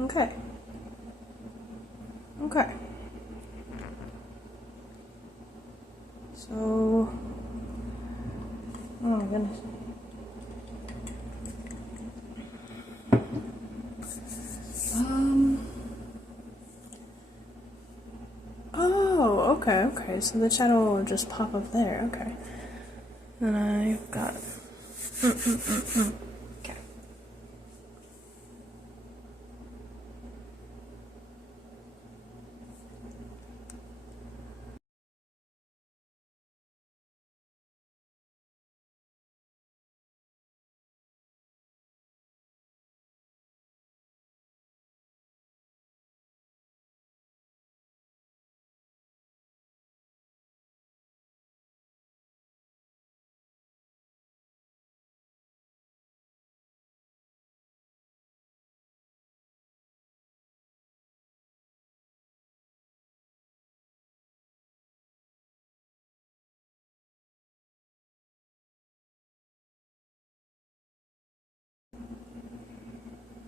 Okay. Okay. So, oh my goodness. Oh, okay. So the shadow will just pop up there. Okay. And I've got it. Okay.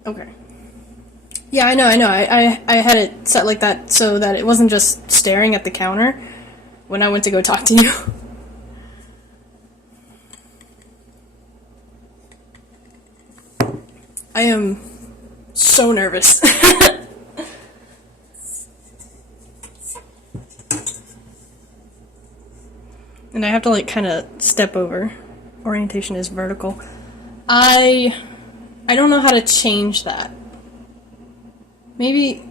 Okay. Yeah, I know. I had it set like that so that it wasn't just staring at the counter when I went to go talk to you. I am so nervous. And I have to like kind of step over. Orientation is vertical. I don't know how to change that. Maybe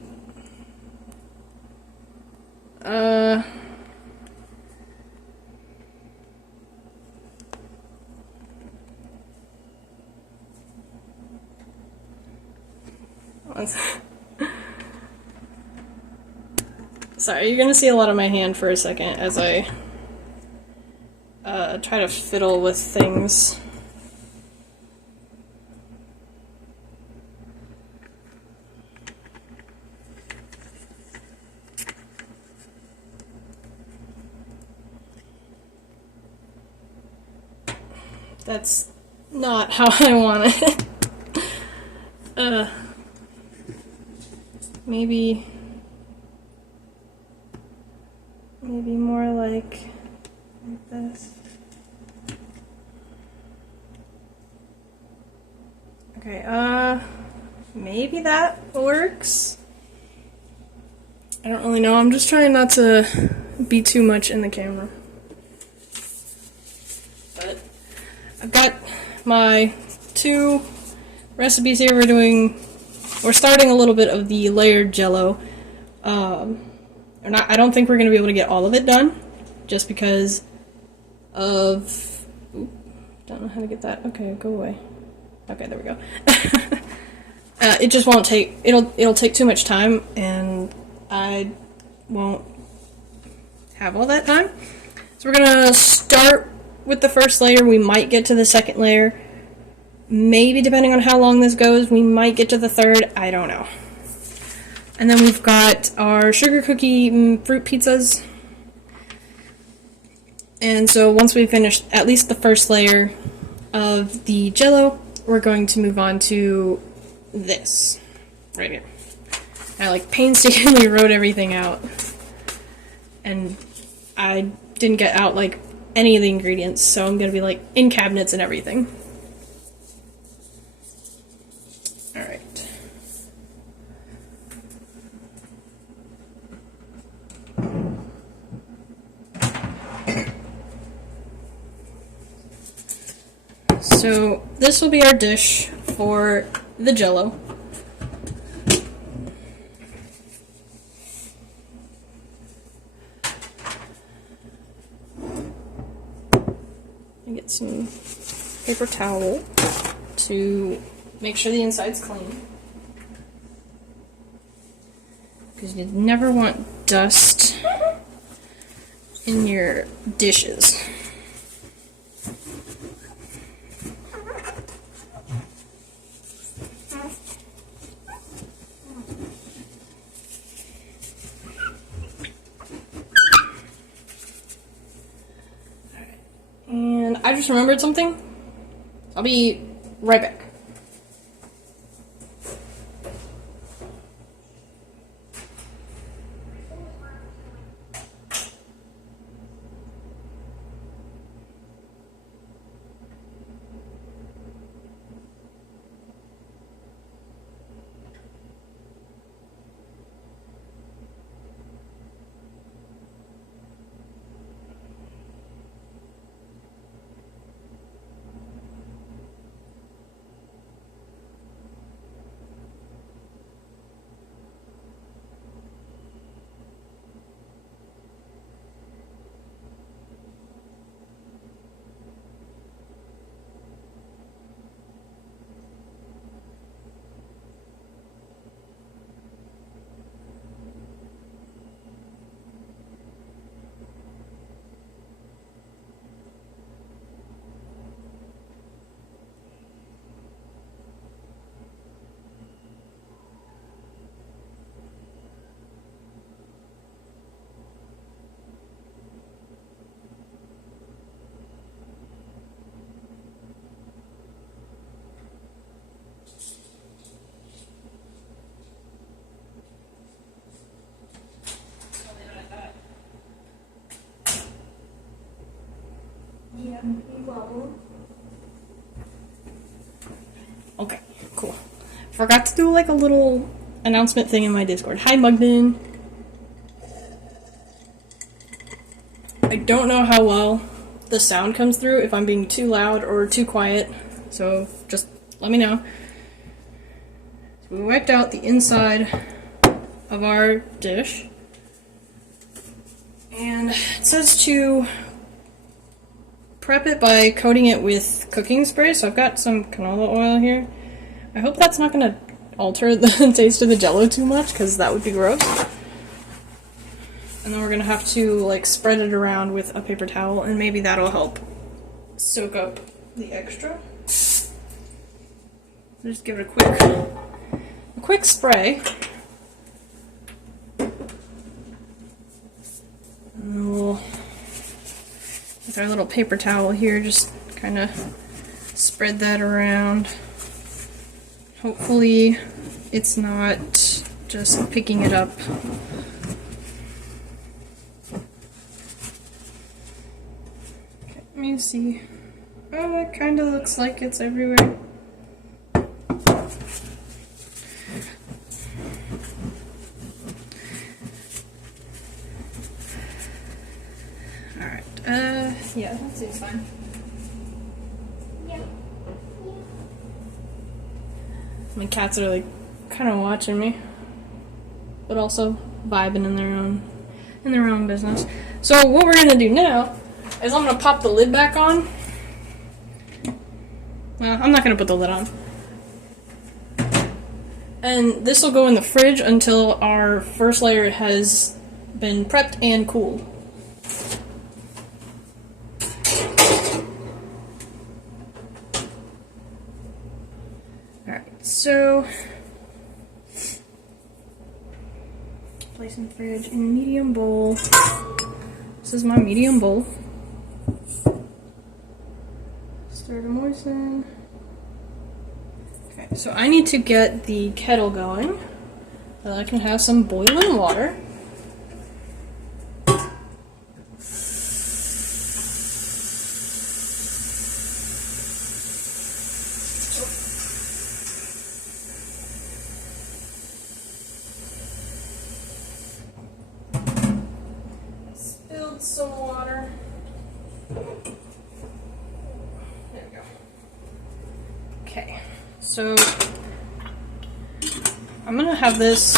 sorry, you're gonna see a lot of my hand for a second as I try to fiddle with things. That's not how I want it. Maybe more like this. Okay, maybe that works. I don't really know. I'm just trying not to be too much in the camera. But I've got my 2 recipes here. We're starting a little bit of the layered jello. I don't think we're going to be able to get all of it done, just because of... Oop, don't know how to get that. Okay, go away. Okay, there we go. It just won't take... It'll take too much time, and I won't have all that time. So we're going to start with the first layer. We might get to the second layer. Maybe, depending on how long this goes, we might get to the third. I don't know. And then we've got our sugar cookie fruit pizzas. And so once we finish at least the first layer of the jello, we're going to move on to this right here. I like painstakingly wrote everything out, and I didn't get out like any of the ingredients, so I'm gonna be like in cabinets and everything. Alright. So this will be our dish for the jello. I get some paper towel to make sure the inside's clean, because you never want dust in your dishes. And I just remembered something. I'll be right back. Okay, cool. Forgot to do like a little announcement thing in my Discord. Hi, Mugden. I don't know how well the sound comes through, if I'm being too loud or too quiet, so just let me know. So we wiped out the inside of our dish, and it says to prep it by coating it with cooking spray, so I've got some canola oil here. I hope that's not going to alter the taste of the jello too much, because that would be gross. And then we're going to have to like spread it around with a paper towel, and maybe that'll help soak up the extra. So just give it a quick spray. And we'll, with our little paper towel here, just kind of spread that around. Hopefully it's not just picking it up. Okay, let me see. Oh, it kind of looks like it's everywhere. Alright, yeah, that seems fine. My cats are like kind of watching me, but also vibing in their own business. So what we're gonna do now is I'm gonna pop the lid back on. Well, I'm not gonna put the lid on. And this will go in the fridge until our first layer has been prepped and cooled. Alright, so place in the fridge in medium bowl. This is my medium bowl. Stir to moisten. Okay, so I need to get the kettle going so that I can have some boiling water. Spilled some water. There we go. Okay, so I'm gonna have this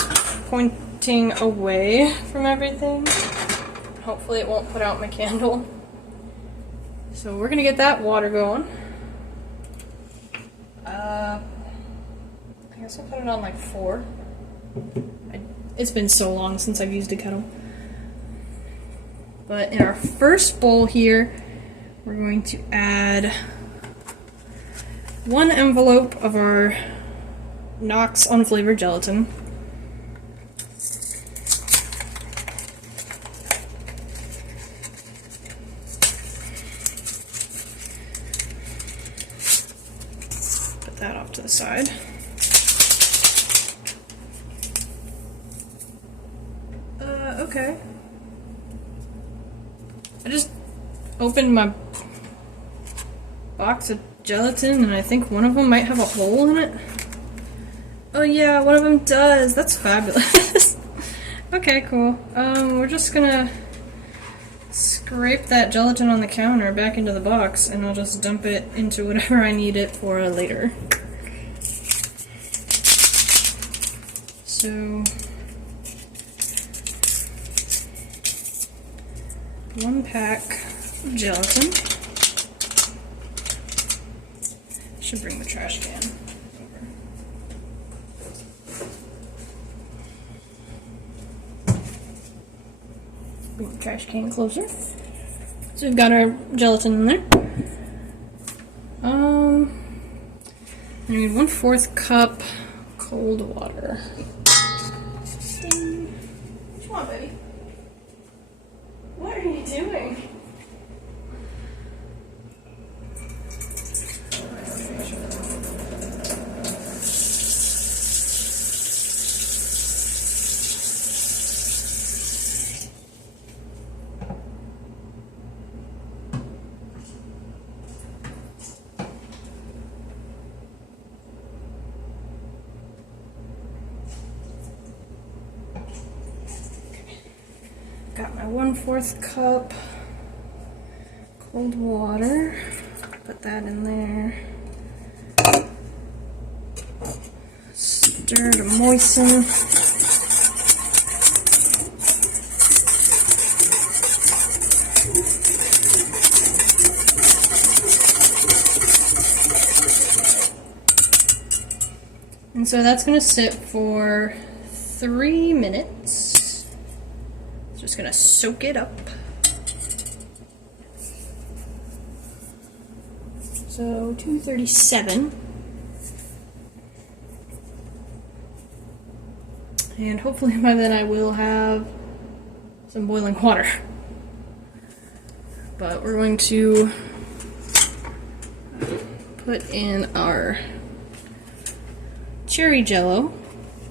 pointing away from everything. Hopefully it won't put out my candle. So we're gonna get that water going. I guess I'll put it on like 4. It's been so long since I've used a kettle. But in our first bowl here, we're going to add 1 envelope of our Knox unflavored gelatin. Put that off to the side. Okay. I just opened my box of gelatin and I think one of them might have a hole in it. Oh yeah, one of them does. That's fabulous. Okay, cool. We're just gonna scrape that gelatin on the counter back into the box and I'll just dump it into whatever I need it for later. So 1 pack of gelatin. Should bring the trash can over. Bring the trash can closer. So we've got our gelatin in there. I need 1/4 cup cold water. Ding. What you want, baby? What are you doing? got my 1/4 cup cold water. Put that in there. Stir to moisten. And so that's going to sit for 3 minutes. Just going to soak it up. So 237. And hopefully by then I will have some boiling water. But we're going to put in our cherry jello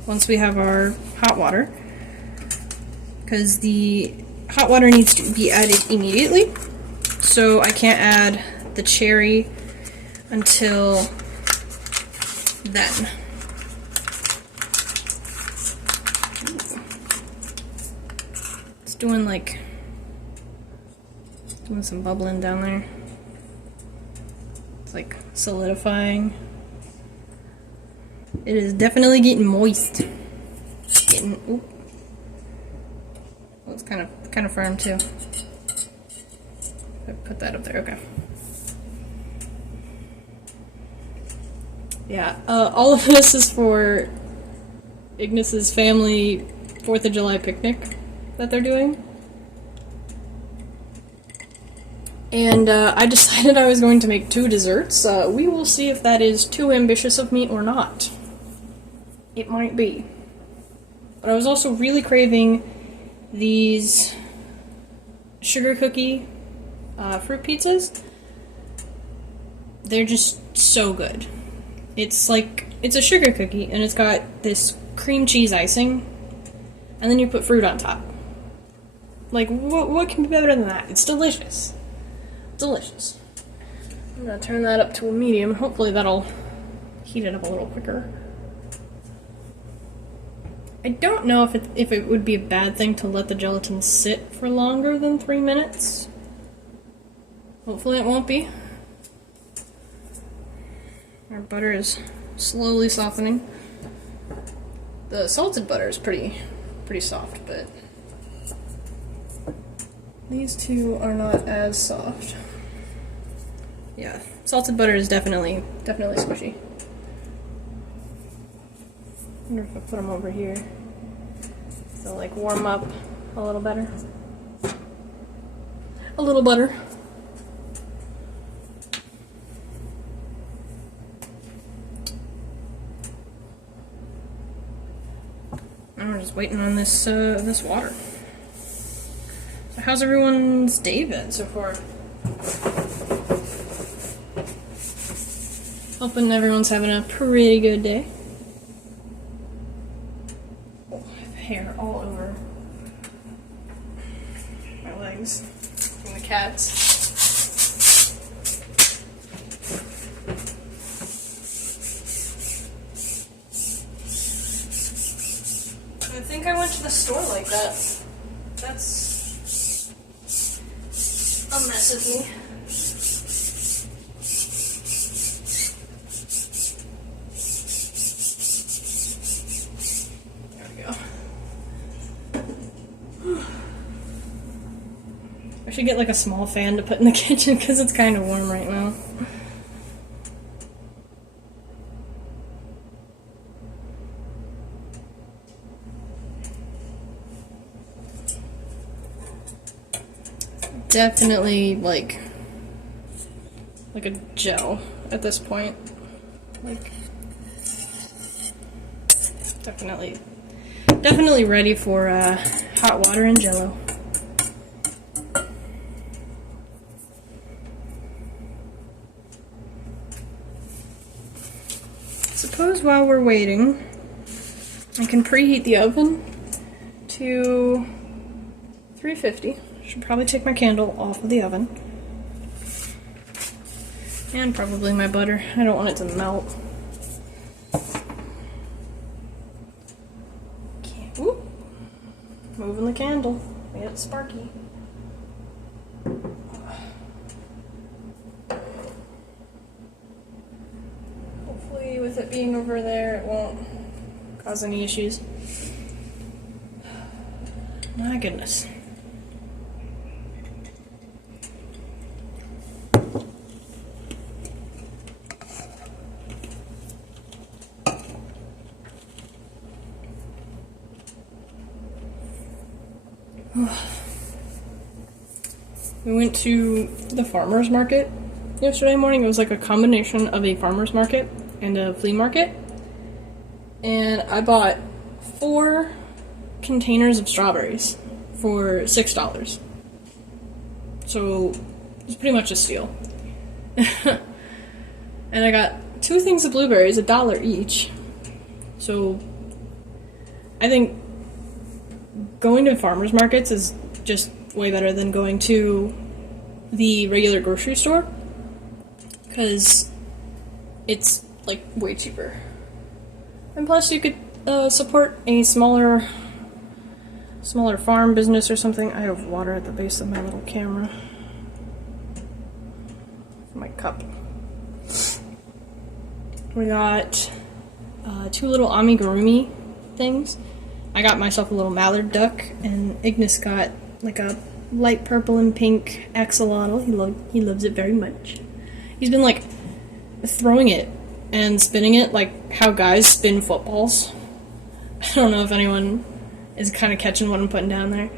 once we have our hot water, because the hot water needs to be added immediately, so I can't add the cherry until then. It's doing some bubbling down there. It's like solidifying. It is definitely getting moist. Oop. Well, it's kind of firm too. I put that up there. Okay. Yeah. All of this is for Ignis's family 4th of July picnic that they're doing. And I decided I was going to make 2 desserts. We will see if that is too ambitious of me or not. It might be. But I was also really craving these sugar cookie fruit pizzas. They're just so good. It's a sugar cookie and it's got this cream cheese icing and then you put fruit on top. Like, what can be better than that? It's delicious. Delicious. I'm gonna turn that up to a medium. Hopefully that'll heat it up a little quicker. I don't know if it would be a bad thing to let the gelatin sit for longer than 3 minutes. Hopefully it won't be. Our butter is slowly softening. The salted butter is pretty soft, but these two are not as soft. Yeah, salted butter is definitely squishy. I wonder if I put them over here, they'll like warm up a little better. A little butter. And we're just waiting on this this water. So how's everyone's day been so far? Hoping everyone's having a pretty good day. Oh, I have hair all over my legs from the cats. I think I went to the store like that. That's a mess of me. I should get like a small fan to put in the kitchen because it's kind of warm right now. Definitely like a gel at this point. Like definitely ready for hot water and jello. Suppose while we're waiting, I can preheat the oven to 350. Should probably take my candle off of the oven. And probably my butter. I don't want it to melt. Okay. Whoop. Moving the candle. Made it sparky. Hopefully with it being over there, it won't cause any issues. My goodness. We went to the farmer's market yesterday morning. It was like a combination of a farmer's market and a flea market. And I bought 4 containers of strawberries for $6. So it's pretty much a steal. And I got 2 things of blueberries, $1 each. So I think going to farmers markets is just way better than going to the regular grocery store, because it's like way cheaper. And plus you could support a smaller farm business or something. I have water at the base of my little camera. My cup. We got 2 little amigurumi things. I got myself a little mallard duck, and Ignis got like a light purple and pink axolotl. He loves it very much. He's been like throwing it and spinning it like how guys spin footballs. I don't know if anyone is kind of catching what I'm putting down there.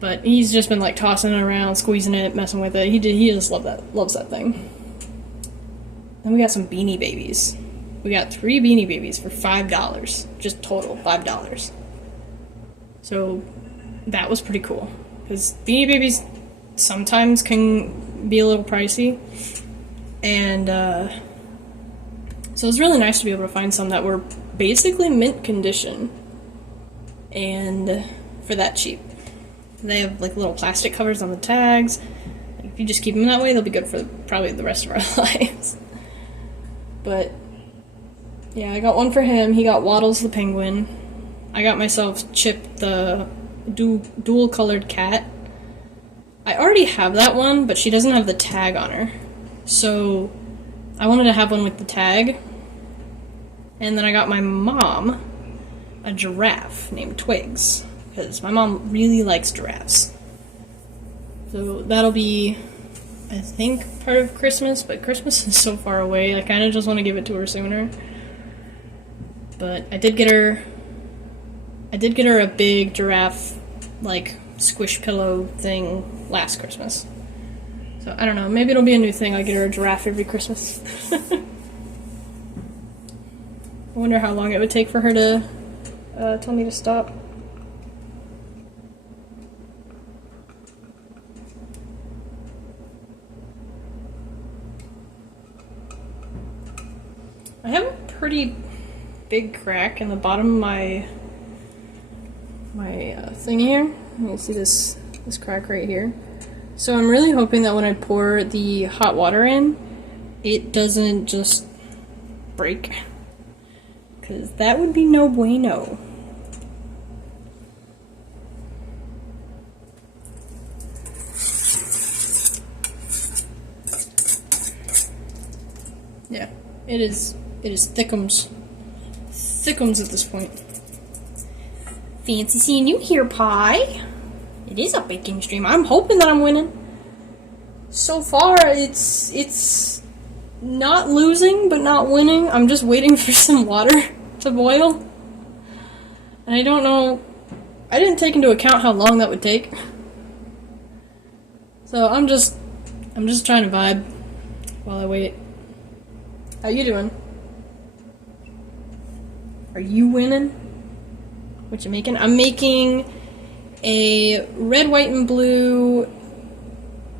But he's just been like tossing it around, squeezing it, messing with it. He just loves that thing. Then we got some Beanie Babies. We got 3 Beanie Babies for $5. Just total $5. So that was pretty cool, because Beanie Babies sometimes can be a little pricey, and so it was really nice to be able to find some that were basically mint condition, and for that cheap. They have like little plastic covers on the tags. If you just keep them that way, they'll be good for probably the rest of our lives. But yeah, I got one for him. He got Waddles the penguin. I got myself Chip the dual-colored cat. I already have that one, but she doesn't have the tag on her. So I wanted to have one with the tag. And then I got my mom a giraffe named Twigs, because my mom really likes giraffes. So that'll be, I think, part of Christmas, but Christmas is so far away, I kind of just want to give it to her sooner. But I did get her a big giraffe, like, squish pillow thing last Christmas. So, I don't know, maybe it'll be a new thing, I get her a giraffe every Christmas. I wonder how long it would take for her to tell me to stop. I have a pretty big crack in the bottom of my thing here. You can see this crack right here. So I'm really hoping that when I pour the hot water in, it doesn't just break, because that would be no bueno. Yeah, it is thickums at this point. Fancy seeing you here, Pie. It is a baking stream. I'm hoping that I'm winning. So far, it's not losing, but not winning. I'm just waiting for some water to boil. And I don't know, I didn't take into account how long that would take. So I'm just trying to vibe while I wait. How you doing? Are you winning? What you making? I'm making a red, white, and blue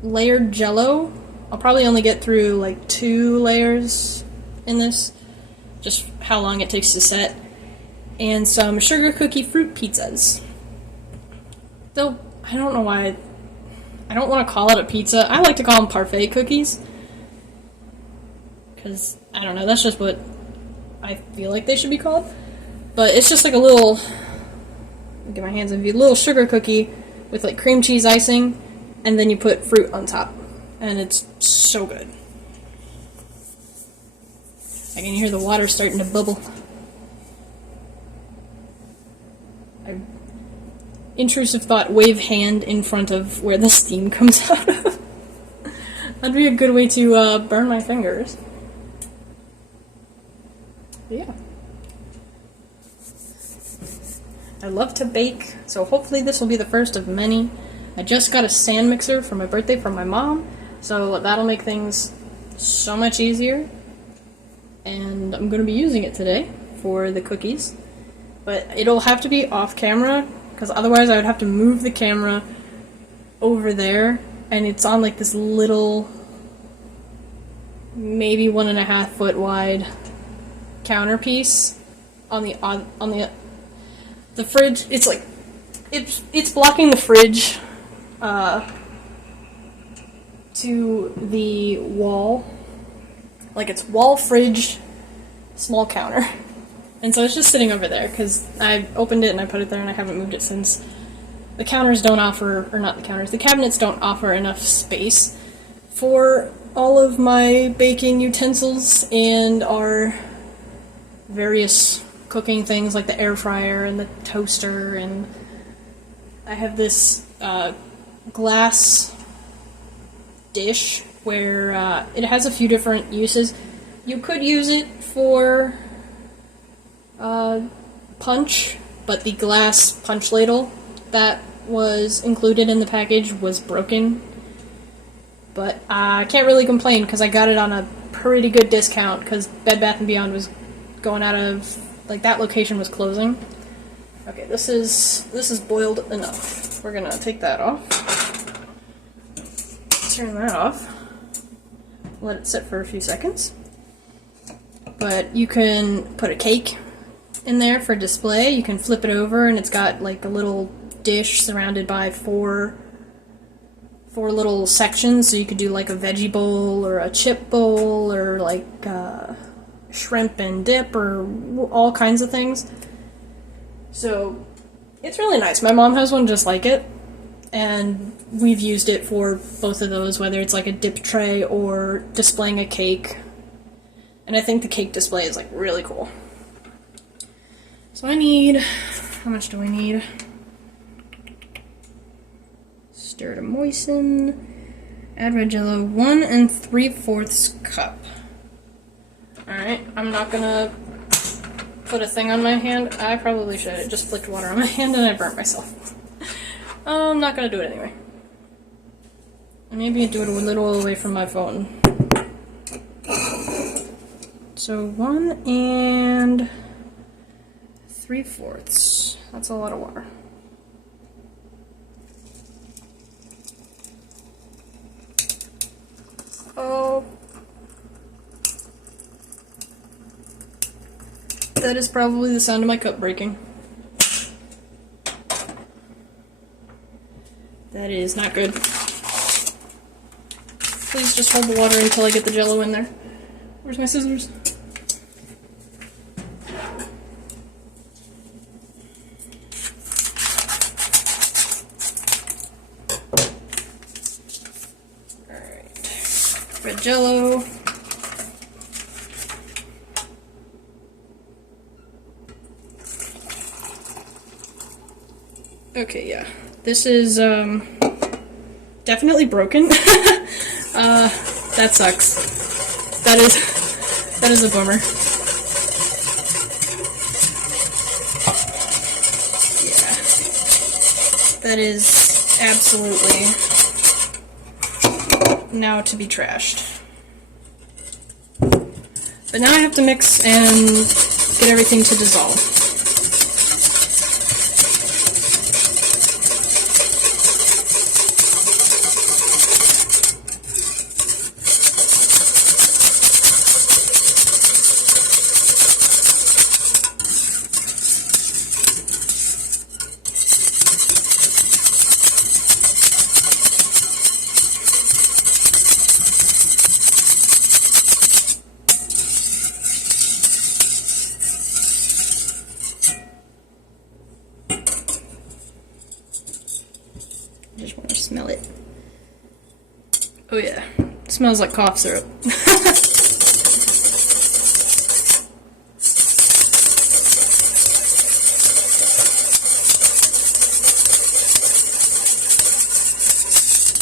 layered jello. I'll probably only get through like 2 layers in this, just how long it takes to set. And some sugar cookie fruit pizzas. Though, I don't know why, I don't want to call it a pizza. I like to call them parfait cookies. Because, I don't know, that's just what I feel like they should be called. But it's just like a little get my hands on a little sugar cookie with like cream cheese icing, and then you put fruit on top. And it's so good. I can hear the water starting to bubble. Intrusive thought, wave hand in front of where the steam comes out of. That'd be a good way to burn my fingers. But yeah. I love to bake, so hopefully this will be the first of many. I just got a stand mixer for my birthday from my mom, so that'll make things so much easier. And I'm going to be using it today for the cookies. But it'll have to be off camera, because otherwise I would have to move the camera over there, and it's on like this little, maybe 1.5 foot wide counterpiece on the fridge. It's like it's blocking the fridge to the wall, like it's wall, fridge, small counter. And so it's just sitting over there, because I opened it and I put it there and I haven't moved it since. The counters don't offer, or not the counters, the cabinets don't offer enough space for all of my baking utensils and our various cooking things like the air fryer and the toaster, and I have this glass dish where it has a few different uses. You could use it for punch, but the glass punch ladle that was included in the package was broken. But I can't really complain because I got it on a pretty good discount because Bed Bath & Beyond was going out of, like, that location was closing. Okay, this is boiled enough. We're gonna take that off. Turn that off. Let it sit for a few seconds. But you can put a cake in there for display. You can flip it over and it's got like a little dish surrounded by four little sections, so you could do like a veggie bowl or a chip bowl or like shrimp and dip or all kinds of things. So it's really nice. My mom has one just like it, and we've used it for both of those, whether it's like a dip tray or displaying a cake. And I think the cake display is like really cool. So I need, how much do I need? Stir to moisten. Add red jello, 1 3/4 cup. Alright, I'm not gonna put a thing on my hand. I probably should. It just flicked water on my hand and I burnt myself. I'm not gonna do it anyway. Maybe do it a little away from my phone. So 1 3/4. That's a lot of water. Oh. That is probably the sound of my cup breaking. That is not good. Please just hold the water until I get the jello in there. Where's my scissors? Alright. Red jello. Okay, yeah. This is, definitely broken. That sucks. That is a bummer. Yeah. That is absolutely now to be trashed. But now I have to mix and get everything to dissolve. smell it. Oh yeah, it smells like cough syrup.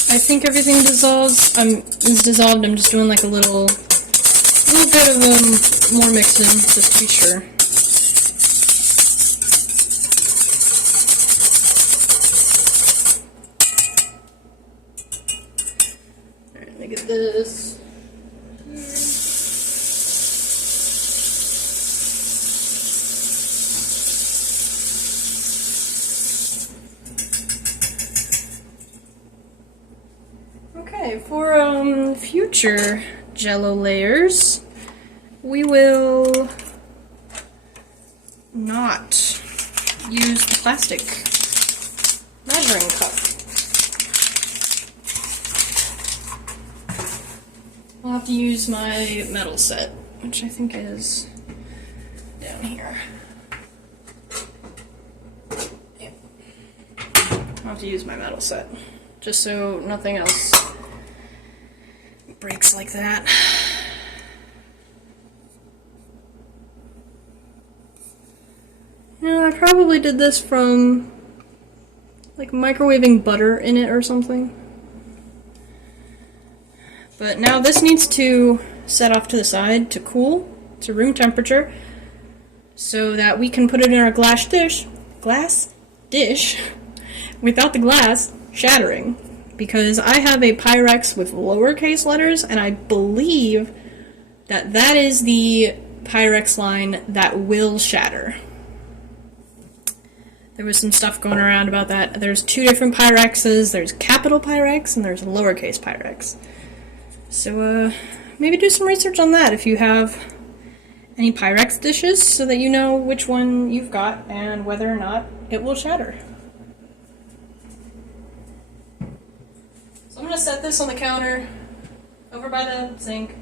I think everything dissolves. Is dissolved. I'm just doing like a little bit of more mixing just to be sure. All right, let me get this. Okay, for future jello layers, we will not use the plastic measuring cup. I'll have to use my metal set, which I think is down here. Yeah. I'll have to use my metal set, just so nothing else breaks like that. I probably did this from like microwaving butter in it or something. But now this needs to set off to the side to cool to room temperature so that we can put it in our glass dish without the glass shattering. Because I have a Pyrex with lowercase letters, and I believe that that is the Pyrex line that will shatter. There was some stuff going around about that. There's two different Pyrexes. There's capital Pyrex and there's lowercase Pyrex. So maybe do some research on that if you have any Pyrex dishes so that you know which one you've got and whether or not it will shatter. So I'm going to set this on the counter over by the sink,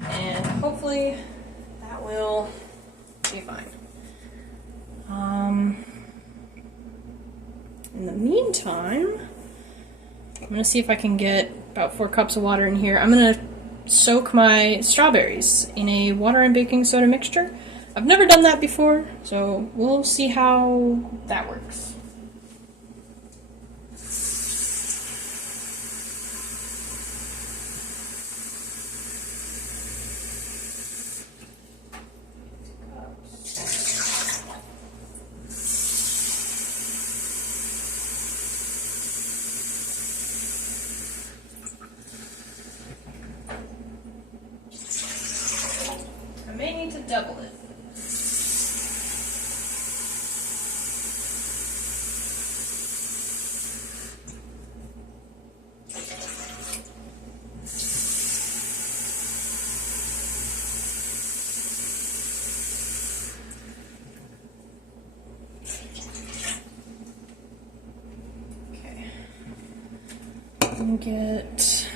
and hopefully that will be fine. In the meantime, I'm going to see if I can get about 4 cups of water in here. I'm going to soak my strawberries in a water and baking soda mixture. I've never done that before, so we'll see how that works. I may need to double it. Okay. Let me get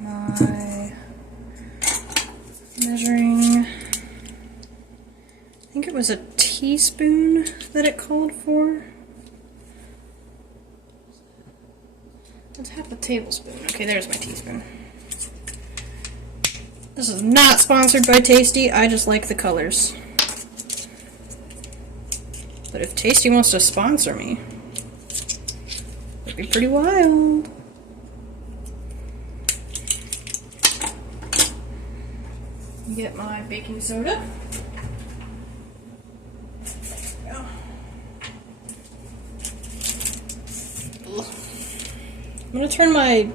my measuring. I think it was a teaspoon that it called for. That's half a tablespoon. Okay, there's my teaspoon. This is not sponsored by Tasty, I just like the colors. But if Tasty wants to sponsor me, it'd be pretty wild. Get my baking soda. I'm gonna turn my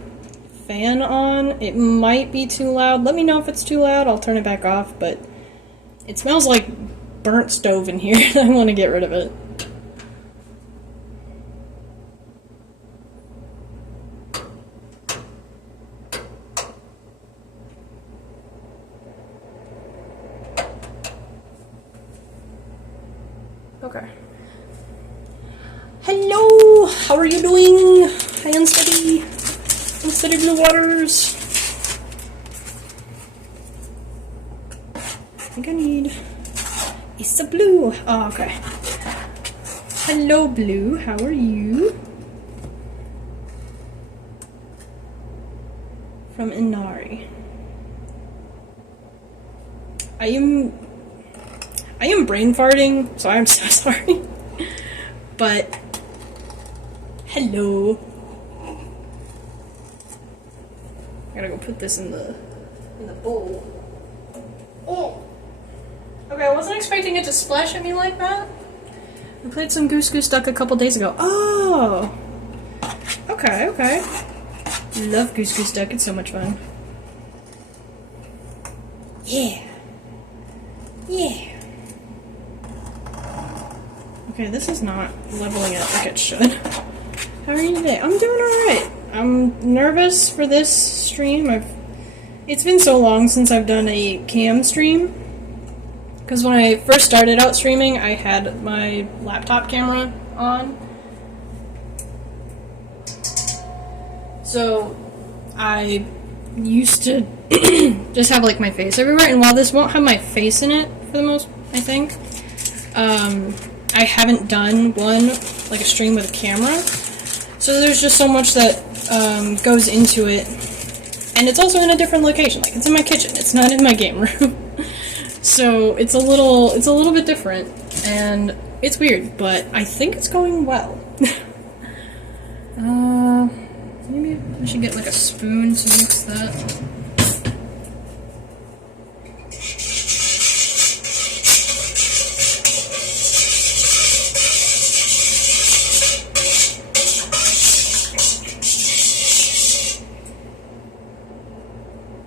fan on. It might be too loud. Let me know if it's too loud. I'll turn it back off, but it smells like burnt stove in here. I want to get rid of it. Okay. Hello! How are you doing? Hi, Unsteady Blue Waters. I think I need... It's a blue. Oh, okay. Hello, Blue. How are you? from Inari. I am brain farting, so I'm so sorry. But hello. I gotta go put this in the bowl. Oh. Okay, I wasn't expecting it to splash at me like that. We played some Goose Goose Duck a couple days ago. Oh. Okay, okay. Love Goose Goose Duck. It's so much fun. Yeah. Yeah. Okay, this is not leveling up like it should. How are you today? I'm doing alright. I'm nervous for this stream. It's been so long since I've done a cam stream. Because when I first started out streaming, I had my laptop camera on. So I used to just have like my face everywhere, and while this won't have my face in it for the most, I think, I haven't done one, like a stream with a camera. So there's just so much that goes into it. And it's also in a different location, like it's in my kitchen, it's not in my game room. So it's a little bit different, and it's weird, but I think it's going well. Maybe I should get like a spoon to mix that.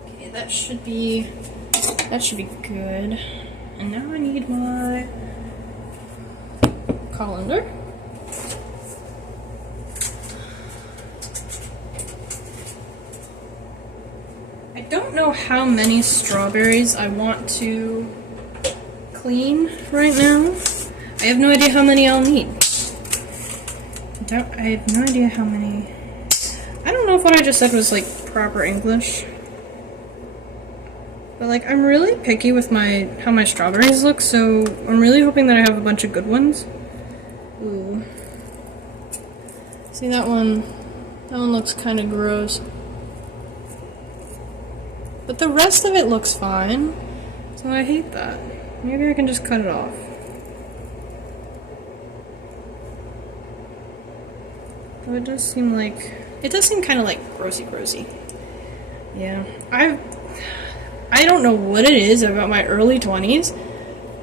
Okay, that should be good. And now I need my colander. I don't know how many strawberries I want to clean right now. I have no idea how many I'll need. I have no idea how many. I don't know if what I just said was like proper English. But like, I'm really picky with how my strawberries look, so I'm really hoping that I have a bunch of good ones. Ooh. See, that one looks kind of gross. But the rest of it looks fine, so I hate that. Maybe I can just cut it off. Oh, it does seem kind of like grossy. Yeah, I don't know what it is about my early 20s,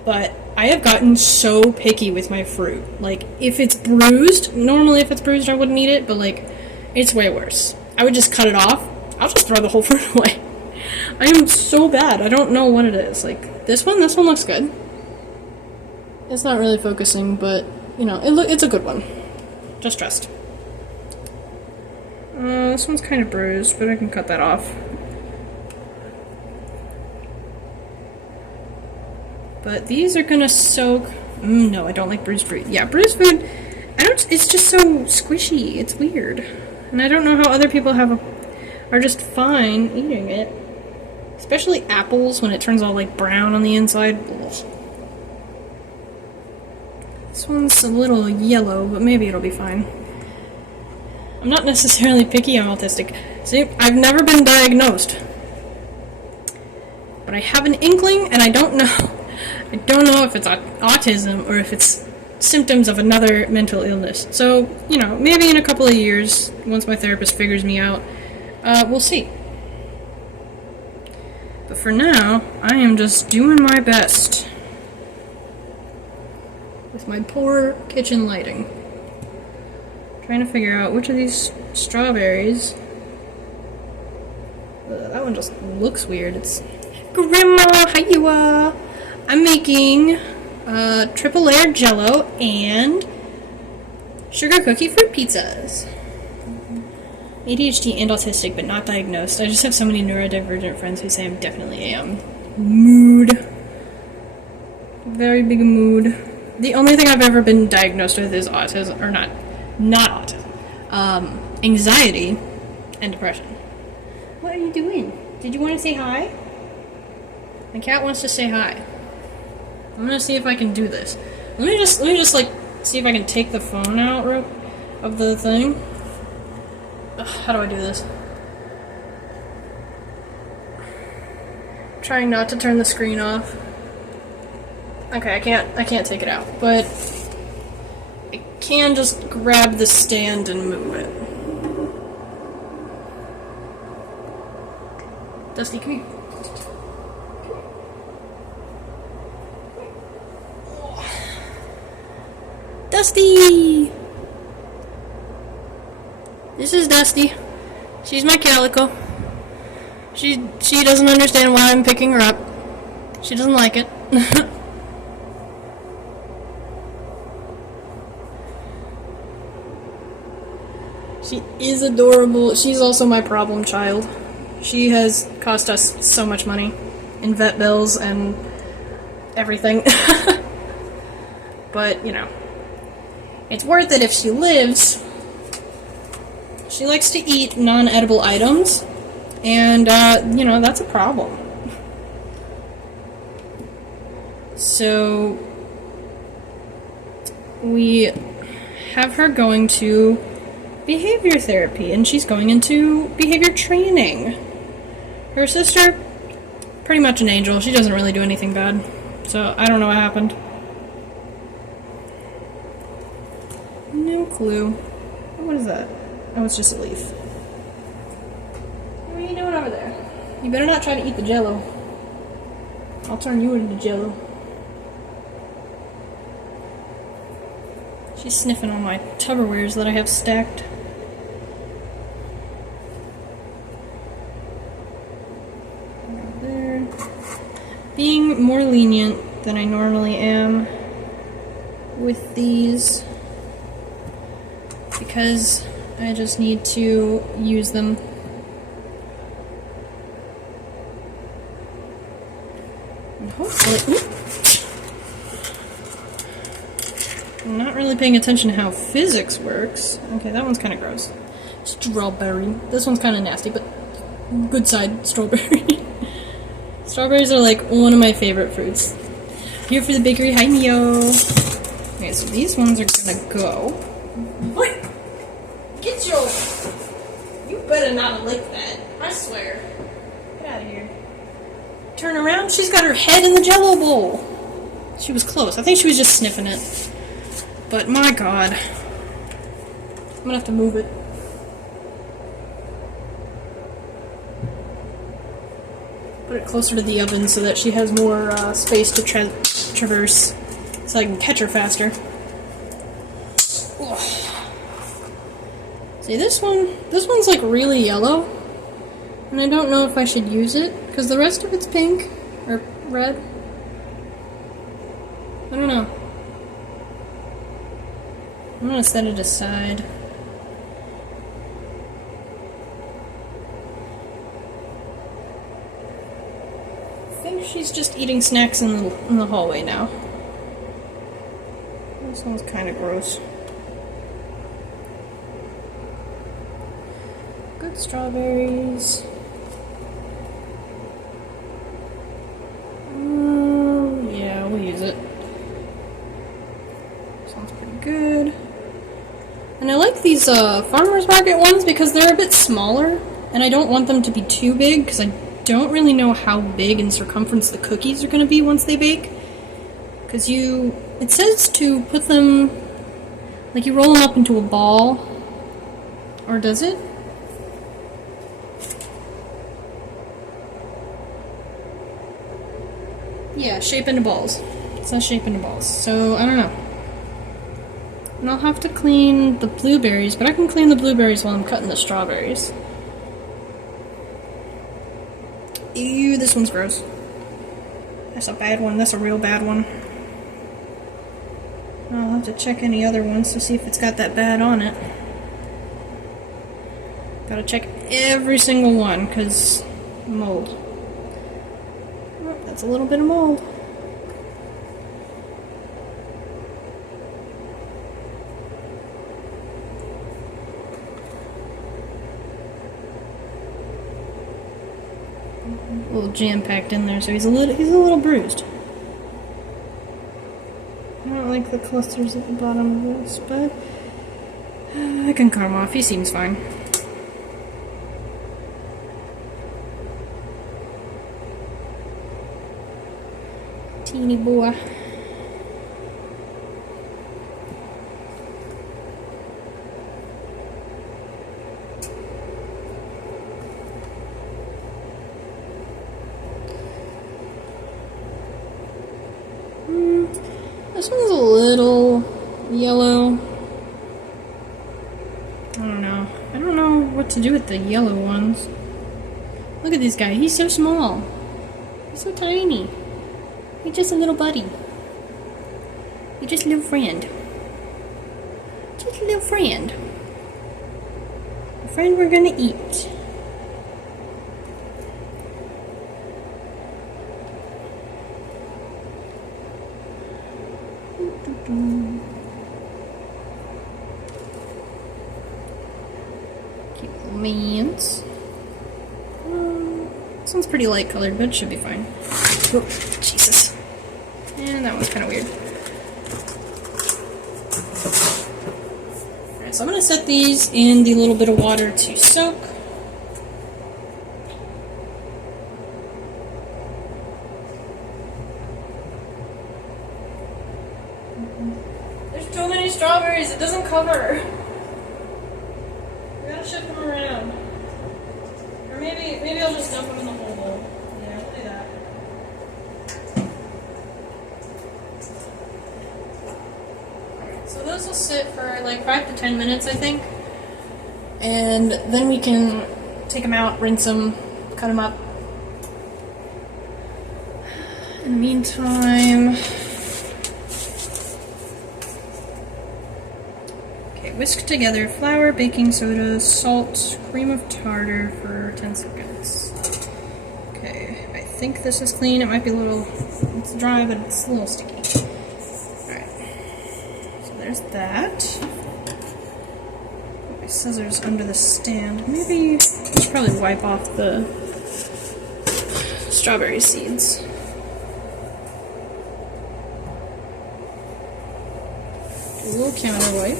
but I have gotten so picky with my fruit. Like, if it's bruised, normally if it's bruised I wouldn't eat it, but like, it's way worse. I would just cut it off. I'll just throw the whole fruit away. I am so bad. I don't know what it is. Like, this one looks good. It's not really focusing, but, you know, it's a good one. Just trust. This one's kind of bruised, but I can cut that off. But these are gonna soak. No, I don't like bruised fruit. Yeah, bruised food. It's just so squishy. It's weird, and I don't know how other people are just fine eating it. Especially apples when it turns all like brown on the inside. Ugh. This one's a little yellow, but maybe it'll be fine. I'm not necessarily picky. I'm autistic. See, I've never been diagnosed, but I have an inkling, and I don't know. I don't know if it's autism or if it's symptoms of another mental illness. So, you know, maybe in a couple of years, once my therapist figures me out, we'll see. But for now, I am just doing my best with my poor kitchen lighting. Trying to figure out which of these strawberries. That one just looks weird. It's Grandma, how you are? I'm making triple layered jello and sugar cookie fruit pizzas. ADHD and autistic, but not diagnosed. I just have so many neurodivergent friends who say I definitely am. Mood. Very big mood. The only thing I've ever been diagnosed with is autism, or not autism. Anxiety and depression. What are you doing? Did you want to say hi? My cat wants to say hi. I'm gonna see if I can do this. Let me just like see if I can take the phone out of the thing. Ugh, how do I do this? trying not to turn the screen off. Okay, I can't take it out, but I can just grab the stand and move it. Dusty, come here. Dusty! This is Dusty. She's my calico. She doesn't understand why I'm picking her up. She doesn't like it. She is adorable. She's also my problem child. She has cost us so much money in vet bills and everything. But, you know, it's worth it if she lives. She likes to eat non-edible items, and, you know, that's a problem. So, we have her going to behavior therapy, and she's going into behavior training. Her sister, pretty much an angel. She doesn't really do anything bad, so I don't know what happened. No clue. What is that? Oh, it's just a leaf. What are you doing over there? You better not try to eat the jello. I'll turn you into jello. She's sniffing on my Tupperwares that I have stacked. There. Being more lenient than I normally am with these, because I just need to use them. And hopefully, I'm not really paying attention to how physics works. Okay, that one's kind of gross. Strawberry. This one's kind of nasty, but good side strawberry. Strawberries are like one of my favorite fruits. Here for the bakery. Hi, Mio. Okay, so these ones are gonna go. What? Get your... You better not lick that. I swear. Get out of here. Turn around. She's got her head in the Jello bowl. She was close. I think she was just sniffing it. But my god. I'm gonna have to move it. Put it closer to the oven so that she has more space to traverse. So I can catch her faster. Ugh. See, this one's like really yellow, and I don't know if I should use it, because the rest of it's pink, or red. I don't know. I'm gonna set it aside. I think she's just eating snacks in the hallway now. This one's kind of gross. Good strawberries. Yeah, we'll use it. Sounds pretty good. And I like these farmer's market ones because they're a bit smaller, and I don't want them to be too big because I don't really know how big in circumference the cookies are going to be once they bake. Because it says to put them, like you roll them up into a ball, or does it? Yeah, shape into balls. It says shape into balls, so I don't know. And I'll have to clean the blueberries, but I can clean the blueberries while I'm cutting the strawberries. Ew, this one's gross. That's a bad one. That's a real bad one. I'll have to check any other ones to see if it's got that bad on it. Gotta check every single one, because mold. Oh, that's a little bit of mold. A little jam-packed in there, so he's a little bruised. I don't like the clusters at the bottom of this, but I can cut him off. He seems fine. teeny boy. This one's a little yellow. I don't know. I don't know what to do with the yellow ones. Look at this guy. He's so small. He's so tiny. He's just a little buddy. He's just a little friend. Just a little friend. A friend we're gonna eat. Cute little mans. This one's pretty light colored, but it should be fine. Oh, Jesus. And that one's kind of weird. Alright, so I'm going to set these in the little bit of water to soak. There's too many strawberries, it doesn't cover. We gotta shift them around. Or maybe I'll just dump them in the whole bowl. Yeah, we'll do that. Alright, so those will sit for like 5 to 10 minutes, I think. And then we can take them out, rinse them, cut them up. In the meantime... Whisk together flour, baking soda, salt, cream of tartar for 10 seconds. Okay, I think this is clean. It might be a little, it's dry, but it's a little sticky. Alright, so there's that. Put my scissors under the stand. Maybe I should probably wipe off the strawberry seeds. A little counter wipe.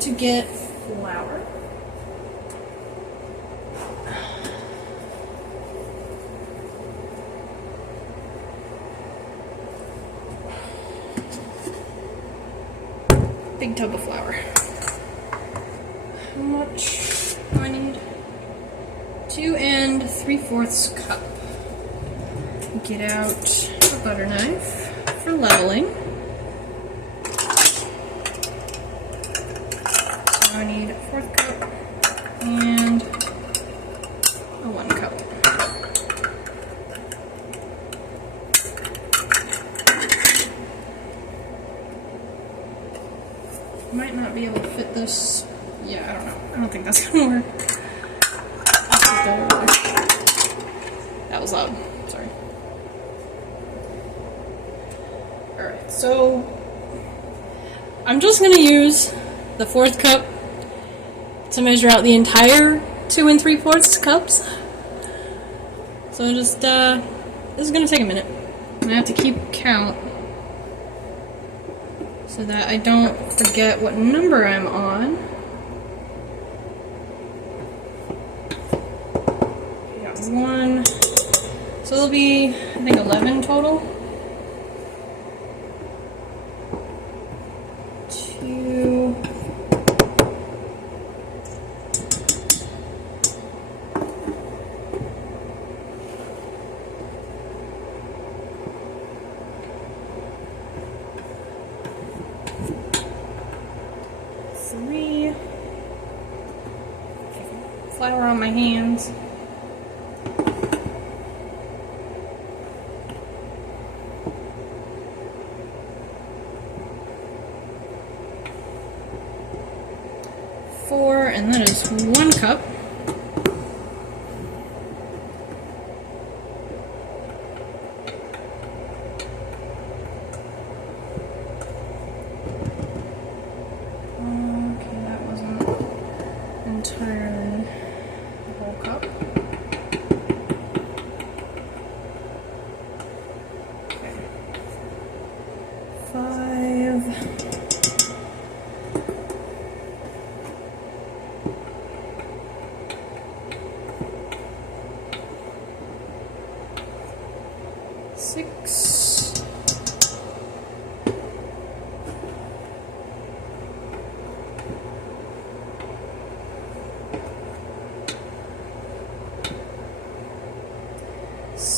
To get flour. Big tub of flour. How much do I need? 2 3/4 cup. Get out a butter knife for leveling. I need a 1/4 cup and a 1 cup. Might not be able to fit this. Yeah, I don't know. I don't think that's gonna work. That was loud. Sorry. Alright, so I'm just gonna use the 1/4 cup to measure out the entire 2 3/4 cups. So just, this is gonna take a minute. I have to keep count so that I don't forget what number I'm on. We got 1, so it'll be, I think, 11 total. 2, 3, flour on my hands. 4, and that is 1 cup. Okay, that wasn't entirely the whole cup. Okay.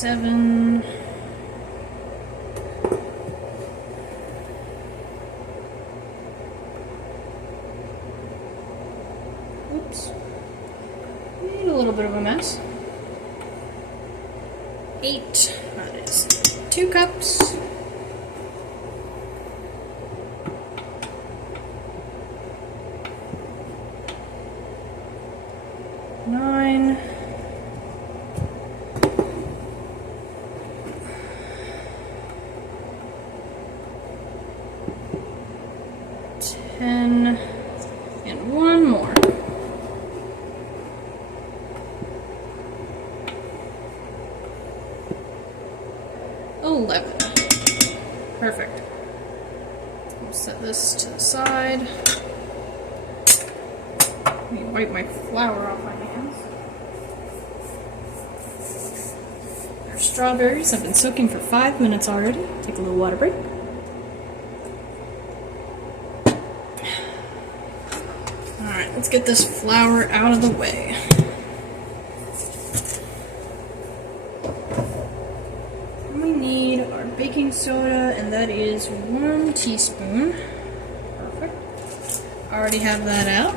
7. Oops. Made a little bit of a mess. 8. That is 2 cups. 9. 10. And 1 more. 11. Perfect. I'll set this to the side. Let me wipe my flour off my hands. Our strawberries have been soaking for 5 minutes already. Take a little water break. Alright, let's get this flour out of the way. We need our baking soda, and that is 1 teaspoon. Perfect. Already have that out.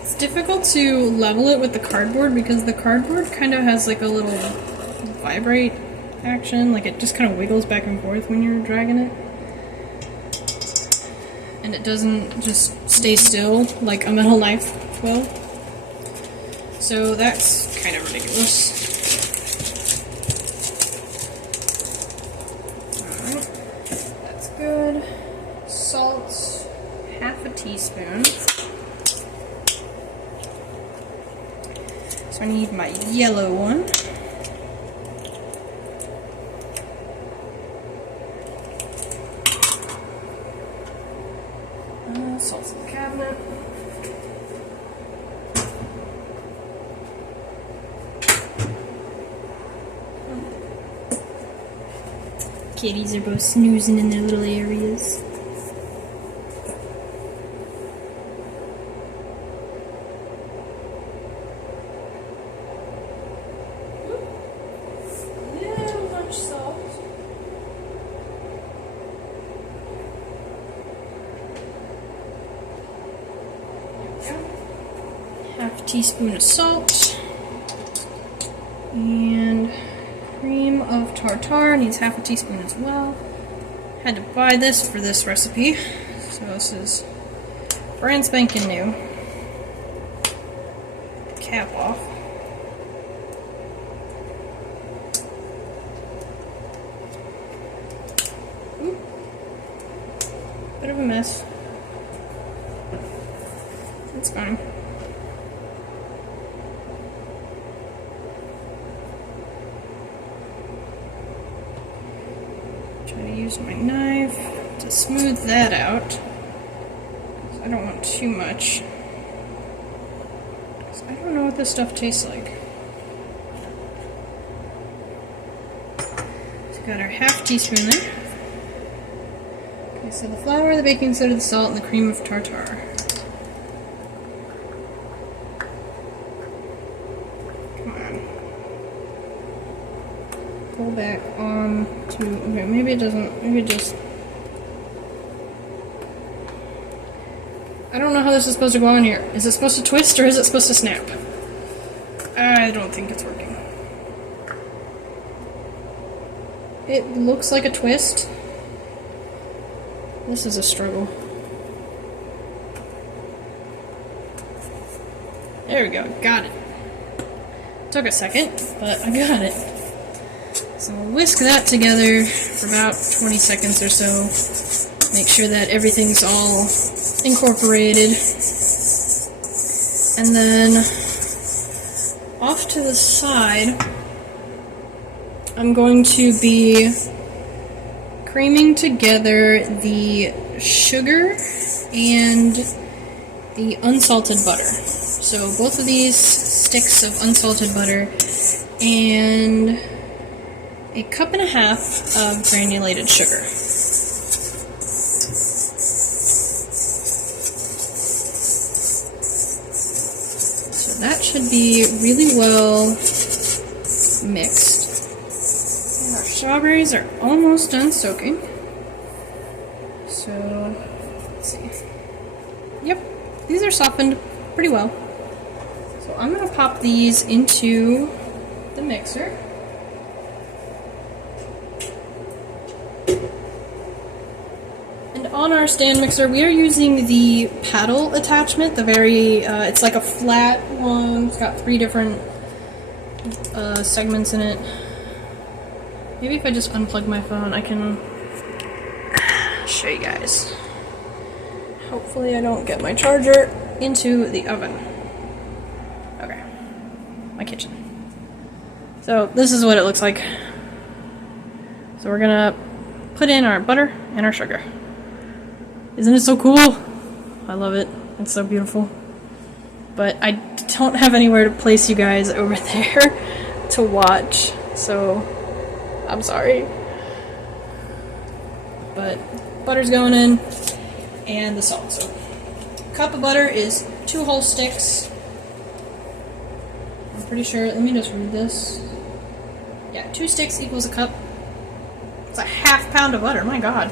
It's difficult to level it with the cardboard because the cardboard kind of has like a little vibrate action, like it just kind of wiggles back and forth when you're dragging it. And it doesn't just stay still like a metal knife will. So that's kind of ridiculous. Alright, that's good. Salt, half a teaspoon. So I need my yellow one. Salt's in the cabinet. Kitties are both snoozing in their little areas. Little much salt. Half a teaspoon of salt, and cream of tartar needs half a teaspoon as well. Had to buy this for this recipe, so this is brand spanking new. Cap off. Oop. Bit of a mess. It's fine. Try to use my knife to smooth that out. I don't want too much. I don't know what this stuff tastes like. So got our half teaspoon there. Okay, so the flour, the baking soda, the salt, and the cream of tartar. Come on. Pull back on to, okay, maybe it doesn't, maybe it just, I don't know how this is supposed to go on here. Is it supposed to twist or is it supposed to snap? I don't think it's working. It looks like a twist. This is a struggle. There we go, got it. Took a second, but I got it. So we'll whisk that together for about 20 seconds or so. Make sure that everything's all incorporated. And then off to the side, I'm going to be creaming together the sugar and the unsalted butter. So both of these sticks of unsalted butter and 1.5 cups of granulated sugar. So that should be really well mixed. And our strawberries are almost done soaking. So, let's see. Yep, these are softened pretty well. So I'm going to pop these into the mixer. And on our stand mixer, we are using the paddle attachment, the very, it's like a flat one, it's got 3 different segments in it. Maybe if I just unplug my phone, I can show you guys. Hopefully I don't get my charger into the oven. Okay, my kitchen. So this is what it looks like. So we're gonna put in our butter and our sugar. Isn't it so cool? I love it. It's so beautiful. But I don't have anywhere to place you guys over there to watch, so I'm sorry. But butter's going in, and the salt. So a cup of butter is 2 whole sticks. I'm pretty sure, let me just read this. Yeah, 2 sticks equals a cup. It's a ½ pound of butter, my god.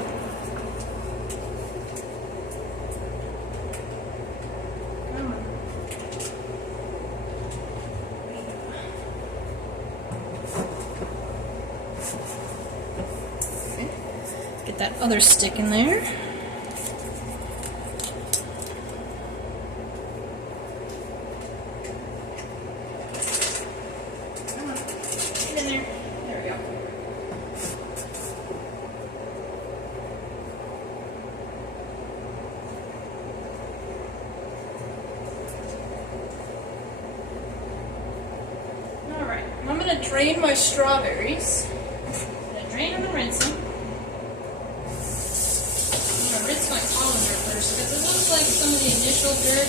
Get that other stick in there. Come on, get in there. There we go. Alright, I'm going to drain my strawberries. I'm going to drain them and rinse them. Rinse my colander first, because it looks like some of the initial dirt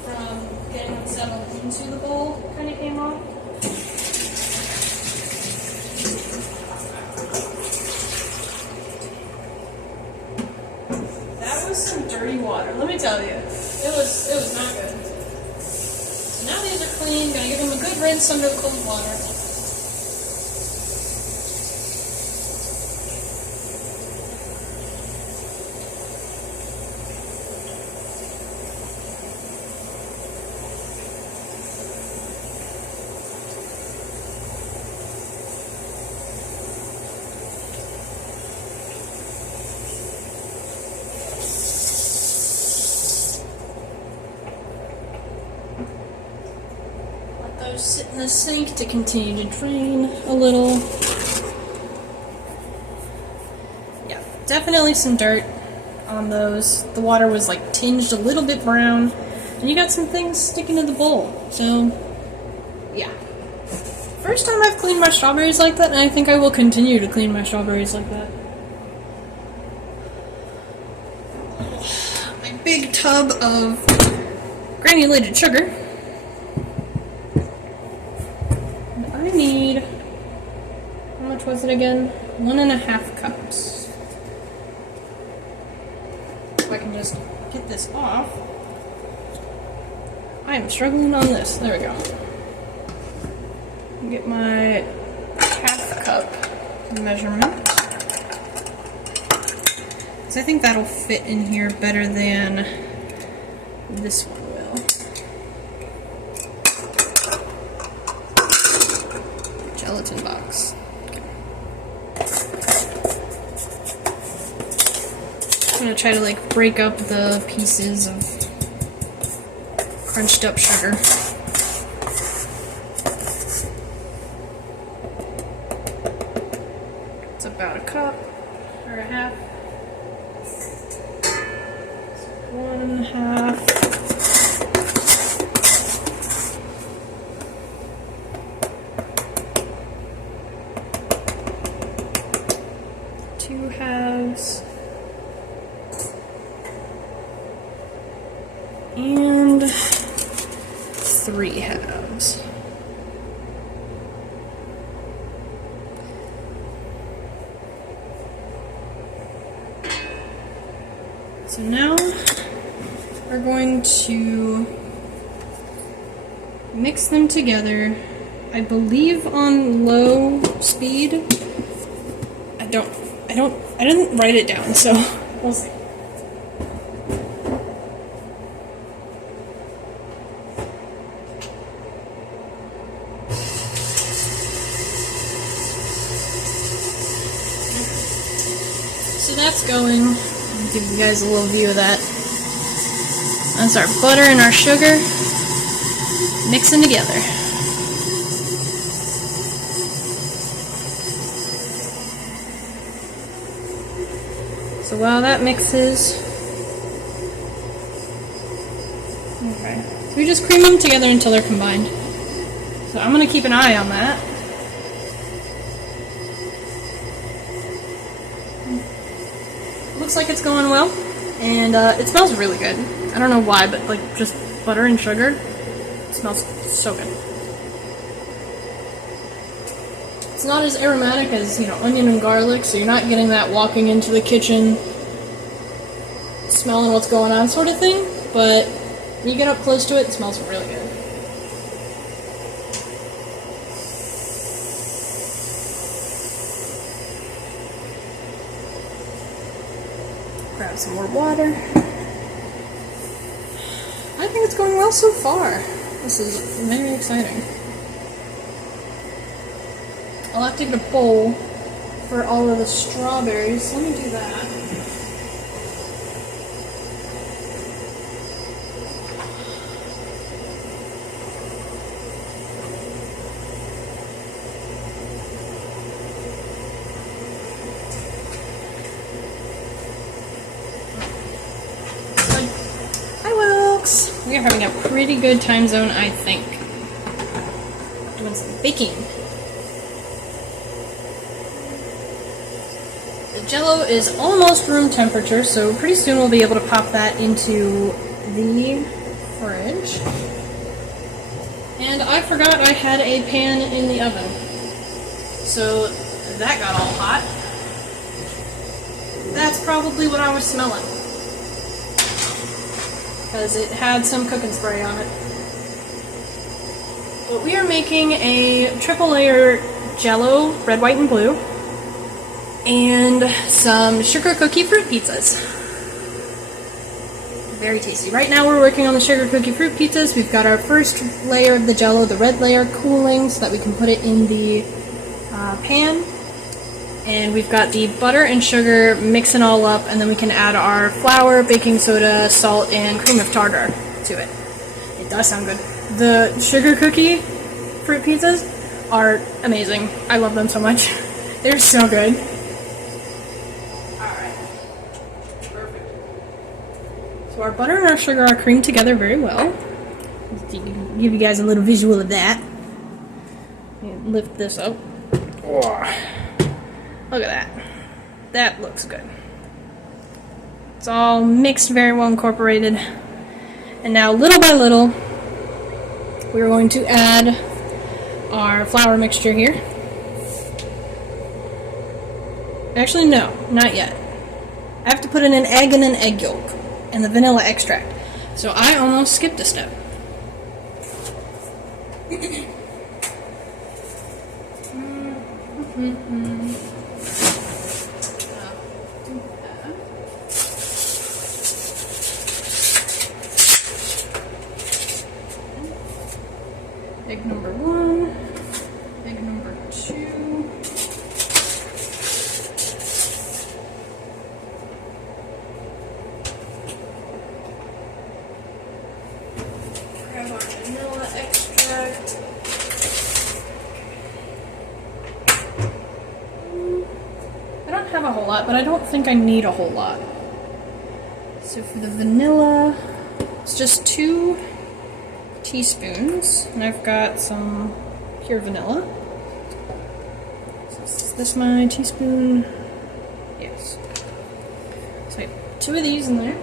from getting them settled into the bowl kind of came off. That was some dirty water, let me tell you. It was not good. So now these are clean, gotta give them a good rinse under the cold water. Those sit in the sink to continue to drain a little. Yeah, definitely some dirt on those. The water was like tinged a little bit brown, and you got some things sticking to the bowl. So, yeah. First time I've cleaned my strawberries like that, and I think I will continue to clean my strawberries like that. My big tub of granulated sugar. I need, how much was it again? 1.5 cups. If I can just get this off. I am struggling on this. There we go. Get my ½ cup measurement. So I think that'll fit in here better than this one will. Gelatin box. Okay. I'm gonna try to like break up the pieces of crunched up sugar. It's about a cup or a half. 1.5. Two halves. And 3 halves. So now we're going to mix them together, I believe on low speed. I didn't write it down, so we'll see. So that's going. I'll give you guys a little view of that. That's our butter and our sugar mixing together. So while that mixes, okay, so we just cream them together until they're combined. So I'm going to keep an eye on that. Looks like it's going well, and it smells really good. I don't know why, but like just butter and sugar, it smells so good. It's not as aromatic as, you know, onion and garlic, so you're not getting that walking into the kitchen, smelling what's going on sort of thing, but when you get up close to it, it smells really good. Grab some more water. I think it's going well so far. This is very exciting. I'll have to get a bowl for all of the strawberries. Let me do that. Hi, Wilkes! We are having a pretty good time zone, I think. Doing some baking. The jello is almost room temperature, so pretty soon we'll be able to pop that into the fridge. And I forgot I had a pan in the oven. So that got all hot. That's probably what I was smelling, because it had some cooking spray on it. But we are making a triple layer jello, red, white, and blue, and some sugar cookie fruit pizzas. Very tasty. Right now we're working on the sugar cookie fruit pizzas. We've got our first layer of the jello, the red layer, cooling so that we can put it in the pan. And we've got the butter and sugar mixing all up, and then we can add our flour, baking soda, salt, and cream of tartar to it. It does sound good. The sugar cookie fruit pizzas are amazing. I love them so much. They're so good. Alright. Perfect. So our butter and our sugar are creamed together very well. Give you guys a little visual of that. Lift this up. Oh. Look at that. That looks good. It's all mixed, very well incorporated. And now, little by little, we're going to add our flour mixture here. Actually, no, not yet. I have to put in an egg and an egg yolk and the vanilla extract. So I almost skipped a step. Egg number 1, egg number 2. Grab our vanilla extract. I don't have a whole lot, but I don't think I need a whole lot. So for the vanilla, it's just 2 teaspoons, and I've got some pure vanilla. So is this my teaspoon? Yes. So I have 2 of these in there.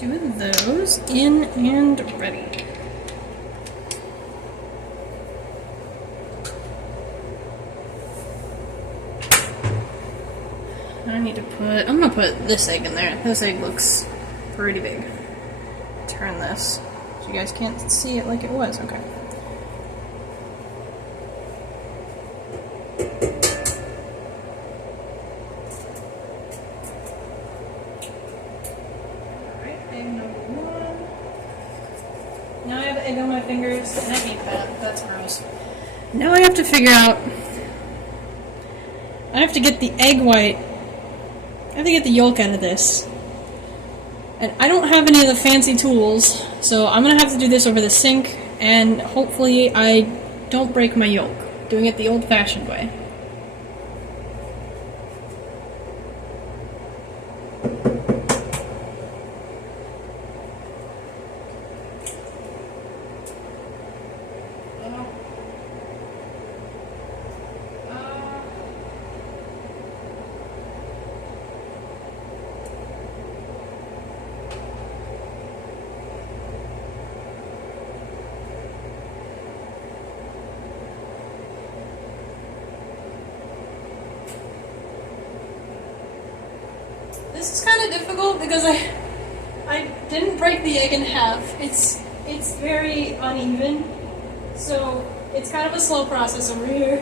2 of those in and ready. I need to I'm gonna put this egg in there. This egg looks pretty big. Turn this so you guys can't see it like it was. Okay. Alright, egg number 1. Now I have egg on my fingers, and I hate that. That's gross. Now I have to figure out. I have to get the egg white. I have to get the yolk out of this. And I don't have any of the fancy tools, so I'm gonna have to do this over the sink, and hopefully I don't break my yolk, doing it the old-fashioned way. This is kind of difficult because I didn't break the egg in half. It's very uneven, so it's kind of a slow process over here.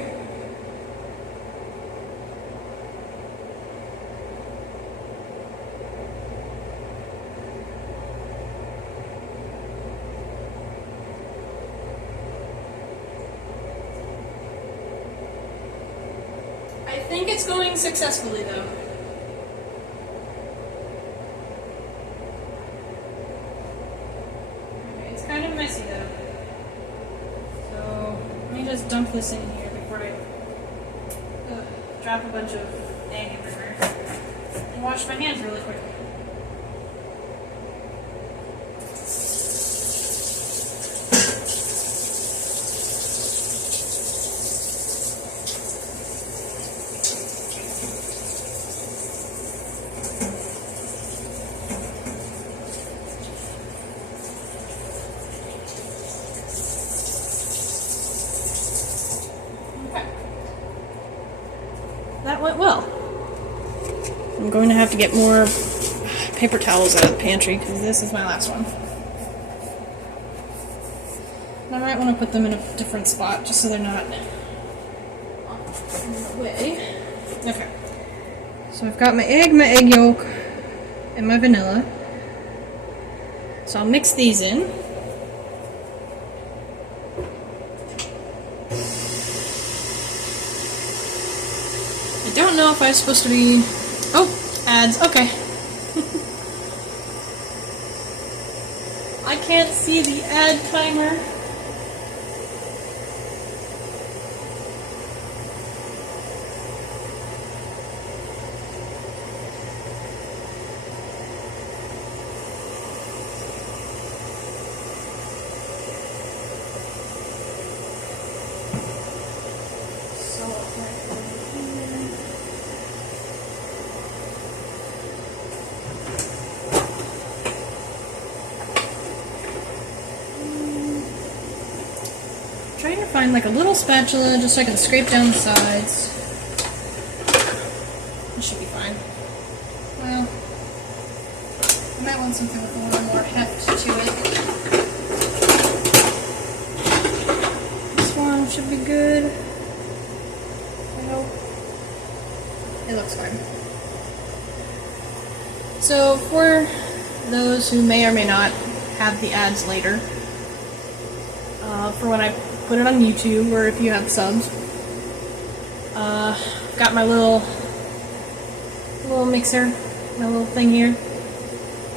I think it's going successfully though. Kind of messy though. So let me just dump this in here before I drop a bunch of egg everywhere. And wash my hands really quickly. That went well. I'm going to have to get more paper towels out of the pantry because this is my last one. And I might want to put them in a different spot just so they're not in the way. Okay. So I've got my egg yolk, and my vanilla. So I'll mix these in. I don't know if I'm supposed to be... Oh, ads, okay. I can't see the ad timer. Trying to find like a little spatula just so I can scrape down the sides. It should be fine. Well, I might want something with a little more heft to it. This one should be good. I hope. It looks fine. So for those who may or may not have the ads later, for when I put it on YouTube, or if you have subs. Got my little mixer, my little thing here.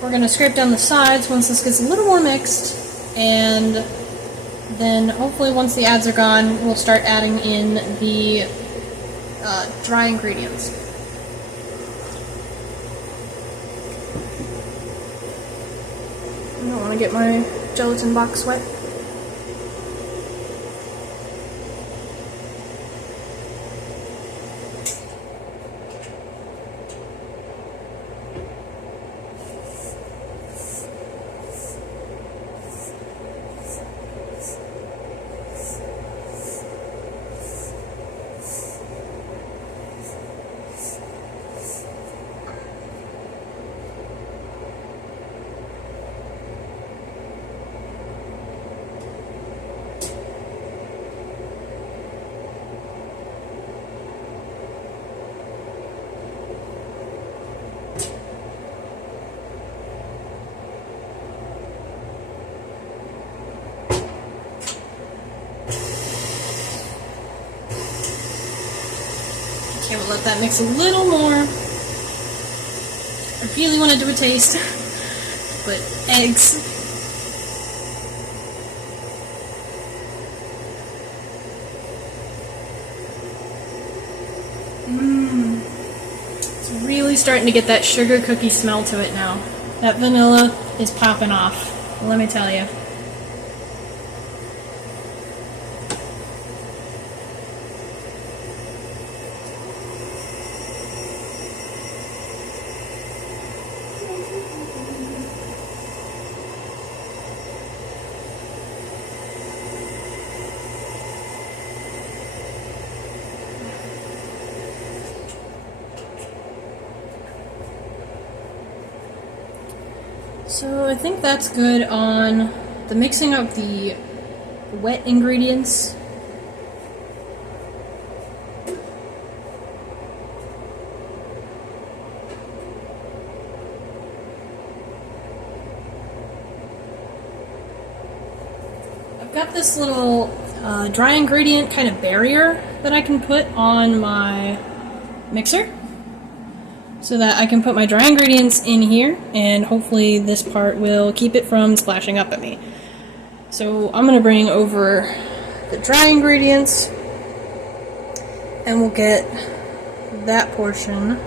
We're going to scrape down the sides once this gets a little more mixed, and then hopefully once the ads are gone, we'll start adding in the dry ingredients. I don't want to get my gelatin box wet. let that mix a little more. I really want to do a taste, but eggs. It's really starting to get that sugar cookie smell to it now. That vanilla is popping off, let me tell you. So I think that's good on the mixing of the wet ingredients. I've got this little dry ingredient kind of barrier that I can put on my mixer, so that I can put my dry ingredients in here, and hopefully this part will keep it from splashing up at me. So I'm going to bring over the dry ingredients, and we'll get that portion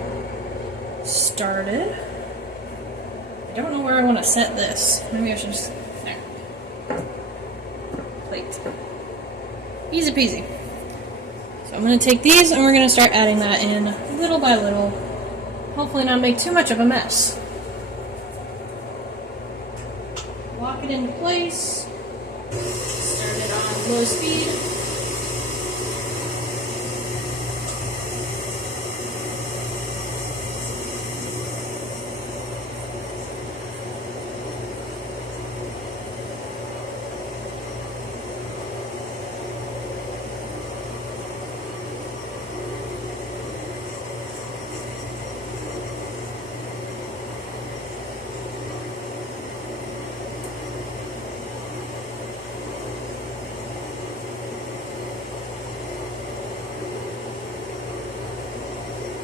started. I don't know where I want to set this. Maybe I should just... there. Plate. Easy peasy. So I'm going to take these, and we're going to start adding that in little by little. Hopefully not make too much of a mess. Lock it into place. Start it on low speed.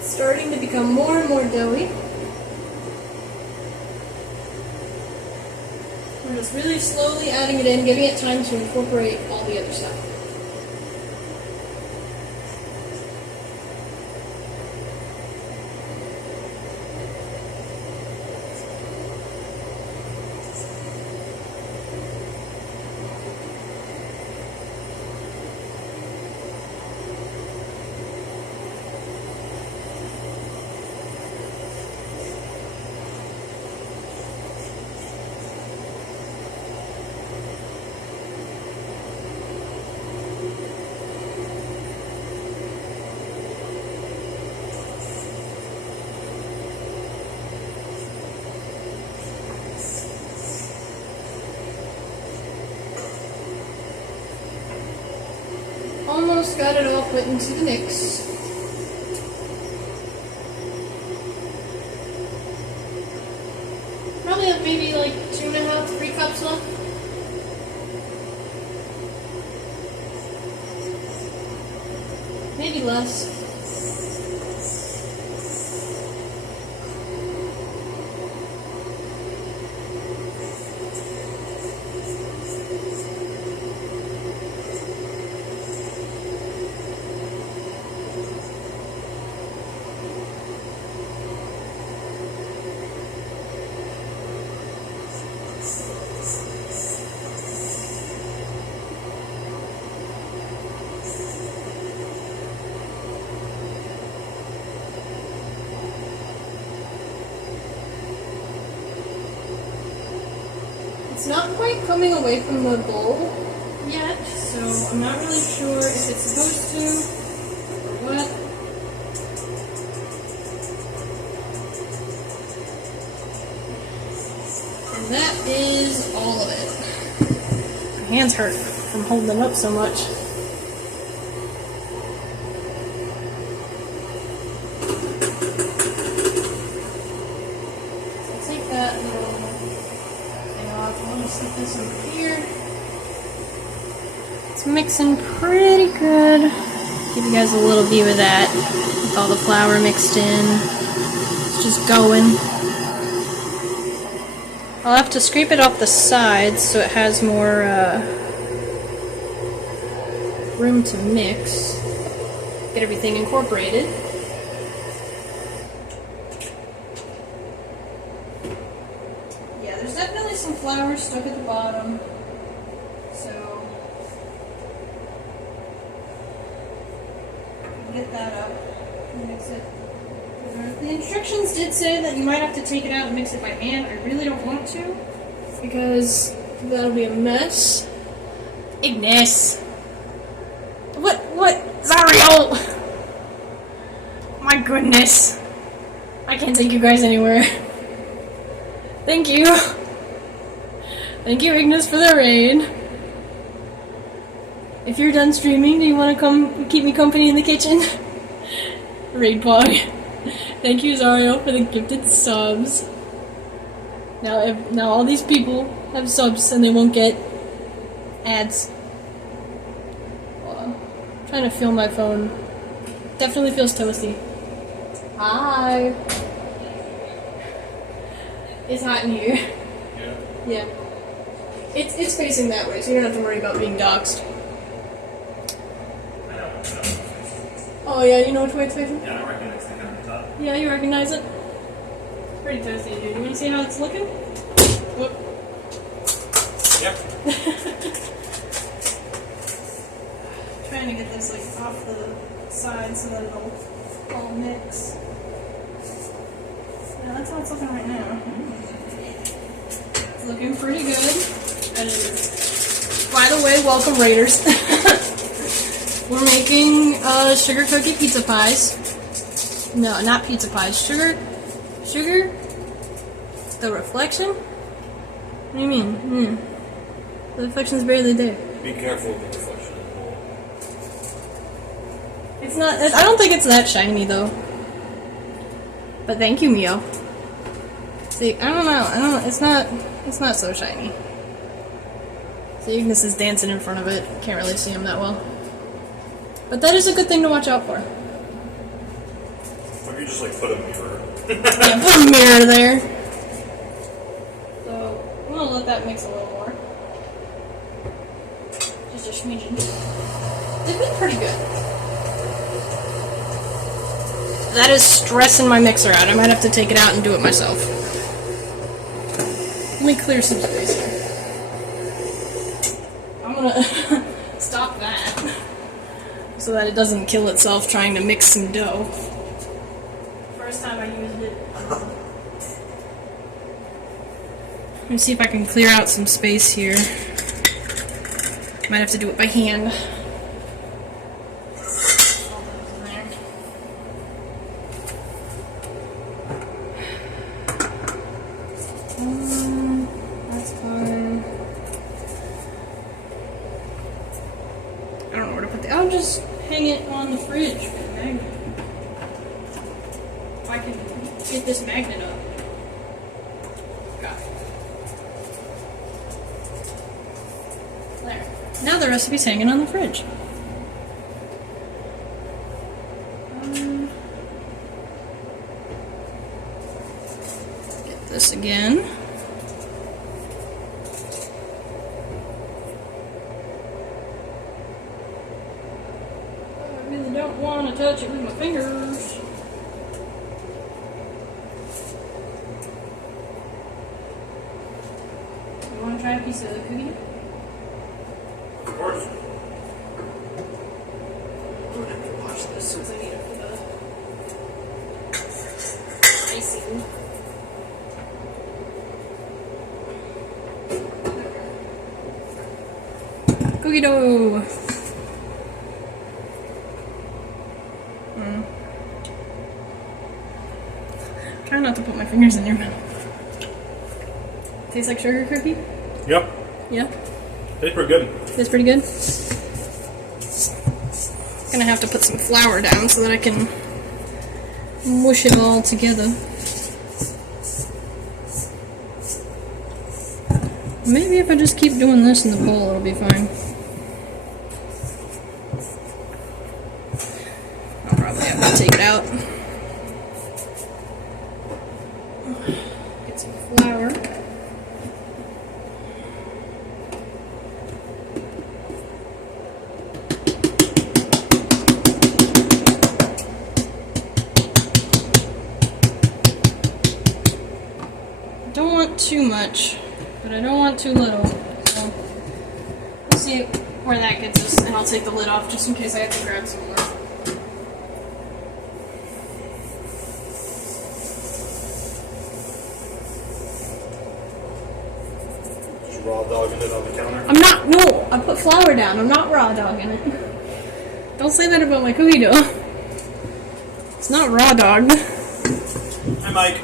Starting to become more and more doughy. We're just really slowly adding it in, giving it time to incorporate all the other stuff. Almost got it all put into the mix. Probably have maybe like 2.5, 3 cups left. Maybe less. It's not quite coming away from the bowl yet, so I'm not really sure if it's supposed to or what. And that is all of it. My hands hurt from holding them up so much. Set this over here. It's mixing pretty good. Give you guys a little view of that with all the flour mixed in. It's just going. I'll have to scrape it off the sides so it has more room to mix. Get everything incorporated. Yeah, there's definitely some flour stuck at the bottom. So get that up and mix it. The instructions did say that you might have to take it out and mix it by hand. I really don't want to because that'll be a mess. Ignis! What? Zario! My goodness. I can't take you guys anywhere. Thank you. Thank you, Ignis, for the raid. If you're done streaming, do you want to come keep me company in the kitchen? Raid Pog. Thank you, Zario, for the gifted subs. Now all these people have subs and they won't get ads. Hold on. I'm trying to feel my phone. Definitely feels toasty. Hi. It's hot in here. Yeah. It's facing that way, so you don't have to worry about being doxxed. Oh yeah, you know which way it's facing? Yeah, I recognize the on the top. Yeah, you recognize it? It's pretty toasty, dude. You wanna see how it's looking? Whoop. Yep. Trying to get this like off the side so that it'll all mix. Yeah, that's how it's looking right now. It's looking pretty good. And by the way, welcome Raiders. We're making sugar cookie pizza pies. No, not pizza pies. Sugar? The reflection? What do you mean? The reflection's barely there. Be careful with the reflection of the bowl. It's not. I don't think it's that shiny though. But thank you, Mio. See, I don't know. It's not so shiny. So Ignis is dancing in front of it. Can't really see him that well. But that is a good thing to watch out for. Or you just like put a mirror. Yeah, put a mirror there. So I'm gonna let that mix a little more. Just a smidgen. They've been pretty good. That is stressing my mixer out. I might have to take it out and do it myself. Let me clear some space here. I'm gonna stop that so that it doesn't kill itself trying to mix some dough. First time I used it. Let me see if I can clear out some space here. Might have to do it by hand. That's fine. I don't know where to put the. I'll just hang it on the fridge with a magnet. If I can get this magnet up. Got it. There. Now the recipe's hanging on the fridge. Get this again. I really don't want to touch it with my fingers. You want to try a piece of the cookie? Of course. I'm gonna have to wash this since I need it for the icing. Cookie dough! Try not to put my fingers in your mouth. Tastes like sugar cookie? Yep. Yeah? Tastes pretty good. Tastes pretty good? Gonna have to put some flour down so that I can mush it all together. Maybe if I just keep doing this in the bowl, it'll be fine. Get some flour. I don't want too much, but I don't want too little. So we'll see where that gets us, and I'll take the lid off just in case I have to grab some more. Just raw dogging it on the counter. I'm not, no, I put flour down. I'm not raw dogging it. Don't say that about my cookie dough. It's not raw dogged. Hi, Mike.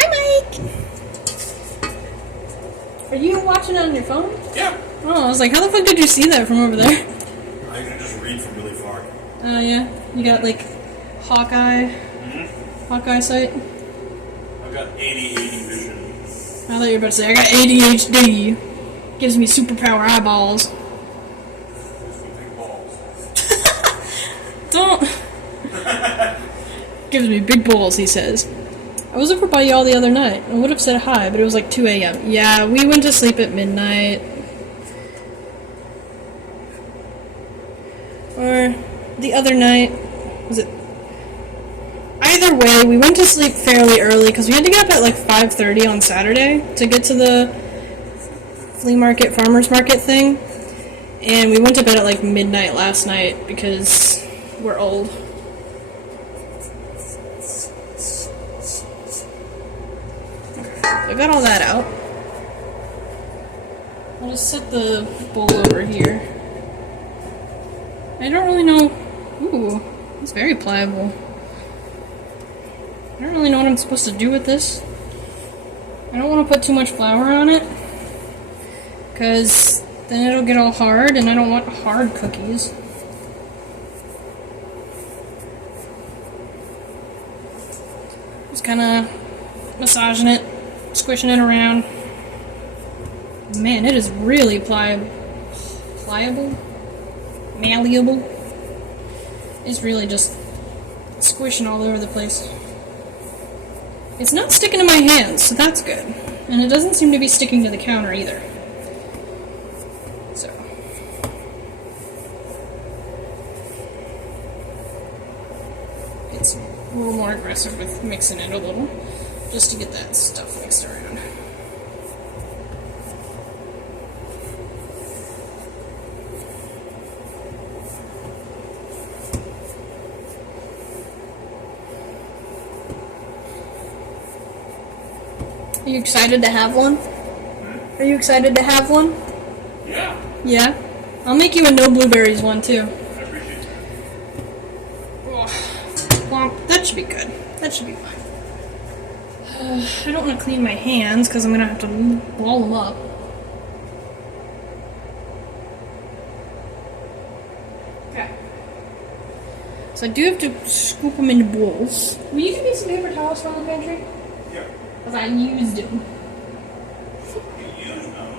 Hi, Mike! Are you watching it on your phone? Yeah. Oh, I was like, how the fuck did you see that from over there? I can just read from really far. Oh, yeah? You got, like, Hawkeye? Hawkeye sight? I've got 80/80 vision. I thought you were about to say, I got ADHD. Gives me superpower eyeballs. There's some big balls. Don't. Gives me big balls, he says. I was over by y'all the other night. I would have said hi, but it was like 2 a.m. Yeah, we went to sleep at midnight. Or the other night. Was it? Either way, we went to sleep fairly early because we had to get up at like 5:30 on Saturday to get to the flea market, farmer's market thing. And we went to bed at like midnight last night because we're old. I got all that out. I'll just set the bowl over here. I don't really know. Ooh, it's very pliable. I don't really know what I'm supposed to do with this. I don't want to put too much flour on it, because then it'll get all hard, and I don't want hard cookies. Just kind of massaging it, squishing it around. Man, it is really pliable. Malleable. It's really just squishing all over the place. It's not sticking to my hands, so that's good. And it doesn't seem to be sticking to the counter either. So. It's a little more aggressive with mixing it a little, just to get that stuff mixed around. Are you excited to have one? Are you excited to have one? Yeah. Yeah? I'll make you a no blueberries one too. I appreciate that. Oh, plonk. That should be good. That should be fine. I don't want to clean my hands because I'm going to have to ball them up. Okay. So I do have to scoop them into bowls. Will you give me some paper towels from the pantry? Yeah. Because I used them. You use them.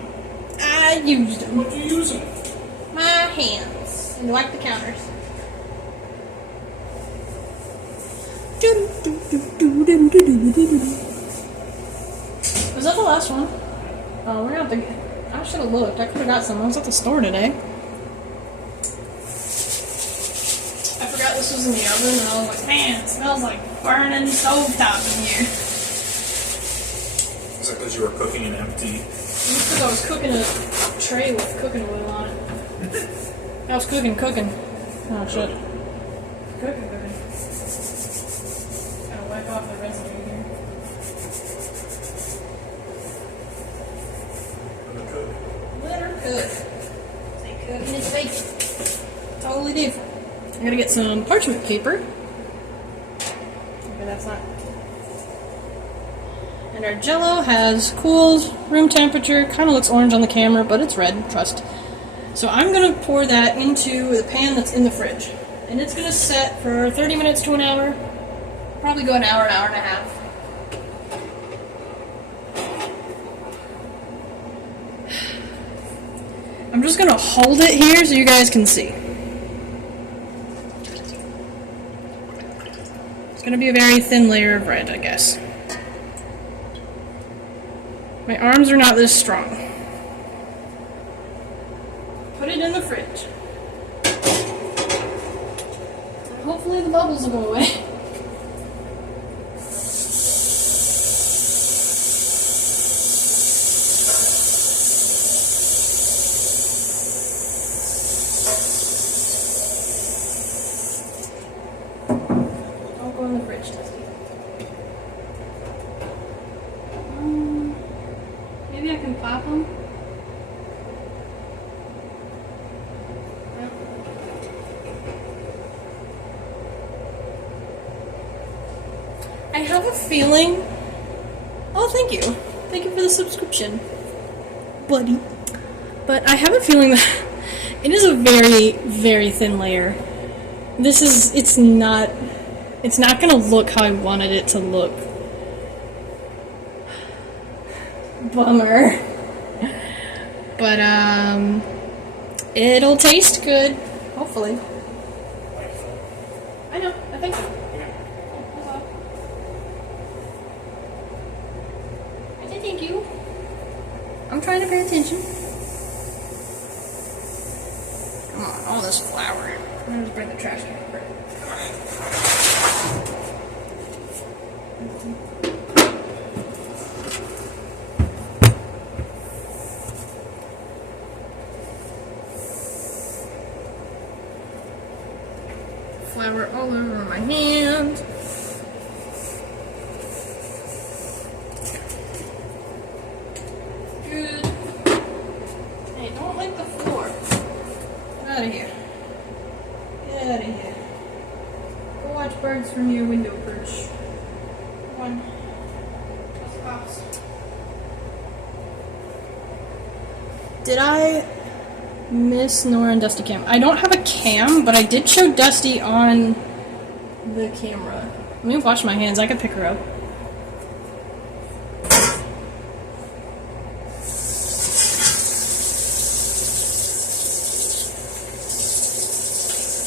I used them. What do you use them? My hands. And wipe the counters. Was that the last one? Oh, we're gonna have to. I should have looked. I could have got some. I was at the store today. I forgot this was in the oven, and I was like, man, it smells like burning stovetop in here. Is that because you were cooking an empty? It's because I was cooking a tray with cooking oil on it. I was cooking. Oh, shit. Cooking. Gotta wipe off the residue here. Let her cook. Say cooking is bacon. Totally different. I gotta get some parchment paper. Okay, that's not. And our jello has cooled, room temperature. Kind of looks orange on the camera, but it's red, trust. So I'm going to pour that into the pan that's in the fridge. And it's going to set for 30 minutes to an hour. Probably go an hour and a half. I'm just going to hold it here so you guys can see. gonna be a very thin layer of red, I guess. My arms are not this strong. Put it in the fridge. And hopefully the bubbles will go away. Don't go in the fridge, Dusty. Maybe I can pop them. I have a feeling. Oh, thank you. Thank you for the subscription, buddy. But I have a feeling that it is a very, very thin layer. It's not gonna look how I wanted it to look. Bummer. But, it'll taste good. Hopefully. I know, I think so. That's all. I said thank you. I'm trying to pay attention. Come on, all this flour. I'm gonna just bring the trash can over. Flour all over my hands. Good. Hey, don't lick the floor. Get out of here. Get out of here. Go watch birds from your window perch. Come on. Just pops. Did I miss Nora and Dusty cam? I don't have a cam, but I did show Dusty on the camera. Let me wash my hands. I could pick her up.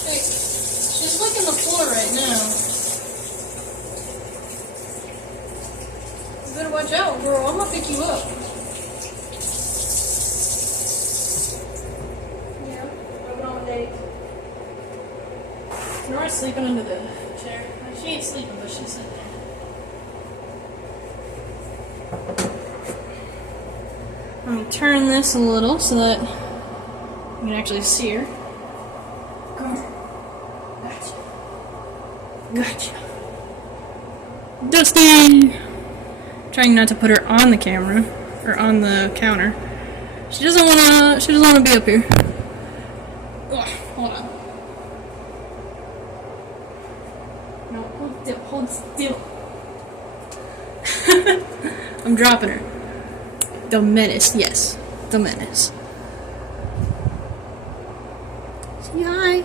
Hey, she's licking the floor right now. You better watch out, girl. I'm gonna pick you up. Nora's sleeping under the chair. She ain't sleeping, but she's sitting there. Let me turn this a little so that you can actually see her. Come here. Gotcha. Dusty! Trying not to put her on the camera or on the counter. She doesn't wanna be up here. Ugh, hold on. No, hold still. I'm dropping her. The menace, yes. The menace. Say hi.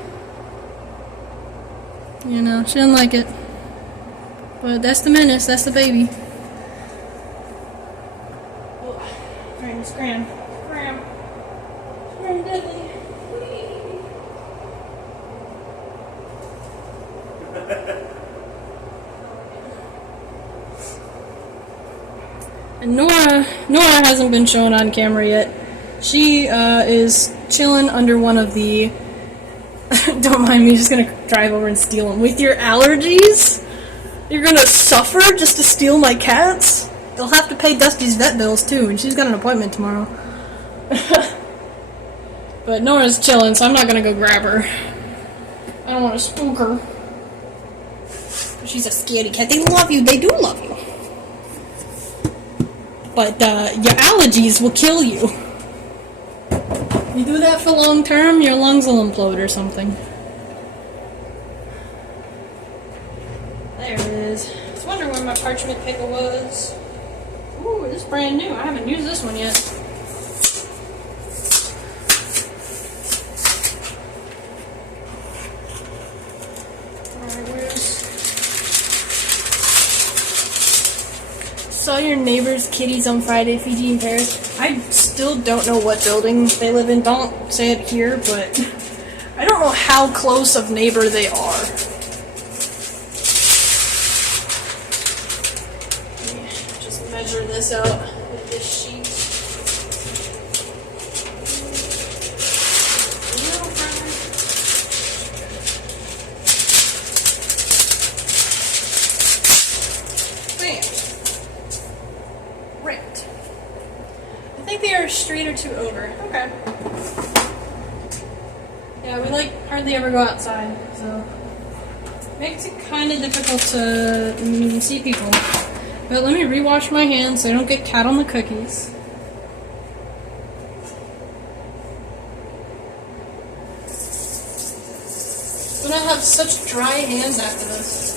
You know, she doesn't like it. But that's the menace, that's the baby. Oh, trying to scram. Scram deadly. And Nora hasn't been shown on camera yet. She is chilling under one of the. Don't mind me, just gonna drive over and steal them. With your allergies, you're gonna suffer just to steal my cats. They'll have to pay Dusty's vet bills too, and she's got an appointment tomorrow. But Nora's chilling, so I'm not gonna go grab her. I don't want to spook her. She's a scaredy cat. They love you. They do love you. But your allergies will kill you. You do that for long term, your lungs will implode or something. There it is. I was wondering where my parchment paper was. Ooh, this is brand new. I haven't used this one yet. Saw your neighbor's kitties on Friday, Fiji and Paris. I still don't know what building they live in. Don't say it here, but I don't know how close of neighbor they are. measure this out with this sheet. Right. I think they are straight or two over. Okay. Yeah, we like hardly ever go outside, so makes it kind of difficult to see people. But let me rewash my hands so I don't get cat on the cookies. I'm gonna have such dry hands after this.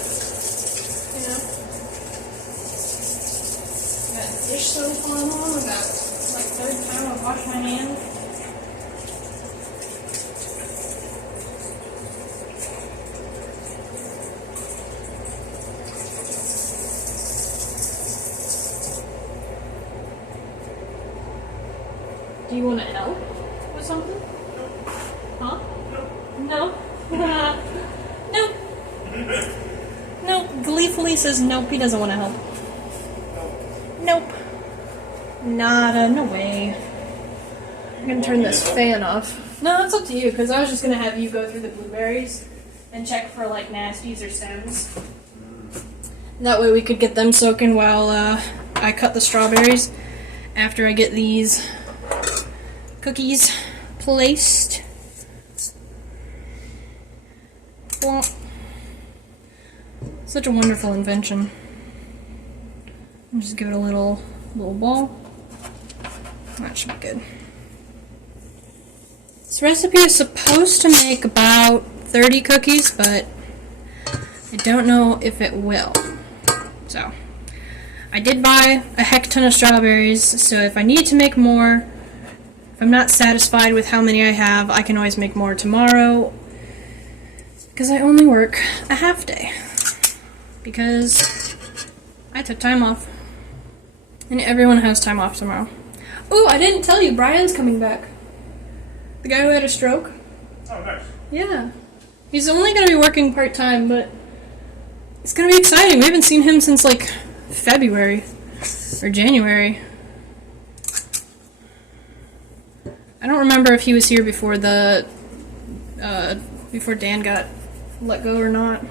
Dish soap on them, about like third time I've washed my hands. Do you want to help with something? Huh? No? No. No, gleefully says nope, he doesn't want to help. Nope. Nada, no way. I'm gonna turn this fan off. No, it's up to you, because I was just gonna have you go through the blueberries and check for like nasties or stems. That way we could get them soaking while I cut the strawberries after I get these cookies placed. Well, such a wonderful invention. Just give it a little ball. That should be good. This recipe is supposed to make about 30 cookies, but I don't know if it will. So, I did buy a heck ton of strawberries, so if I need to make more, if I'm not satisfied with how many I have, I can always make more tomorrow, because I only work a half day, because I took time off. And everyone has time off tomorrow. Oh, I didn't tell you, Brian's coming back. The guy who had a stroke. Oh, nice. Yeah. He's only going to be working part-time, but it's going to be exciting. We haven't seen him since, like, February. Or January. I don't remember if he was here before before Dan got let go or not.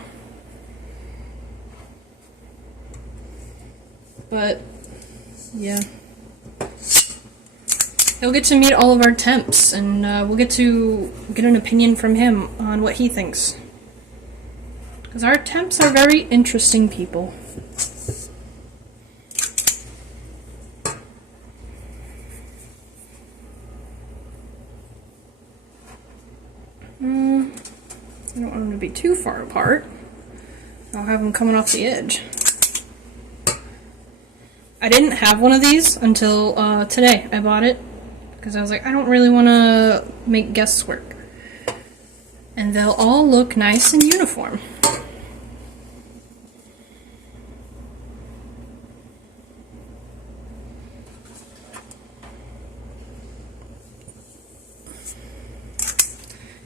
But yeah. He'll get to meet all of our temps, and we'll get to get an opinion from him on what he thinks. Because our temps are very interesting people. I don't want them to be too far apart. I'll have them coming off the edge. I didn't have one of these until today. I bought it because I was like, I don't really want to make guests work. And they'll all look nice and uniform.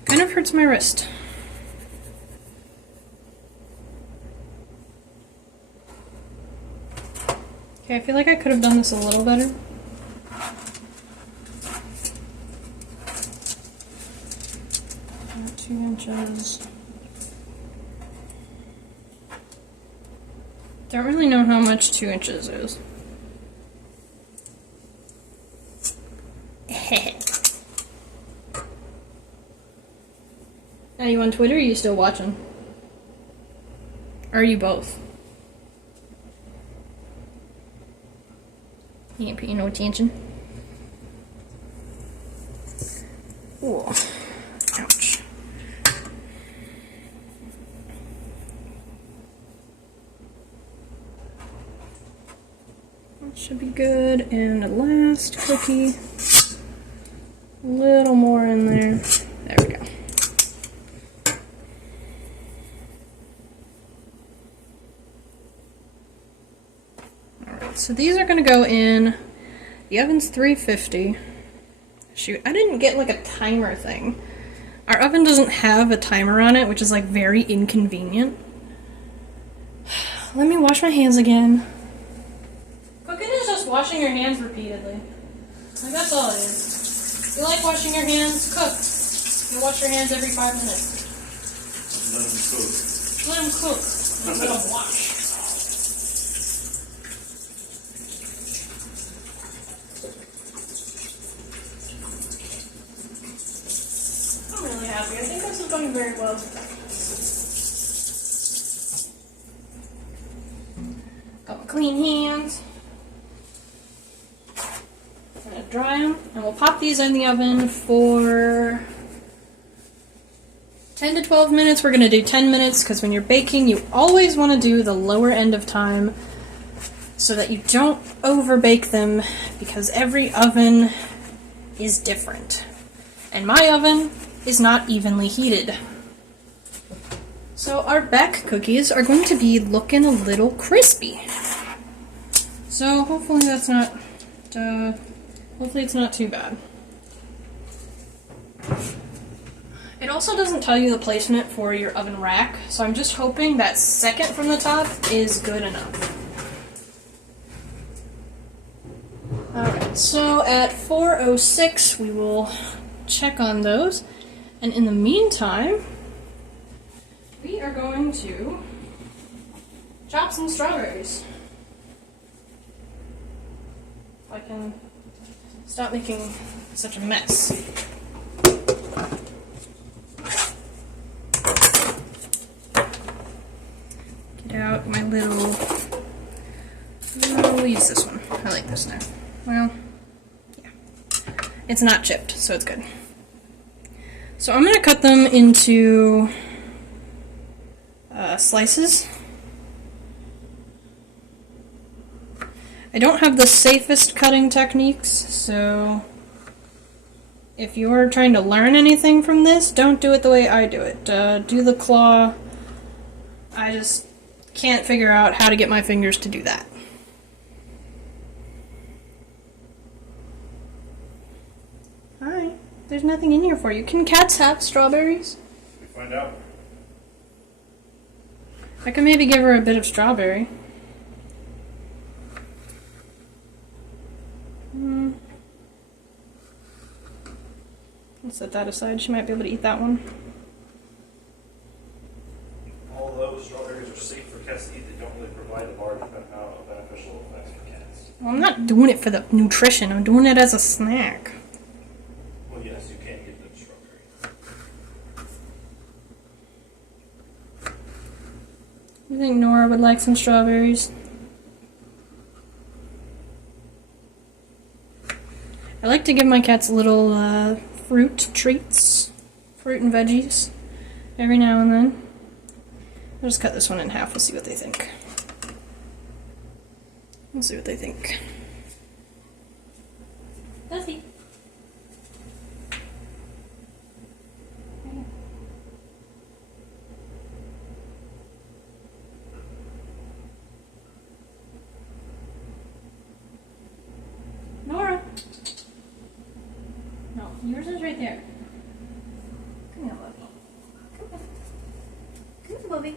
Kind of hurts my wrist. Okay, I feel like I could have done this a little better. About 2 inches. Don't really know how much 2 inches is. Are you on Twitter or are you still watching? Or are you both? You ain't paying no attention. Ooh. Ouch. That should be good. And the last cookie. A little more in there. There we go. So these are going to go in, the oven's 350. Shoot, I didn't get like a timer thing. Our oven doesn't have a timer on it, which is like very inconvenient. Let me wash my hands again. Cooking washing your hands repeatedly. Like, that's all it is. If you like washing your hands, cook. You wash your hands every 5 minutes. Let them cook. Let them cook. Let them wash. I'm really happy. I think this is going very well. Got my clean hands. I'm gonna dry them, and we'll pop these in the oven for 10 to 12 minutes. We're gonna do 10 minutes because when you're baking, you always want to do the lower end of time so that you don't overbake them, because every oven is different. And my oven is not evenly heated. So our back cookies are going to be looking a little crispy. So hopefully that's not, hopefully it's not too bad. It also doesn't tell you the placement for your oven rack, so I'm just hoping that second from the top is good enough. Alright, so at 4:06 we will check on those, and in the meantime we are going to chop some strawberries. If I can stop making such a mess. Get out my little... We'll use this one. I like this now. Well, yeah. It's not chipped, so it's good. So I'm going to cut them into slices. I don't have the safest cutting techniques, so if you're trying to learn anything from this, don't do it the way I do it. Do the claw. I just can't figure out how to get my fingers to do that. Hi, there's nothing in here for you. Can cats have strawberries? We find out. I can maybe give her a bit of strawberry. Let's set that aside. She might be able to eat that one. Although strawberries are safe for cats to eat, they don't really provide a large amount of beneficial effects for cats. Well, I'm not doing it for the nutrition. I'm doing it as a snack. Well, yes, you can get them strawberry. You think Nora would like some strawberries? I like to give my cats little fruit treats, fruit and veggies, every now and then. I'll just cut this one in half. We'll see what they think. We'll see what they think. Dusty. Nora. No, yours is right there. Come here, Bubby. Come here. Come here, Bubby.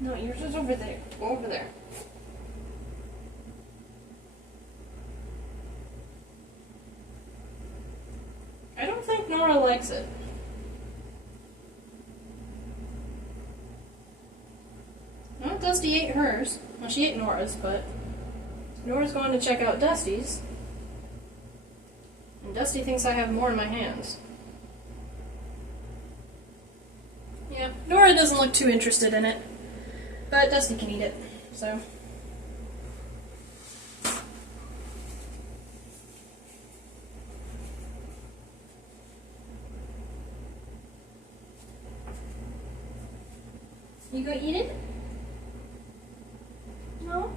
No, yours is over there. Go over there. I don't think Nora likes it. Well, Dusty ate hers. Well, she ate Nora's, but Nora's going to check out Dusty's. And Dusty thinks I have more in my hands. Yeah, Nora doesn't look too interested in it, but Dusty can eat it, so. You go eat it? No?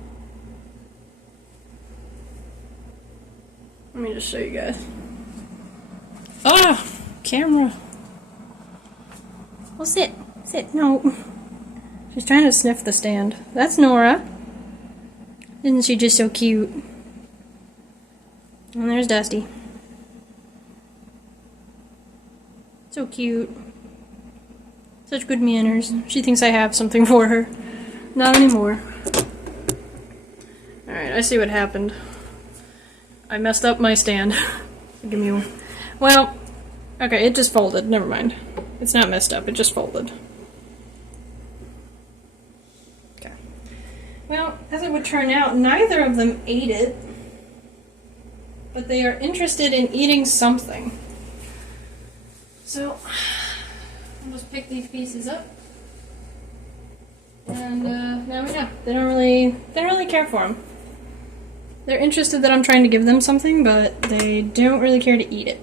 Let me just show you guys. Ah! Camera. Well, sit. Sit. No. She's trying to sniff the stand. That's Nora. Isn't she just so cute? And there's Dusty. So cute. Such good manners. She thinks I have something for her. Not anymore. Alright, I see what happened. I messed up my stand. Give me one. Well, okay, it just folded. Never mind. It's not messed up, it just folded. Okay. Well, as it would turn out, neither of them ate it, but they are interested in eating something. So, I'll just pick these pieces up. And now we know. They don't really care for them. They're interested that I'm trying to give them something, but they don't really care to eat it.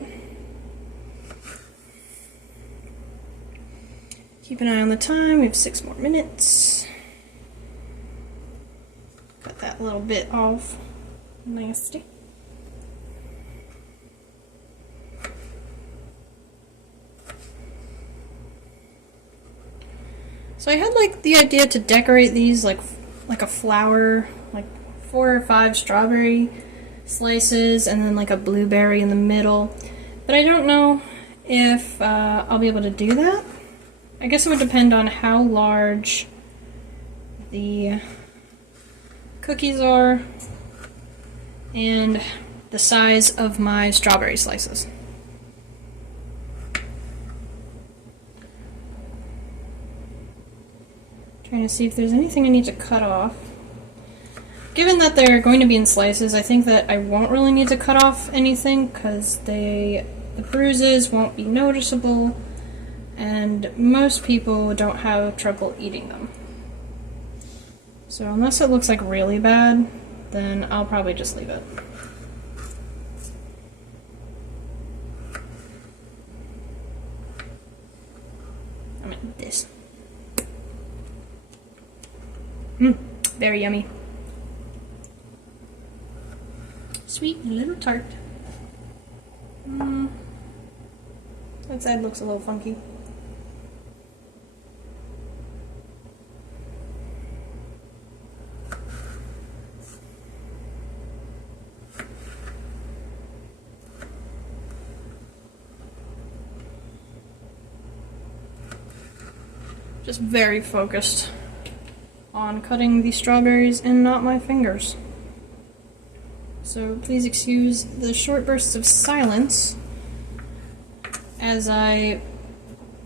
Keep an eye on the time. We have 6 more minutes. Cut that little bit off. Nasty. So I had like the idea to decorate these like a flower, like 4 or 5 strawberry slices and then like a blueberry in the middle. But I don't know if I'll be able to do that. I guess it would depend on how large the cookies are and the size of my strawberry slices. Trying to see if there's anything I need to cut off. Given that they're going to be in slices, I think that I won't really need to cut off anything because the bruises won't be noticeable and most people don't have trouble eating them. So unless it looks like really bad, then I'll probably just leave it. I mean this. Very yummy. Sweet and a little tart. That side looks a little funky. Just very focused on cutting the strawberries and not my fingers. So please excuse the short bursts of silence as I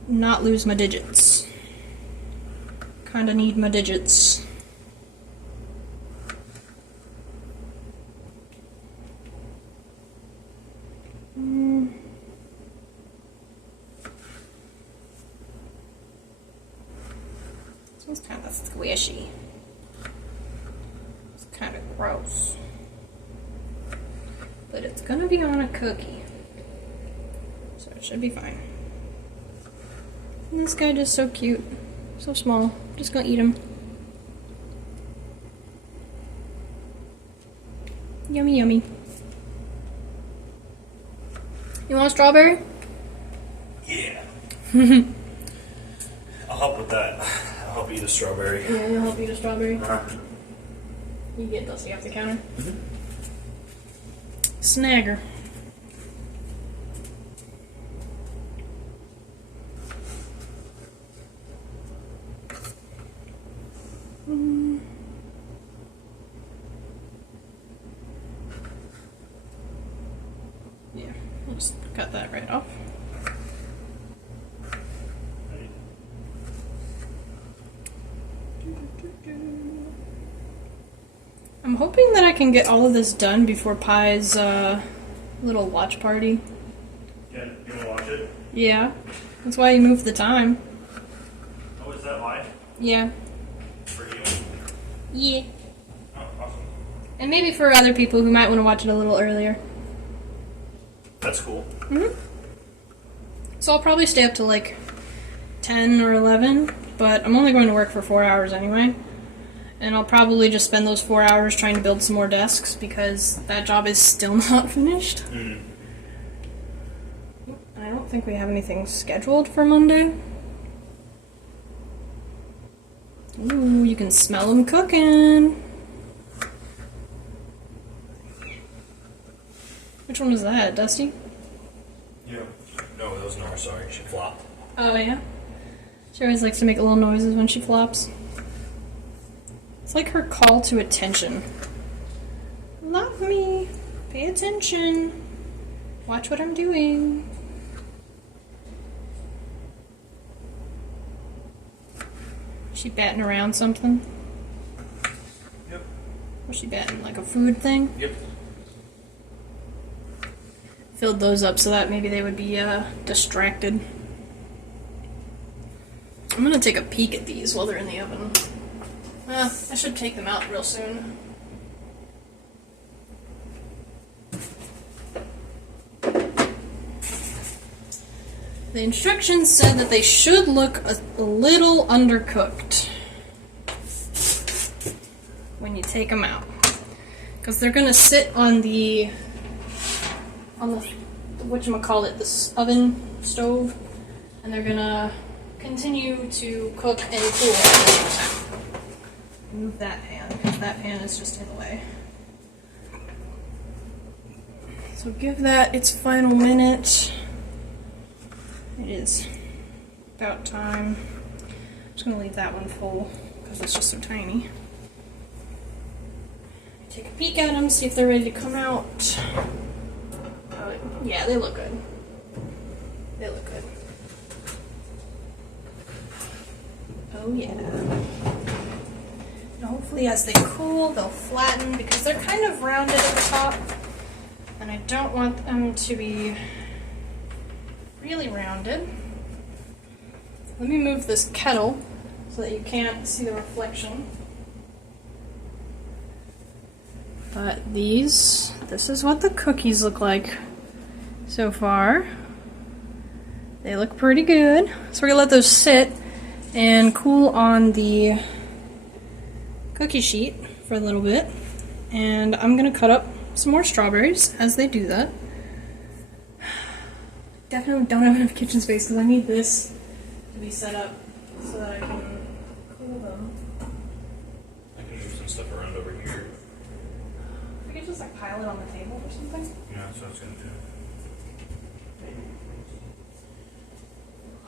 not lose my digits. Kinda need my digits. This one's kind of squishy. It's kind of gross. But it's gonna be on a cookie. So it should be fine. And this guy just so cute. So small. Just gonna eat him. Yummy, yummy. You want a strawberry? Yeah. I'll help with that. I'll help eat a strawberry. Yeah, you'll help eat a strawberry. You get Dusty off the counter. Snagger. Yeah, I'll just cut that right off. I'm hoping that I can get all of this done before Pie's little watch party. Yeah, you wanna watch it? Yeah, that's why he moved the time. Oh, is that live? Yeah. For you? Yeah. Oh, awesome. And maybe for other people who might want to watch it a little earlier. That's cool. So I'll probably stay up to like 10 or 11, but I'm only going to work for 4 hours anyway. And I'll probably just spend those 4 hours trying to build some more desks because that job is still not finished. And I don't think we have anything scheduled for Monday. Ooh, you can smell them cooking. Which one was that, Dusty? Yeah. No, that was Nora, sorry. She flopped. Oh, yeah? She always likes to make little noises when she flops. It's like her call to attention. me. Pay attention. Watch what I'm doing. She batting around something? Yep. Was she batting like a food thing? Yep. Filled those up so that maybe they would be distracted. I'm gonna take a peek at these while they're in the oven. I should take them out real soon. The instructions said that they should look a little undercooked when you take them out, because they're gonna sit on the whatchamacallit, this oven stove, and they're gonna continue to cook and cool at the same time. Move that pan, because that pan is just in the way. So give that its final minute. It is about time. I'm just going to leave that one full because it's just so tiny. Take a peek at them, see if they're ready to come out. Yeah, they look good. They look good. Oh yeah. And hopefully as they cool, they'll flatten because they're kind of rounded at the top. And I don't want them to be really rounded. Let me move this kettle so that you can't see the reflection. But this is what the cookies look like so far. They look pretty good. So we're gonna let those sit and cool on the cookie sheet for a little bit. And I'm gonna cut up some more strawberries as they do that. Definitely don't have enough kitchen space because I need this to be set up so that I can cool them. I can move some stuff around over here. I could just like pile it on the table or something. Yeah, that's what I was going to do.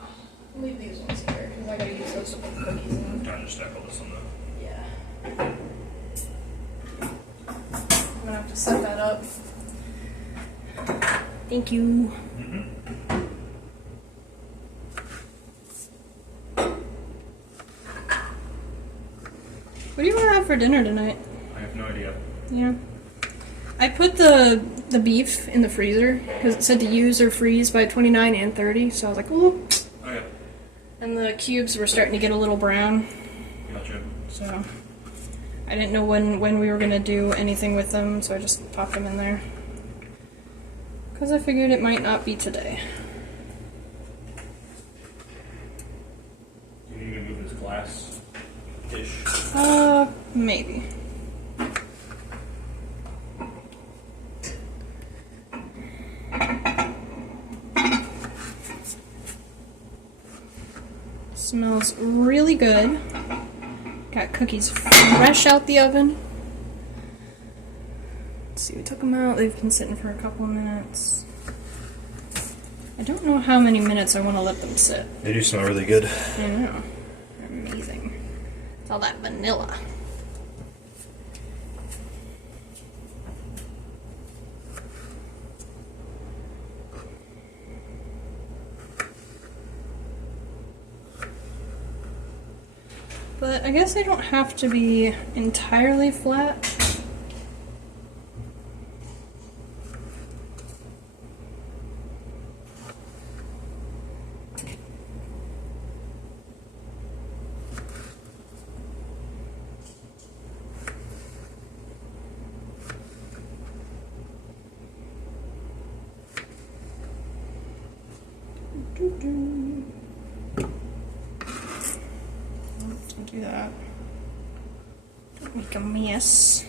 I'll leave these ones here because I gotta use those to put the cookies in. I'll just stack all this on the... Yeah. I'm gonna have to set that up. Thank you. What do you want to have for dinner tonight? I have no idea. Yeah. I put the beef in the freezer because it said to use or freeze by 29 and 30, so I was like, ooh. Oh yeah. And the cubes were starting to get a little brown. Gotcha. So I didn't know when we were going to do anything with them, so I just popped them in there. Because I figured it might not be today. Do you need to move this glass dish? Maybe. Smells really good. Got cookies fresh out the oven. Let's see, we took them out. They've been sitting for a couple of minutes. I don't know how many minutes I want to let them sit. They do smell really good. I know. They're amazing. It's all that vanilla. But I guess they don't have to be entirely flat. Don't do that. Don't make a mess.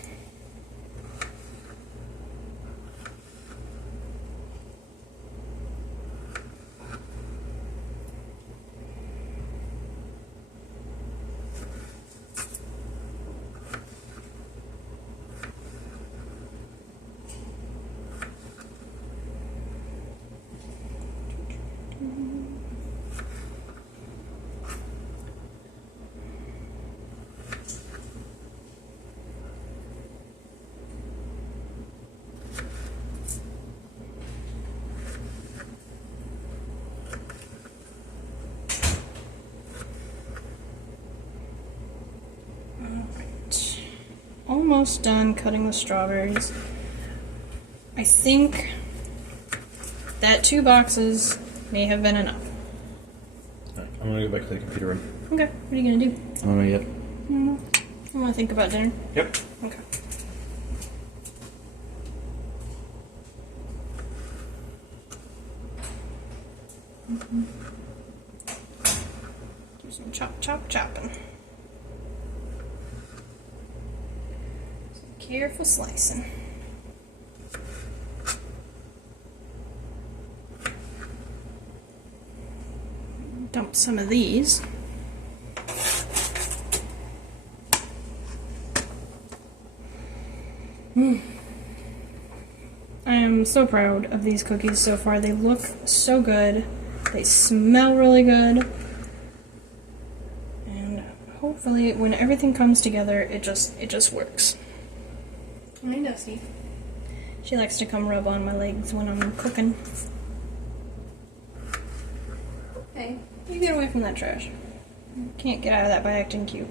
Alright. Almost done cutting the strawberries. I think that 2 boxes may have been enough. Alright, I'm gonna go back to the computer room. Okay, what are you gonna do? I don't know yet. I wanna think about dinner. Yep. Okay. Do some chopping. Some careful slicing. Dump some of these. I am so proud of these cookies so far. They look so good. They smell really good. And hopefully when everything comes together, it just works. Hi, Dusty. She likes to come rub on my legs when I'm cooking. Hey, you get away from that trash. You can't get out of that by acting cute.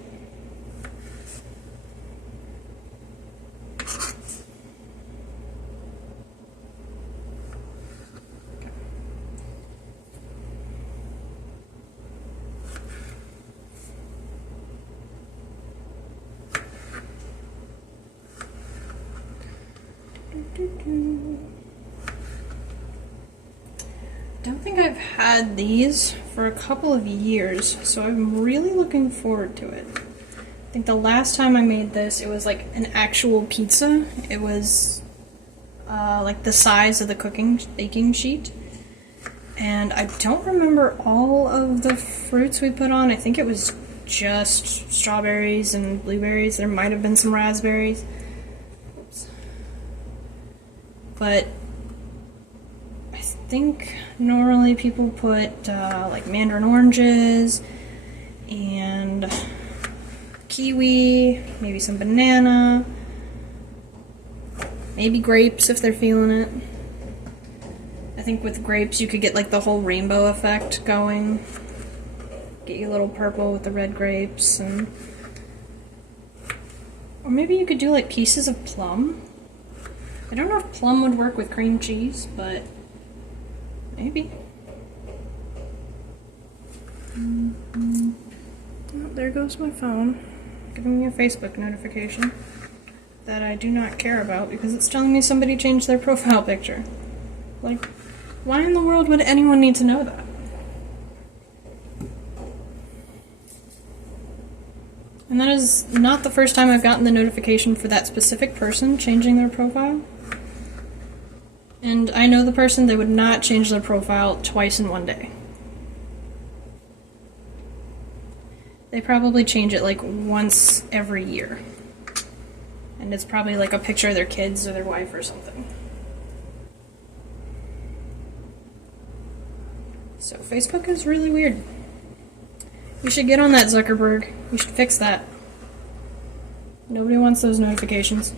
Don't think I've had these for a couple of years, so I'm really looking forward to it. I think the last time I made this, it was like an actual pizza. It was like the size of the baking sheet. And I don't remember all of the fruits we put on. I think it was just strawberries and blueberries. There might have been some raspberries. Oops. But I think normally people put like mandarin oranges and kiwi, maybe some banana, maybe grapes if they're feeling it. I think with grapes you could get like the whole rainbow effect going. Get you a little purple with the red grapes, and or maybe you could do like pieces of plum. I don't know if plum would work with cream cheese, but maybe. Oh, there goes my phone, giving me a Facebook notification that I do not care about because it's telling me somebody changed their profile picture. Like, why in the world would anyone need to know that? And that is not the first time I've gotten the notification for that specific person changing their profile. And I know the person, they would not change their profile twice in one day. They probably change it like once every year. And it's probably like a picture of their kids or their wife or something. So Facebook is really weird. You should get on that, Zuckerberg. You should fix that. Nobody wants those notifications.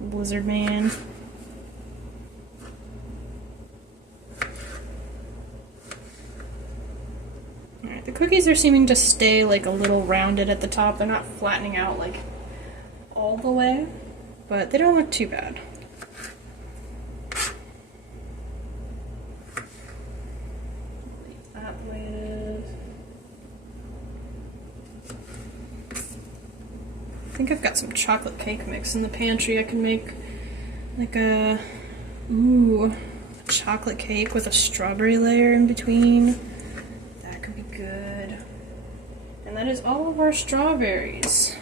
Blizzard man. Alright, the cookies are seeming to stay like a little rounded at the top. They're not flattening out like all the way, but they don't look too bad. I think I've got some chocolate cake mix in the pantry. I can make like a chocolate cake with a strawberry layer in between. That could be good. And that is all of our strawberries.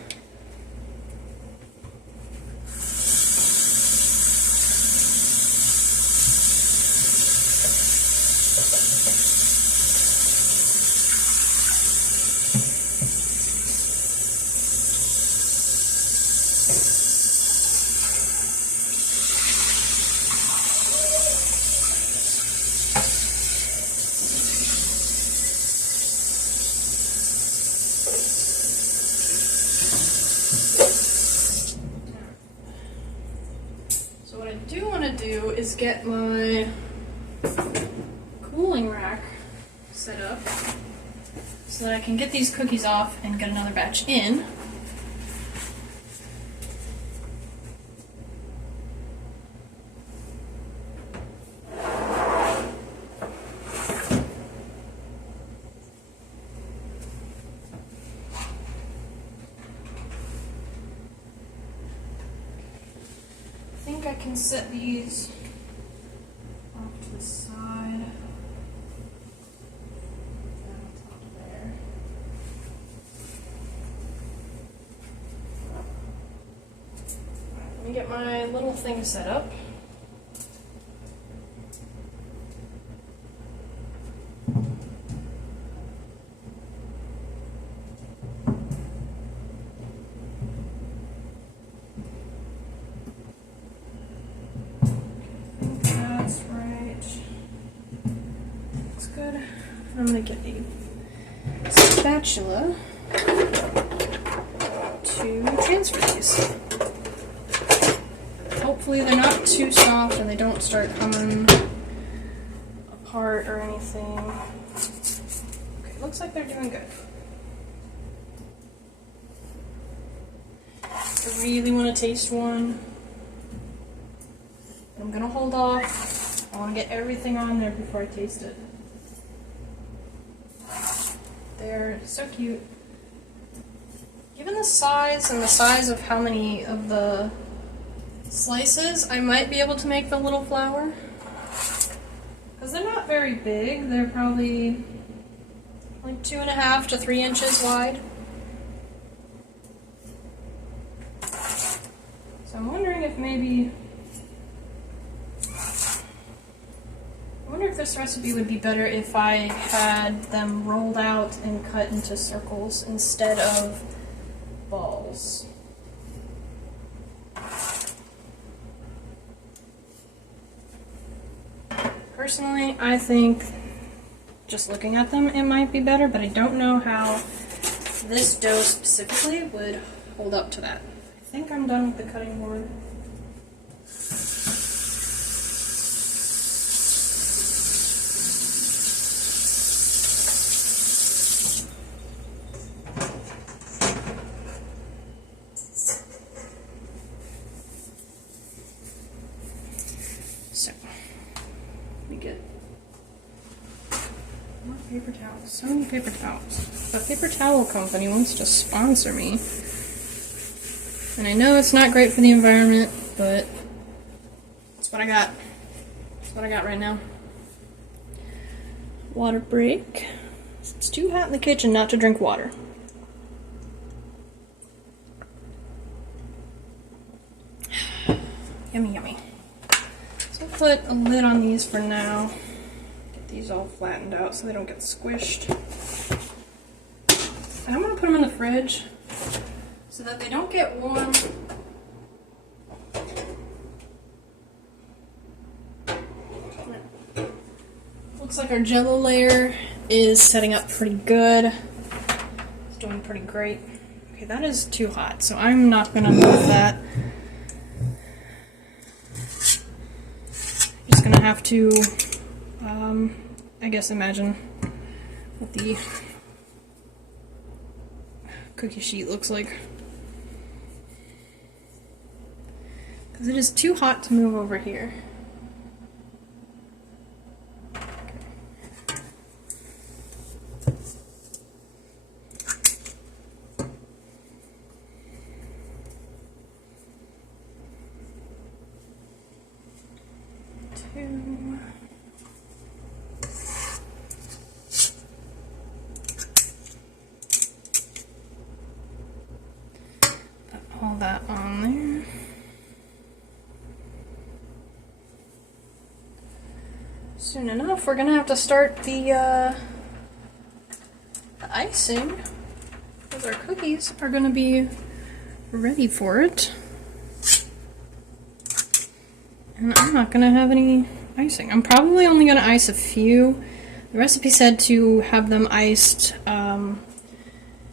So what I do want to do is get my cooling rack set up. so that I can get these cookies off and get another batch in. I think I can set these off to the side. That on top there. Let me get my little thing set up. That's right. Looks good. I'm gonna get a spatula to transfer these. Hopefully they're not too soft and they don't start coming apart or anything. Okay, looks like they're doing good. I really want to taste one. I'm gonna hold off. I want to get everything on there before I taste it. They're so cute. Given the size and the size of how many of the slices, I might be able to make the little flower. Because they're not very big. They're probably like 2.5 to 3 inches wide. So I'm wondering if maybe... I wonder if this recipe would be better if I had them rolled out and cut into circles instead of balls. Personally, I think just looking at them it might be better, but I don't know how this dough specifically would hold up to that. I think I'm done with the cutting board. So, let me get more paper towels. So many paper towels. The paper towel company wants to sponsor me. And I know it's not great for the environment, but that's what I got. That's what I got right now. Water break. It's too hot in the kitchen not to drink water. Yummy, yummy. So I'll put a lid on these for now. Get these all flattened out so they don't get squished. And I'm going to put them in the fridge so that they don't get warm. Looks like our jello layer is setting up pretty good. It's doing pretty great. Okay, that is too hot, so I'm not going to move that. Just going to have to, I guess, imagine what the cookie sheet looks like. Because it is too hot to move over here. Put all that on there. Soon enough, we're gonna have to start the icing, because our cookies are gonna be ready for it. And I'm not gonna have any icing. I'm probably only gonna ice a few. The recipe said to have them iced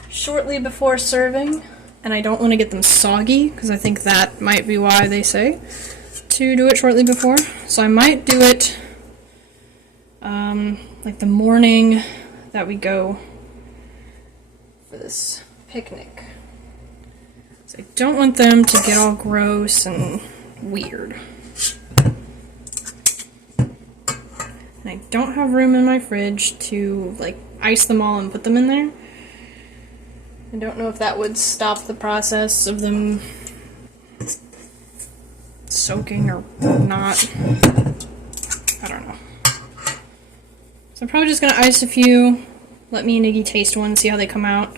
shortly before serving, and I don't want to get them soggy, because I think that might be why they say to do it shortly before. So I might do it like the morning that we go for this picnic. So I don't want them to get all gross and weird. And I don't have room in my fridge to like ice them all and put them in there. I don't know if that would stop the process of them soaking or not. I don't know. So I'm probably just gonna ice a few, let me and Iggy taste one, see how they come out.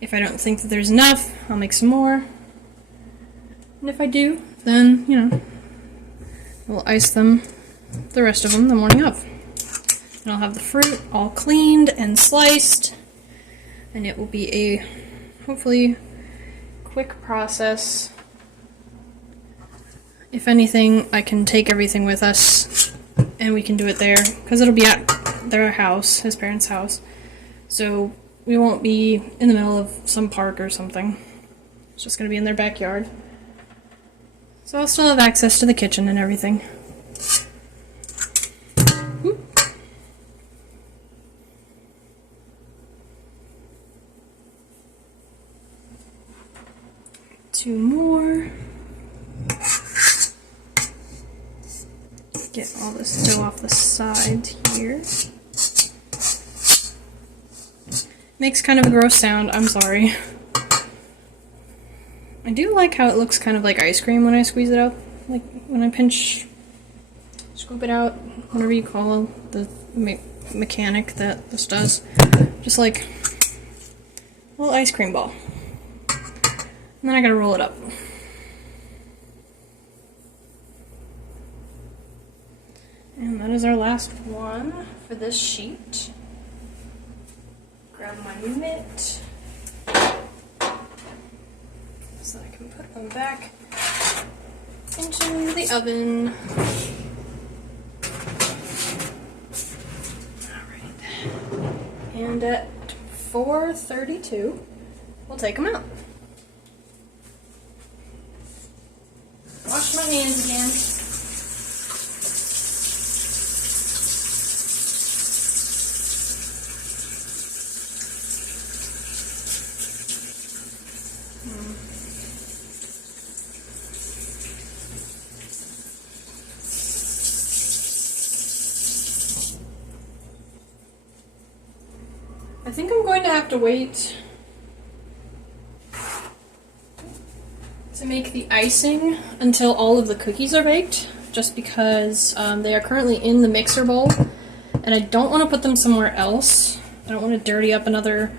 If I don't think that there's enough, I'll make some more. And if I do, then, you know, we'll ice them, the rest of them, the morning of. And I'll have the fruit all cleaned and sliced, and it will be a, hopefully, quick process. If anything, I can take everything with us, and we can do it there, because it'll be at their house, his parents' house. So we won't be in the middle of some park or something. It's just going to be in their backyard. So I'll still have access to the kitchen and everything. Whoop. Two more. Get all this dough off the side here. Makes kind of a gross sound, I'm sorry. I do like how it looks kind of like ice cream when I squeeze it out. Like when I pinch, scoop it out, whatever you call the mechanic that this does. Just like a little ice cream ball. And then I gotta roll it up. And that is our last one for this sheet. Grab my mitt so I can put them back into the oven. Alright. And at 4:32, we'll take them out. Wash my hands again. I think I'm going to have to wait to make the icing until all of the cookies are baked, just because they are currently in the mixer bowl, and I don't want to put them somewhere else. I don't want to dirty up another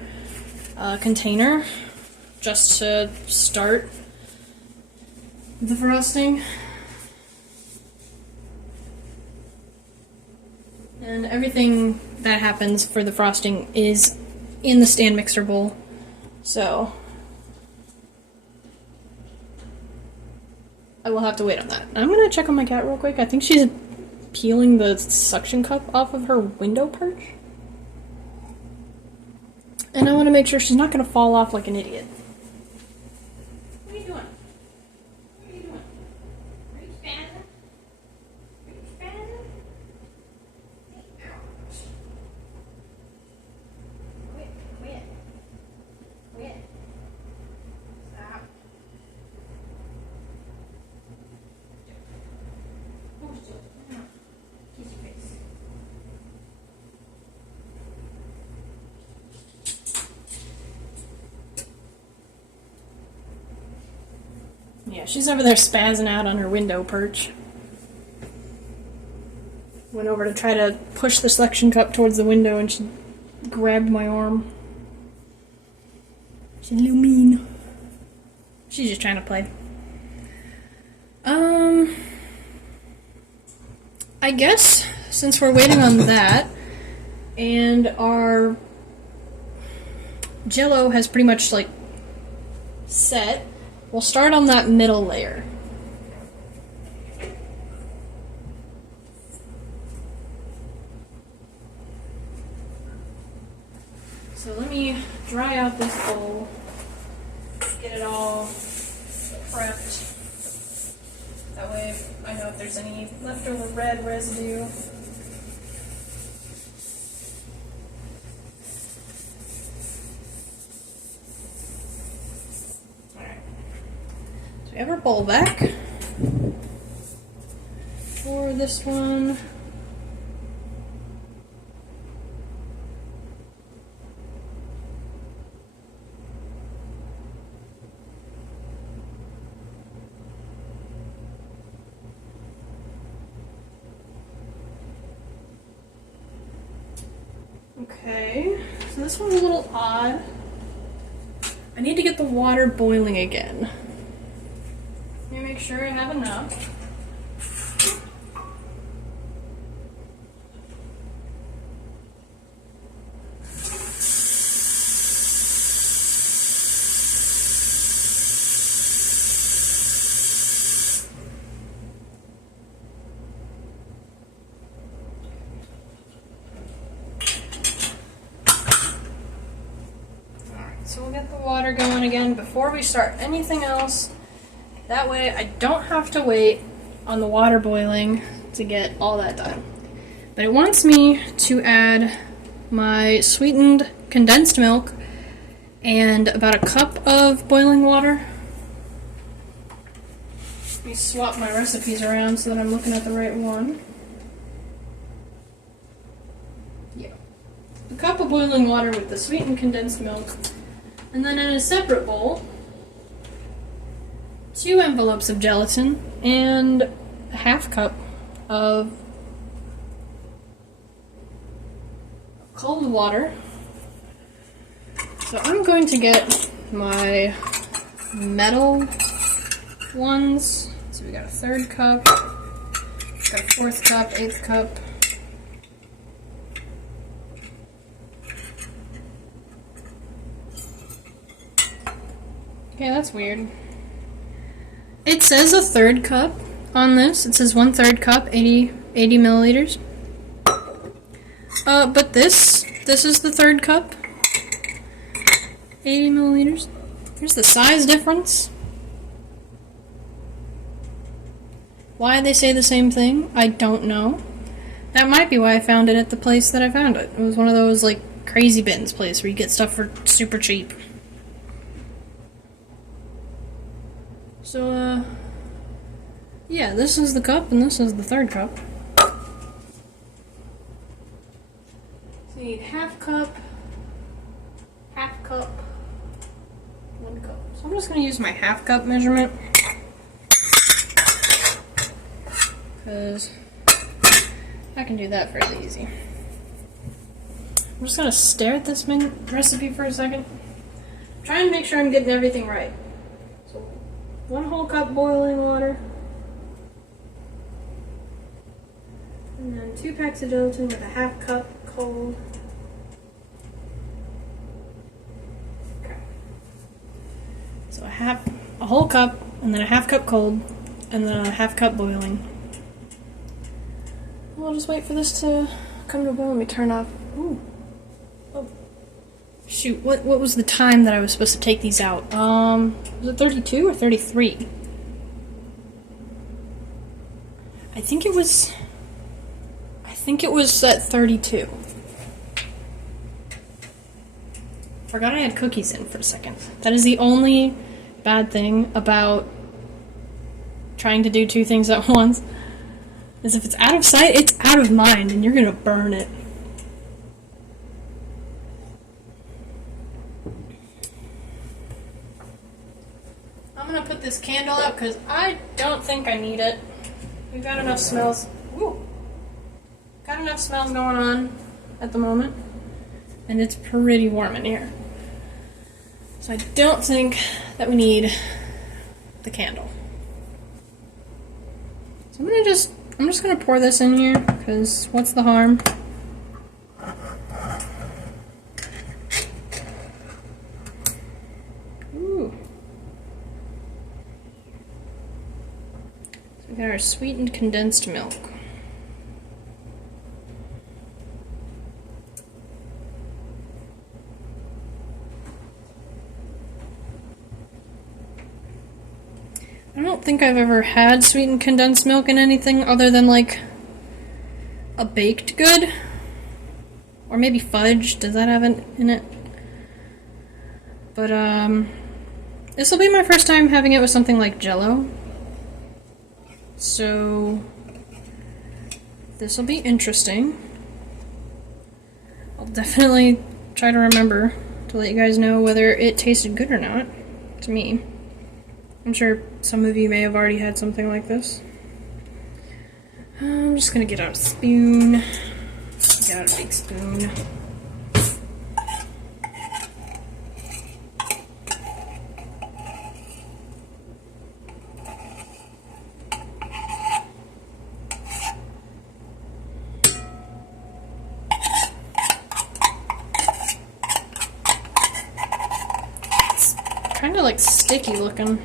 container just to start the frosting. And everything that happens for the frosting is in the stand mixer bowl, so I will have to wait on that. I'm gonna check on my cat real quick. I think she's peeling the suction cup off of her window perch, and I want to make sure she's not gonna fall off like an idiot. What are you doing? What are you doing? Are you spazzing? Are you spazzing? Quit. Stop. Hold still. Kiss your face. Yeah, she's over there spazzing out on her window perch. Went over to try to push the suction cup towards the window and she grabbed my arm. She's a little mean. She's just trying to play. I guess since we're waiting on that and our jello has pretty much like set, we'll start on that middle layer. So let me dry out this bowl, get it all prepped. That way I know if there's any leftover red residue. we have our bowl back. For this one, okay, so this one's a little odd. I need to get the water boiling again. Let me make sure I have enough. So we'll get the water going again before we start anything else. That way I don't have to wait on the water boiling to get all that done. But it wants me to add my sweetened condensed milk and about a cup of boiling water. Let me swap my recipes around so that I'm looking at the right one. Yeah. A cup of boiling water with the sweetened condensed milk. And then in a separate bowl, 2 envelopes of gelatin and a half cup of cold water. So I'm going to get my metal ones. So we got a 3rd cup, got a 4th cup, 8th cup. Okay, that's weird. It says a 3rd cup on this. It says 1/3 cup, 80 milliliters. But this is the 3rd cup, 80 milliliters. Here's the size difference. Why they say the same thing, I don't know. That might be why I found it at the place that I found it. It was one of those, like, crazy bins place where you get stuff for super cheap. So, yeah, this is the cup, and this is the 3rd cup. So you need half cup, 1 cup. So I'm just going to use my half cup measurement, because I can do that fairly easy. I'm just going to stare at this recipe for a second. Try and make sure I'm getting everything right. 1 whole cup boiling water, and then 2 packs of gelatin with a half cup cold. Okay. So a whole cup, and then a half cup cold, and then a half cup boiling. We'll just wait for this to come to a boil. Let me turn off. Ooh. Oh. Shoot, what was the time that I was supposed to take these out? Was it 32 or 33? I think it was at 32. Forgot I had cookies in for a second. That is the only bad thing about trying to do 2 things at once. Is if it's out of sight, it's out of mind, and you're gonna burn it. I'm gonna put this candle out because I don't think I need it. We've got enough smells. Woo! Got enough smells going on at the moment, and it's pretty warm in here. So I don't think that we need the candle. So I'm just gonna pour this in here because what's the harm? We got our sweetened condensed milk. I don't think I've ever had sweetened condensed milk in anything other than like a baked good. Or maybe fudge. Does that have it in it? But This will be my first time having it with something like jello. So this will be interesting. I'll definitely try to remember to let you guys know whether it tasted good or not, to me. I'm sure some of you may have already had something like this. I'm just gonna get out a spoon. Get out a big spoon. It's kind of like sticky looking.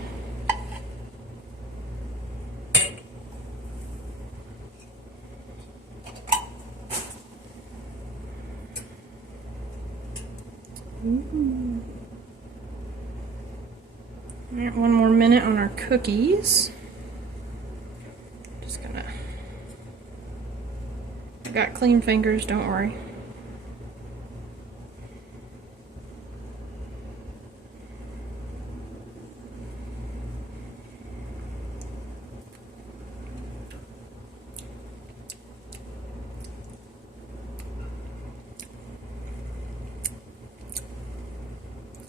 Alright, one more minute on our cookies. Just gonna... I got clean fingers, don't worry.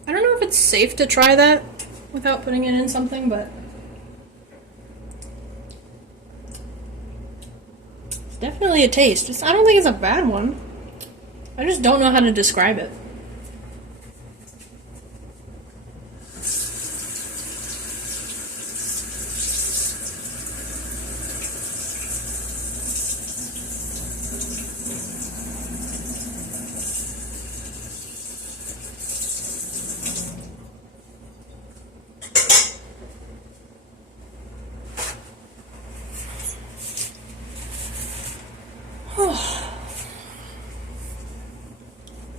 I don't know if it's safe to try that without putting it in something, but it's definitely a taste. I don't think it's a bad one. I just don't know how to describe it.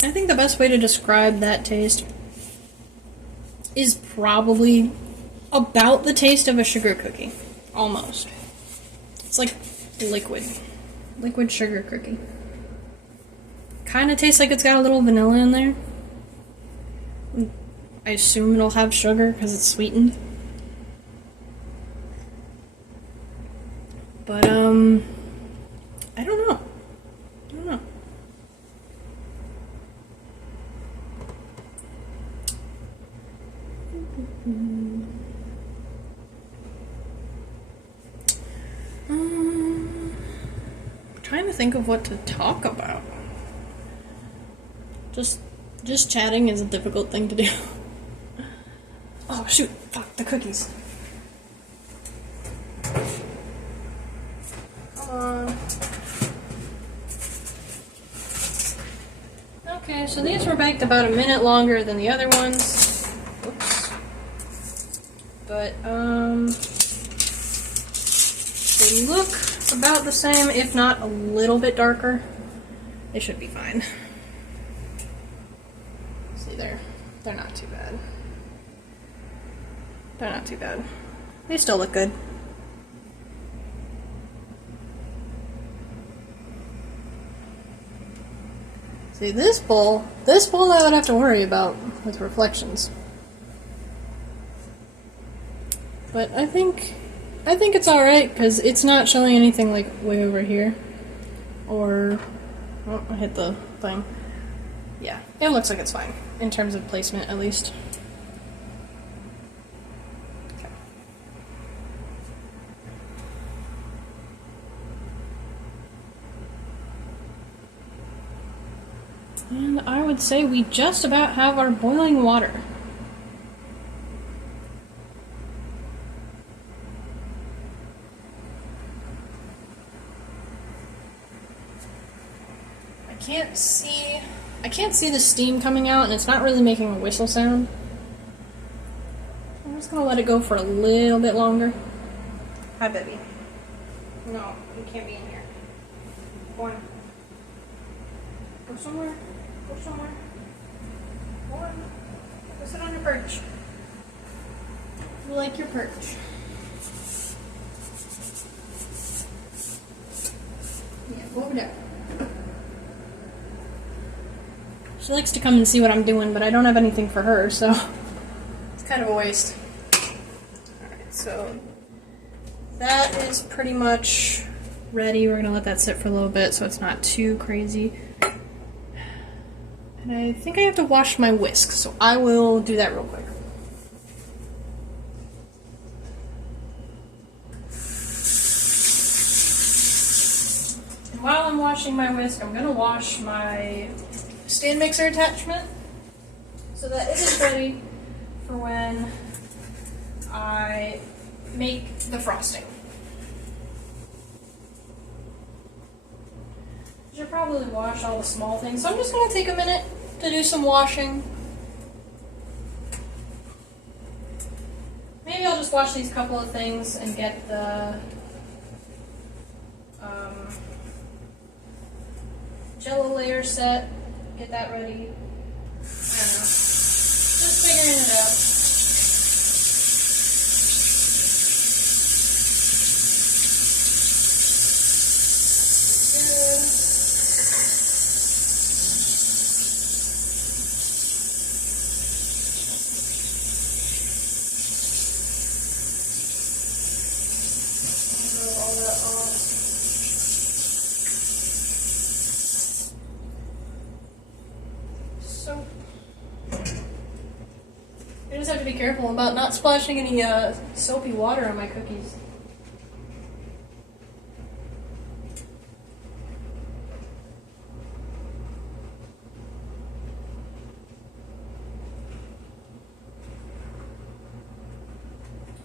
I think the best way to describe that taste is probably about the taste of a sugar cookie. Almost. It's like liquid. Liquid sugar cookie. Kind of tastes like it's got a little vanilla in there. I assume it'll have sugar because it's sweetened. But, I don't know. I don't know. Trying to think of what to talk about. Just chatting is a difficult thing to do. Oh shoot, fuck, the cookies. Come on. Okay, so these were baked about a minute longer than the other ones. Oops. But, they look about the same, if not a little bit darker. They should be fine. See, they're not too bad. They're not too bad. They still look good. See, this bowl I would have to worry about with reflections. But I think it's alright, because it's not showing anything like way over here. Or, oh, I hit the thing. Yeah, it looks like it's fine, in terms of placement at least. Okay. And I would say we just about have our boiling water. I can't see the steam coming out, and it's not really making a whistle sound. I'm just gonna let it go for a little bit longer. Hi, baby. No, you can't be in here. Go on. Go somewhere. Go somewhere. Go on. Go sit on your perch. You like your perch. Yeah, go over there. She likes to come and see what I'm doing, but I don't have anything for her, so it's kind of a waste. Alright, so that is pretty much ready. We're gonna let that sit for a little bit so it's not too crazy. And I think I have to wash my whisk, so I will do that real quick. And while I'm washing my whisk, I'm gonna wash my stand mixer attachment so that it is ready for when I make the frosting. I should probably wash all the small things, so I'm just going to take a minute to do some washing. Maybe I'll just wash these couple of things and get the jello layer set, get that ready. I don't know. Just figuring it out. All that off. So I just have to be careful about not splashing any soapy water on my cookies.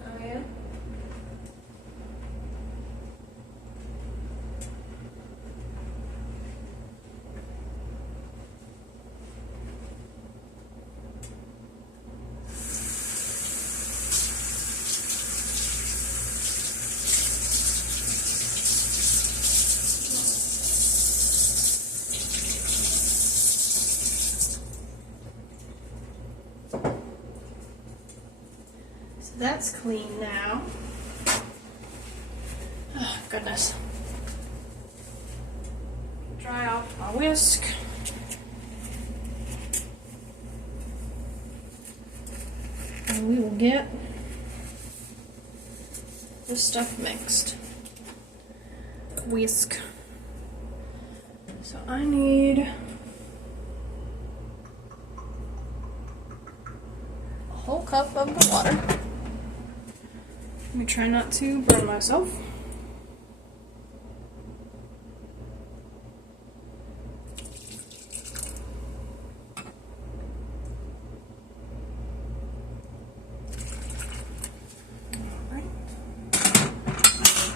Oh yeah? So that's clean now. Oh, goodness. Dry off my whisk. And we will get this stuff mixed. Whisk. So I need a whole cup of the water. Let me try not to burn myself. Alright.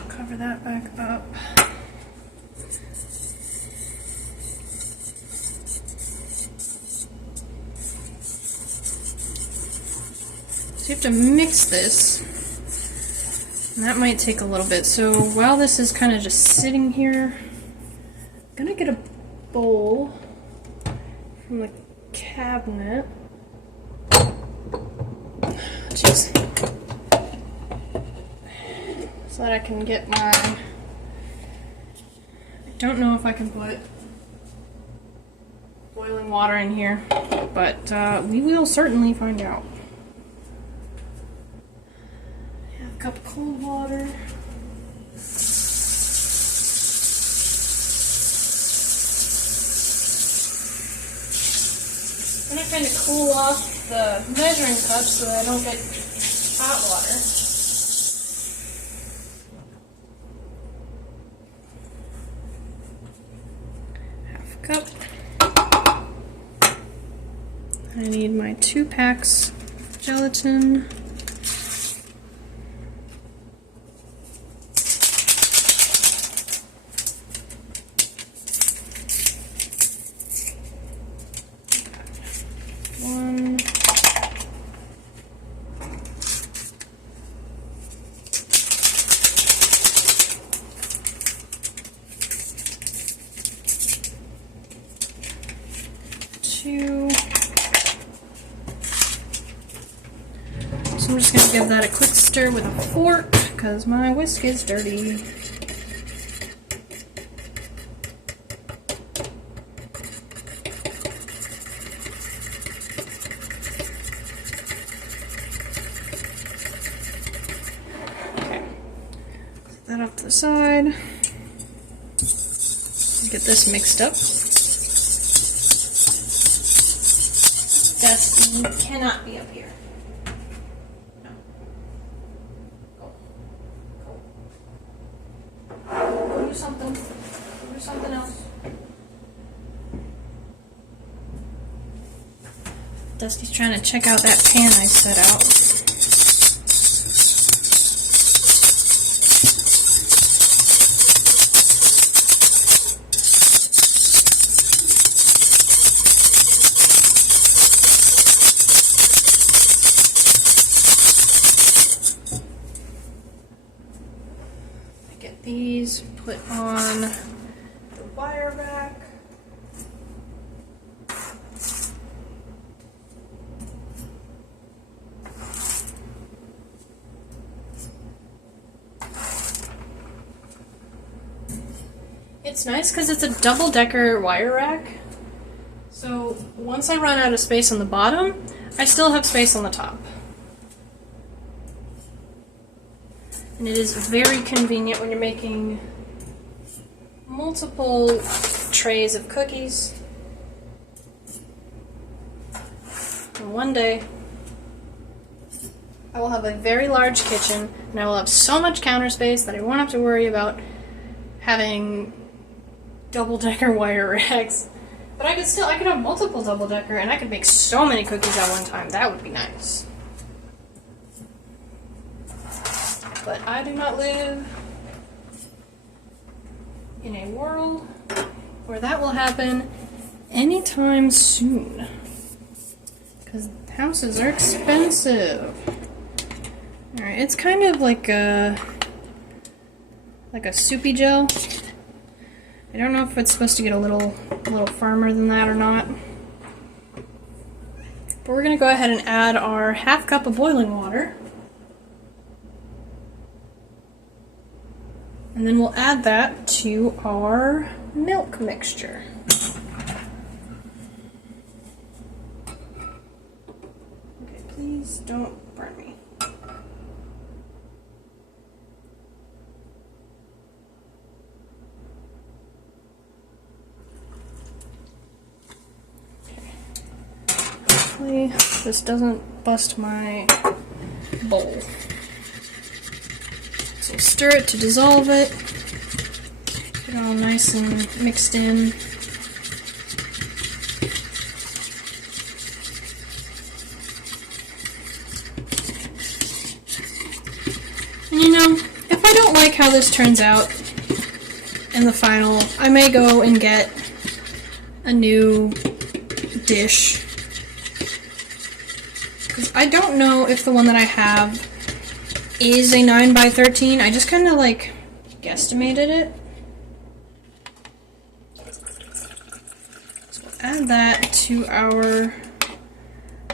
Cover that back up. So you have to mix this. And that might take a little bit. So while this is kind of just sitting here, I'm gonna get a bowl from the cabinet. Jeez. So that I can get my... I don't know if I can put boiling water in here, but we will certainly find out. Cup of cold water. I'm gonna kind of cool off the measuring cup so that I don't get hot water. Half a cup. I need my 2 packs of gelatin. So I'm just going to give that a quick stir with a fork because my whisk is dirty. to the side. Get this mixed up. Dusty, you cannot be up here. No. Go do something. Go do something else. Dusty's trying to check out that pan I set out. Get these put on the wire rack. It's nice because it's a double-decker wire rack, so once I run out of space on the bottom, I still have space on the top. And it is very convenient when you're making multiple trays of cookies. And one day, I will have a very large kitchen, and I will have so much counter space that I won't have to worry about having double-decker wire racks. But I could have multiple double-decker, and I could make so many cookies at one time. That would be nice. But I do not live in a world where that will happen anytime soon. Because houses are expensive. Alright, it's kind of like a soupy gel. I don't know if it's supposed to get a little firmer than that or not. But we're going to go ahead and add our half cup of boiling water. And then we'll add that to our milk mixture. Okay, please don't burn me. Hopefully this doesn't bust my bowl. So stir it to dissolve it. Get it all nice and mixed in. And you know, if I don't like how this turns out in the final, I may go and get a new dish. I don't know if the one that I have is a 9x13. I just kind of like guesstimated it. So we'll add that to our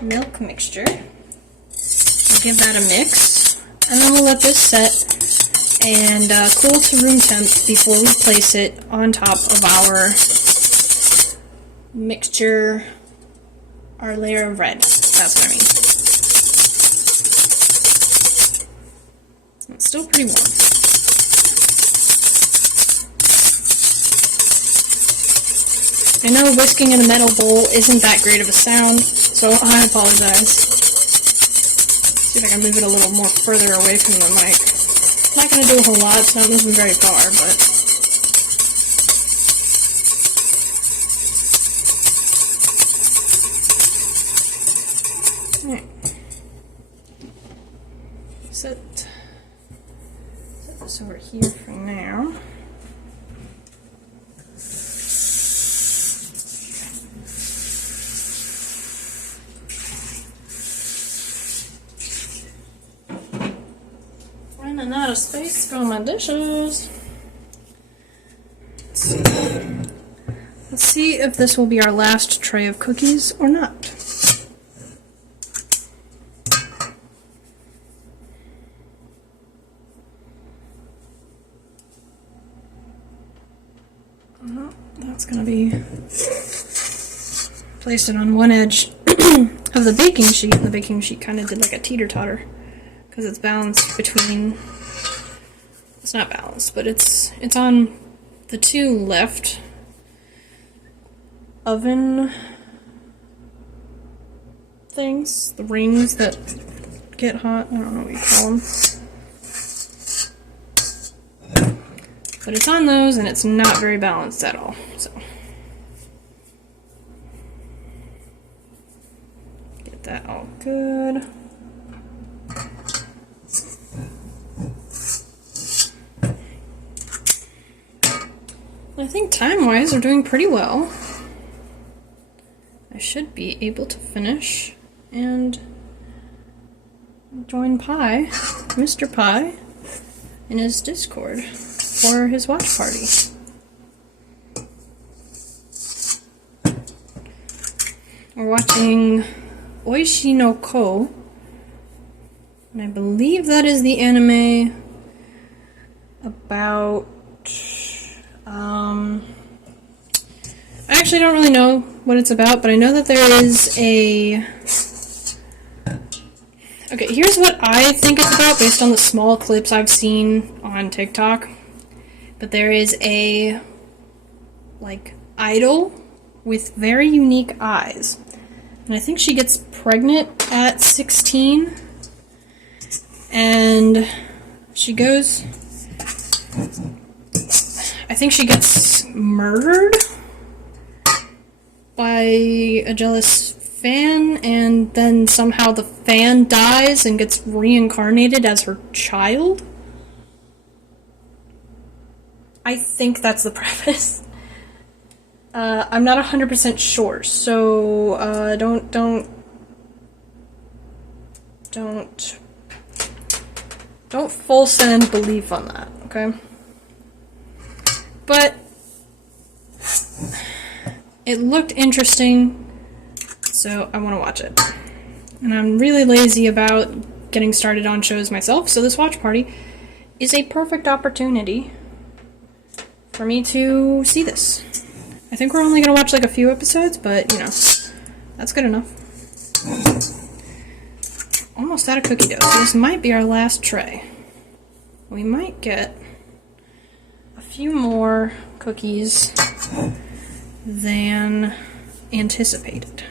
milk mixture. We'll give that a mix. And then we'll let this set and cool to room temp before we place it on top of our mixture, our layer of red. That's what I mean. It's still pretty warm. I know whisking in a metal bowl isn't that great of a sound, so I apologize. See if I can move it a little more further away from the mic. It's not going to do a whole lot, it's not moving very far, but... Alright. Set this over here for now. Running out of space for my dishes. Let's see if this will be our last tray of cookies or not. That's going to be placed it on one edge of the baking sheet, and the baking sheet kind of did like a teeter-totter because it's balanced between It's not balanced, but it's on the two left oven things, the rings that get hot. I don't know what you call them. But it's on those, and it's not very balanced at all. So get that all good. I think time-wise we're doing pretty well. I should be able to finish and join Pi, Mr. Pi, in his Discord for his watch party. We're watching Oishi no Ko, and I believe that is the anime about I actually don't really know what it's about, but I know that there is a... Okay, here's what I think it's about based on the small clips I've seen on TikTok. But there is a, like, idol with very unique eyes. And I think she gets pregnant at 16. And she goes... I think she gets murdered by a jealous fan, and then somehow the fan dies and gets reincarnated as her child. I think that's the premise. I'm not 100% sure, so don't full send belief on that, okay? But it looked interesting, so I want to watch it. And I'm really lazy about getting started on shows myself, so this watch party is a perfect opportunity for me to see this. I think we're only going to watch like a few episodes, but, you know, that's good enough. Almost out of cookie dough, so this might be our last tray. We might get a few more cookies than anticipated,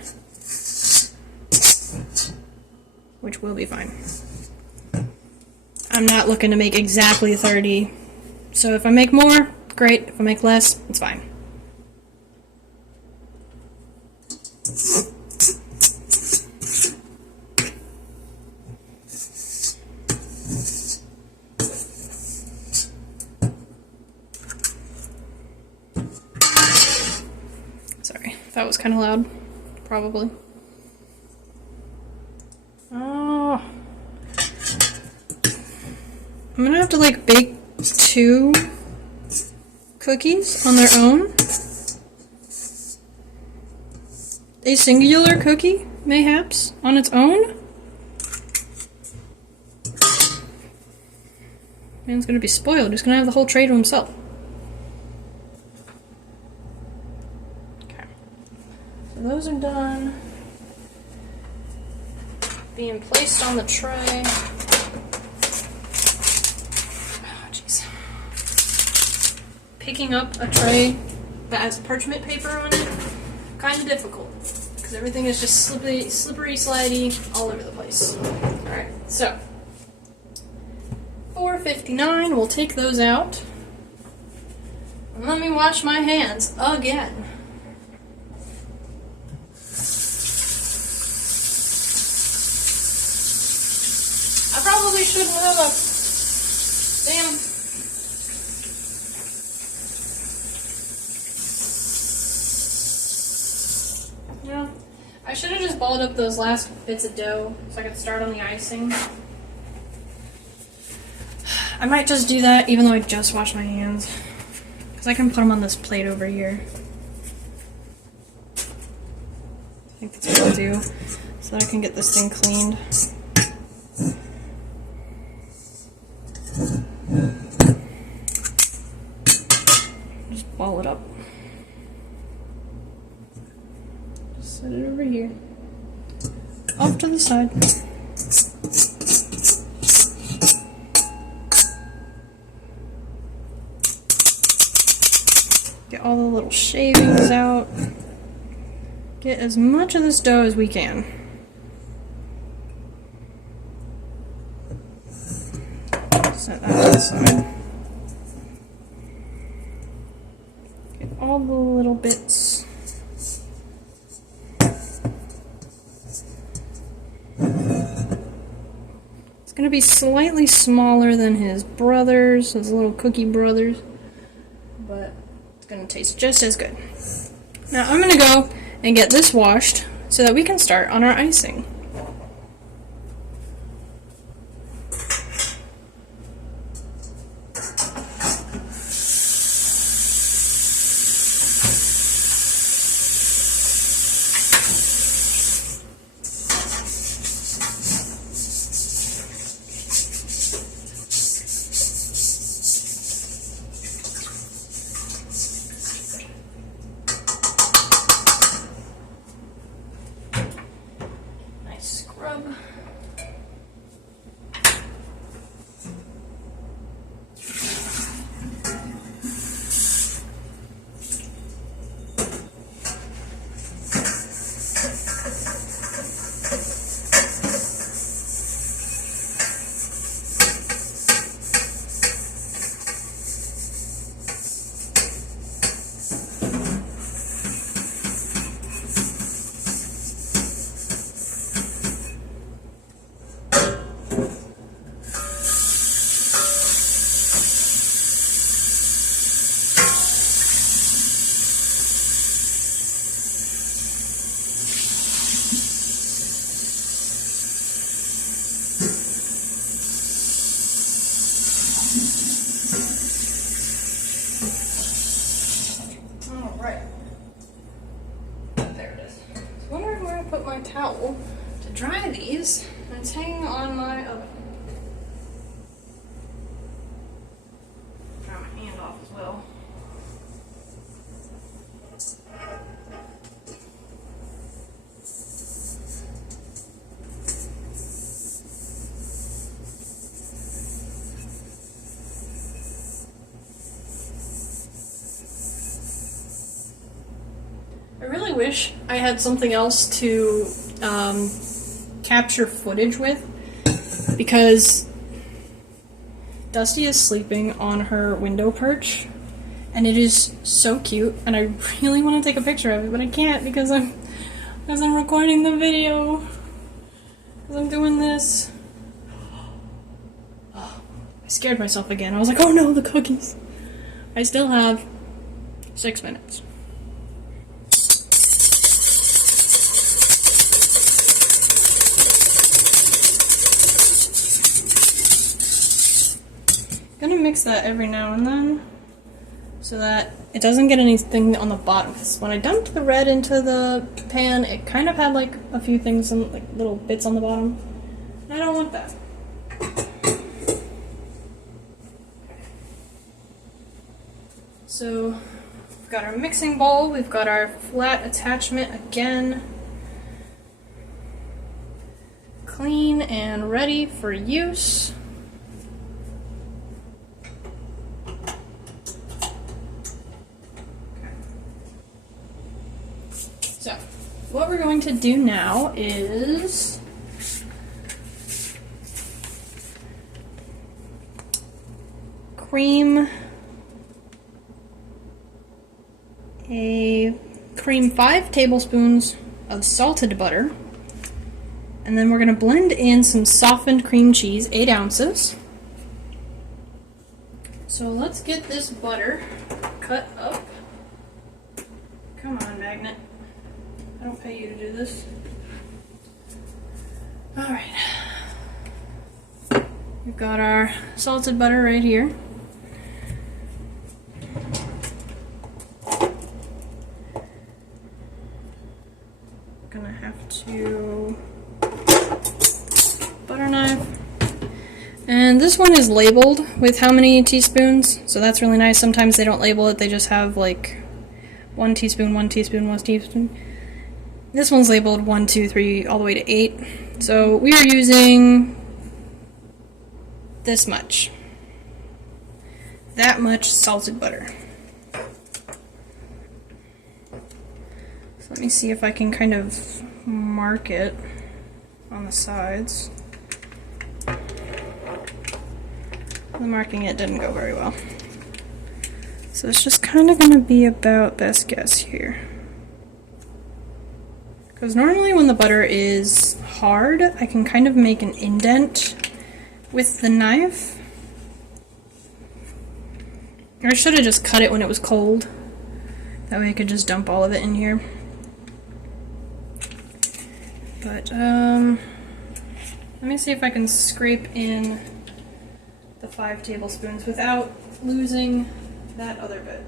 which will be fine. I'm not looking to make exactly 30, so if I make more, great. If I make less, it's fine. Sorry, that was kind of loud, probably. Oh. I'm gonna have to, like, bake 2 cookies on their own. A singular cookie, mayhaps, on its own? Man's gonna be spoiled. He's gonna have the whole tray to himself. Okay. So those are done. Being placed on the tray. Oh, jeez. Picking up a tray that has parchment paper on it, kind of difficult. Because everything is just slippery, slidey, all over the place. Alright, so. $4.59, we'll take those out. And let me wash my hands again. I probably shouldn't have a damn... Yeah, I should have just balled up those last bits of dough so I could start on the icing. I might just do that even though I just washed my hands. Because I can put them on this plate over here. I think that's what I'll do. So that I can get this thing cleaned. Just ball it up. Just set it over here. Off to the side. shavings out. Get as much of this dough as we can. Set that to the side. Get all the little bits. It's going to be slightly smaller than his brothers, his little cookie brothers, but it's going to taste just as good. Now I'm going to go and get this washed so that we can start on our icing. Scrub. Alright. There it is. I was wondering where I put my towel to dry these. It's hanging on my oven. Dry my hand off as well. I really wish I had something else to capture footage with, because Dusty is sleeping on her window perch, and it is so cute, and I really want to take a picture of it, but I can't because I'm recording the video. Because I'm doing this. Oh, I scared myself again. I was like, oh no, the cookies. I still have 6 minutes. Gonna mix that every now and then so that it doesn't get anything on the bottom, because when I dumped the red into the pan, it kind of had like a few things, like little bits on the bottom, and I don't want that. So we've got our mixing bowl, we've got our flat attachment again, clean and ready for use. So, what we're going to do now is cream 5 tablespoons of salted butter, and then we're going to blend in some softened cream cheese, 8 ounces. So let's get this butter cut up. Come on, magnet. I don't pay you to do this. Alright. We've got our salted butter right here. Gonna have to butter knife. And this one is labeled with how many teaspoons, so that's really nice. Sometimes they don't label it, they just have like 1 teaspoon, 1 teaspoon, 1 teaspoon. This one's labeled 1, 2, 3, all the way to 8. So we are using this much. That much salted butter. So let me see if I can kind of mark it on the sides. The marking it didn't go very well. So it's just kind of going to be about best guess here. Because normally when the butter is hard, I can kind of make an indent with the knife. Or I should have just cut it when it was cold. That way I could just dump all of it in here. But, let me see if I can scrape in the 5 tablespoons without losing that other bit.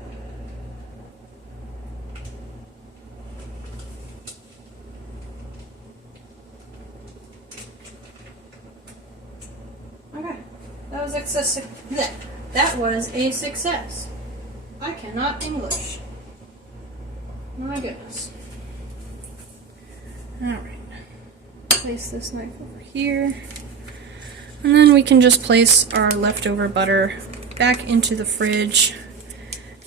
Okay, that was success. That was a success. I cannot English. My goodness. Alright. Place this knife over here. And then we can just place our leftover butter back into the fridge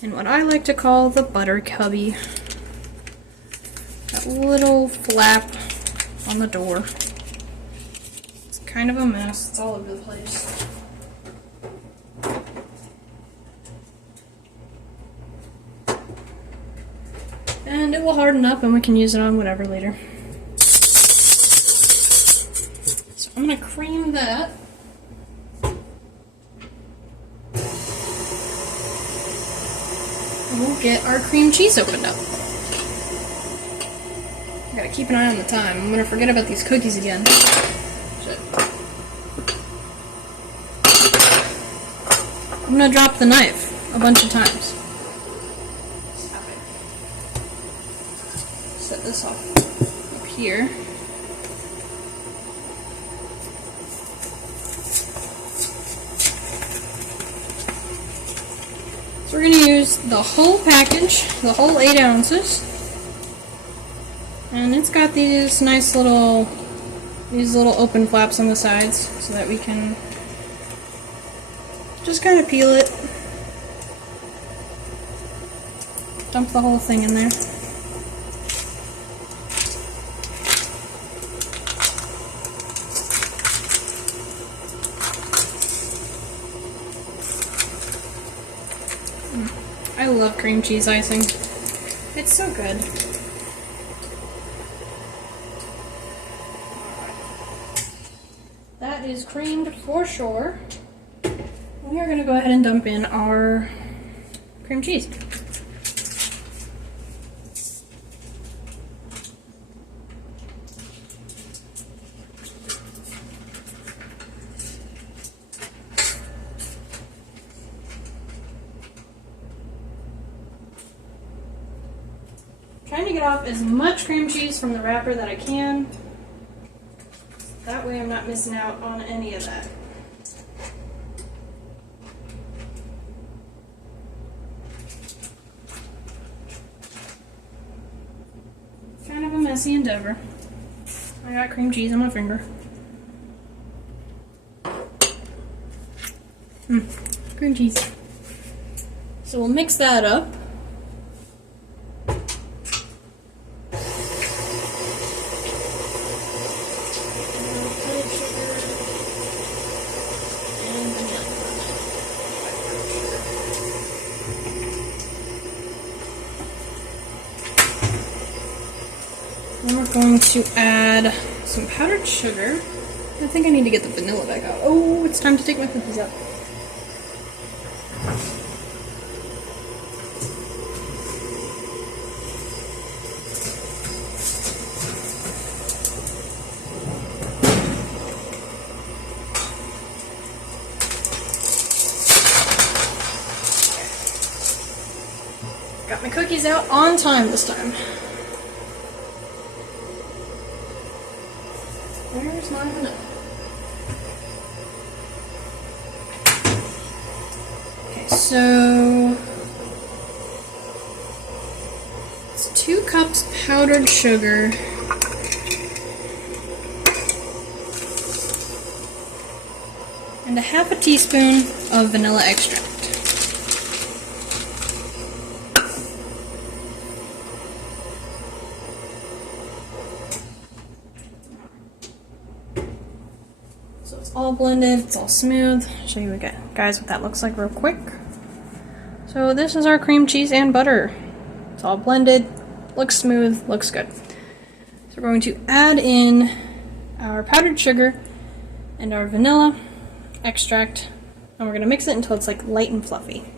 in what I like to call the butter cubby. That little flap on the door. It's kind of a mess. It's all over the place. And it will harden up and we can use it on whatever later. So I'm going to cream that. And we'll get our cream cheese opened up. I gotta keep an eye on the time. I'm gonna forget about these cookies again. Shit. I'm gonna drop the knife a bunch of times. Stop it. Set this off up here. So we're going to use the whole package, the whole 8 ounces, and it's got these nice little open flaps on the sides so that we can just kind of peel it, dump the whole thing in there. I love cream cheese icing. It's so good. That is creamed for sure. We are going to go ahead and dump in our cream cheese. Trying to get off as much cream cheese from the wrapper that I can. That way I'm not missing out on any of that. Kind of a messy endeavor. I got cream cheese on my finger. Cream cheese. So we'll mix that up. Then we're going to add some powdered sugar. I think I need to get the vanilla back out. Oh, it's time to take my cookies out. Got my cookies out on time this time. Where's my vanilla? Okay, so it's 2 cups powdered sugar. And a half a teaspoon of vanilla extract. it's all blended, it's all smooth. I'll show you guys what that looks like real quick. So this is our cream cheese and butter. It's all blended, looks smooth, looks good. So we're going to add in our powdered sugar and our vanilla extract, and we're going to mix it until it's like light and fluffy.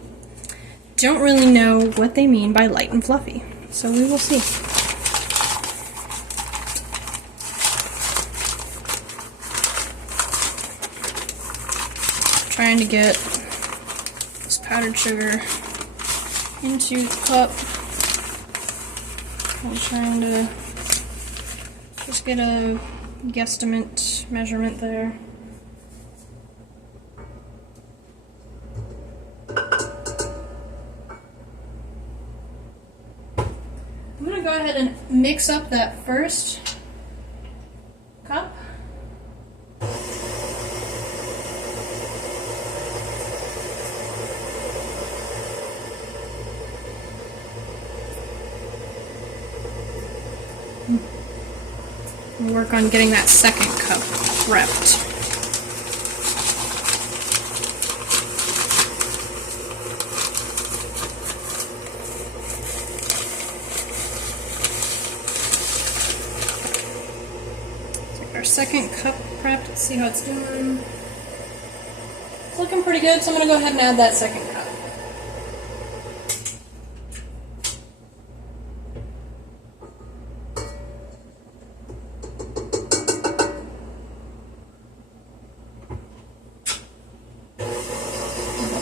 Don't really know what they mean by light and fluffy, so we will see. Trying to get this powdered sugar into the cup. I'm trying to just get a guesstimate measurement there. I'm going to go ahead and mix up that first cup. We'll work on getting that second cup prepped. Take our second cup prepped. Let's see how it's doing. It's looking pretty good, so I'm going to go ahead and add that second cup.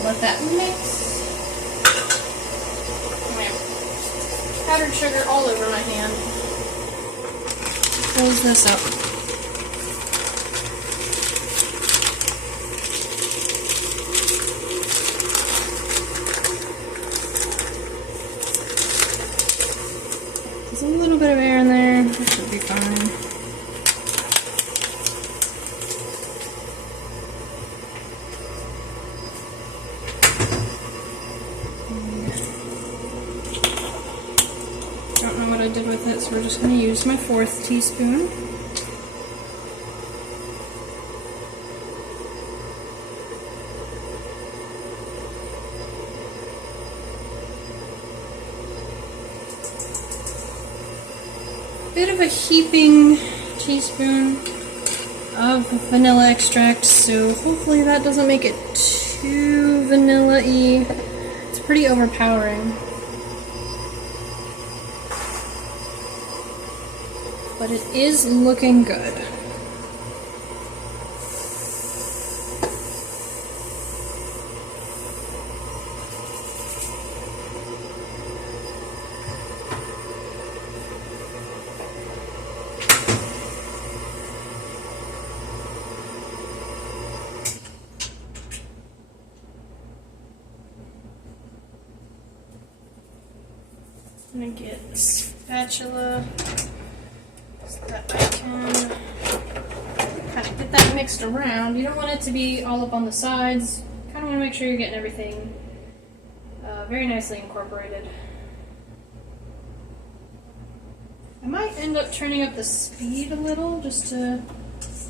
Let that mix. I have powdered sugar all over my hand. Close this up. There's a little bit of air in there. That should be fine. Don't know what I did with it, so we're just going to use my 4th teaspoon. Bit of a heaping teaspoon of vanilla extract, so hopefully that doesn't make it too vanilla-y. It's pretty overpowering. But it is looking good. I'm gonna get a spatula so that I can kind of get that mixed around. You don't want it to be all up on the sides. Kind of want to make sure you're getting everything very nicely incorporated. I might end up turning up the speed a little just to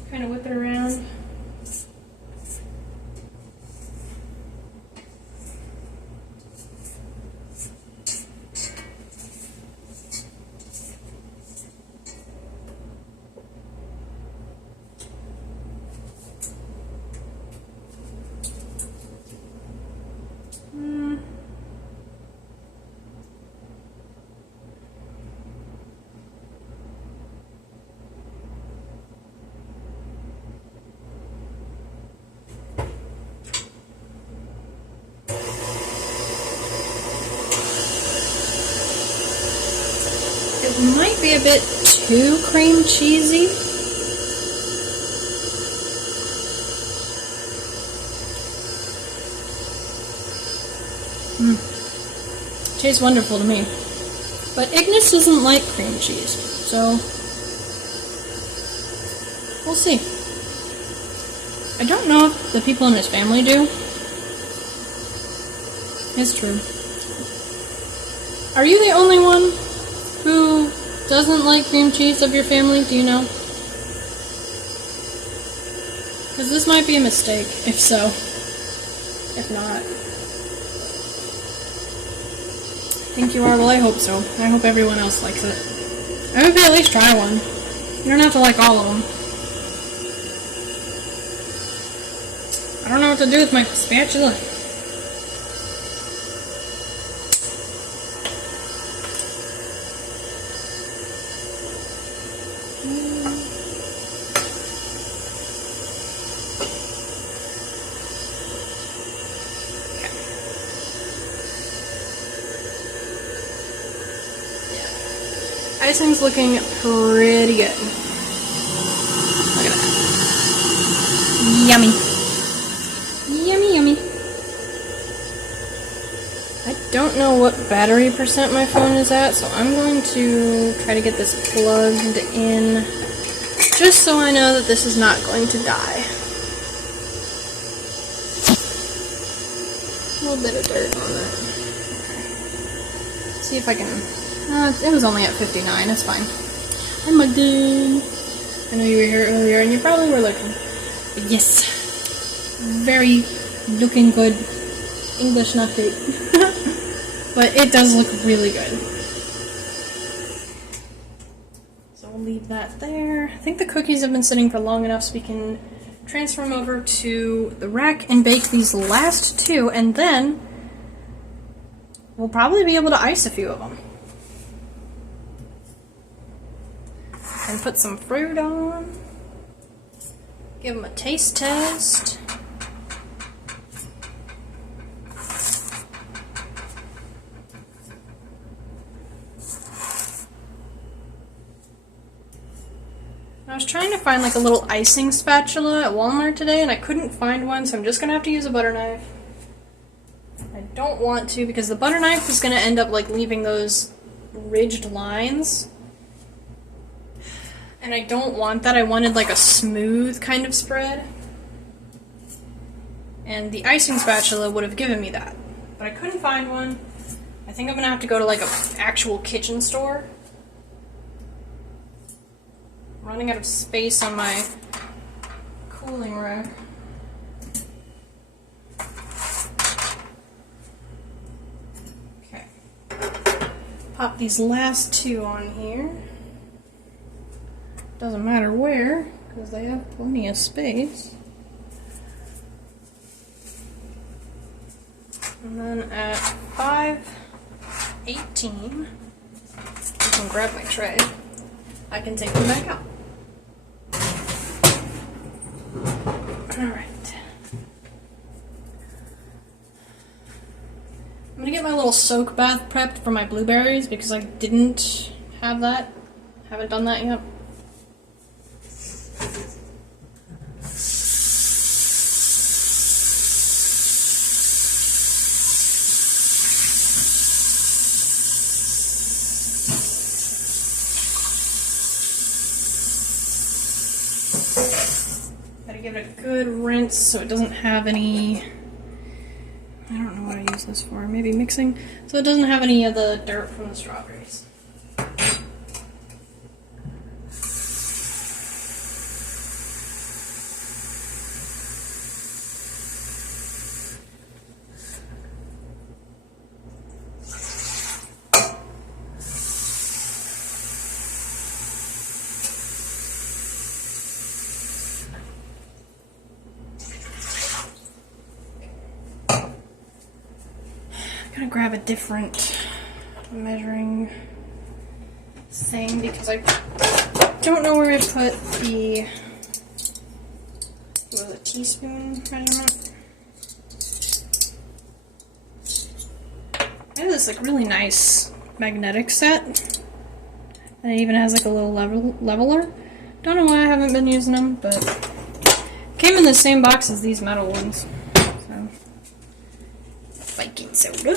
kind of whip it around. It might be a bit too cream cheesy. Tastes wonderful to me. But Ignis doesn't like cream cheese, so we'll see. I don't know if the people in his family do. It's true. Are you the only one who doesn't like cream cheese of your family? Do you know? Because this might be a mistake, if so. If not. I think you are, well I hope so. I hope everyone else likes it. I hope you at least try one. You don't have to like all of them. I don't know what to do with my spatula. Icing's looking pretty good. Look at that. Yummy. Yummy, yummy. I don't know what battery percent my phone is at, so I'm going to try to get this plugged in just so I know that this is not going to die. A little bit of dirt on that. See if I can... it was only at 59, it's fine. Hi Magdalene! I know you were here earlier and you probably were looking. But yes, very looking good. English not great. But it does look really good. So we'll leave that there. I think the cookies have been sitting for long enough so we can transfer them over to the rack and bake these last two, and then we'll probably be able to ice a few of them. And put some fruit on. Give them a taste test. I was trying to find like a little icing spatula at Walmart today and I couldn't find one, so I'm just gonna have to use a butter knife. I don't want to because the butter knife is gonna end up like leaving those ridged lines. And I don't want that. I wanted like a smooth kind of spread. And the icing spatula would have given me that. But I couldn't find one. I think I'm gonna have to go to like an actual kitchen store. I'm running out of space on my cooling rack. Okay. Pop these last two on here. Doesn't matter where, because they have plenty of space. And then at 5:18, I can grab my tray. I can take them back out. Alright. I'm gonna get my little soak bath prepped for my blueberries because I didn't have that. Haven't done that yet. Give it a good rinse so it doesn't have any, I don't know what I use this for, maybe mixing, so it doesn't have any of the dirt from the strawberries. I'm gonna grab a different measuring thing because I don't know where I put the, what was it, teaspoon measurement. I have this like really nice magnetic set and it even has like a little leveler. Don't know why I haven't been using them, but it came in the same box as these metal ones. So. Baking soda.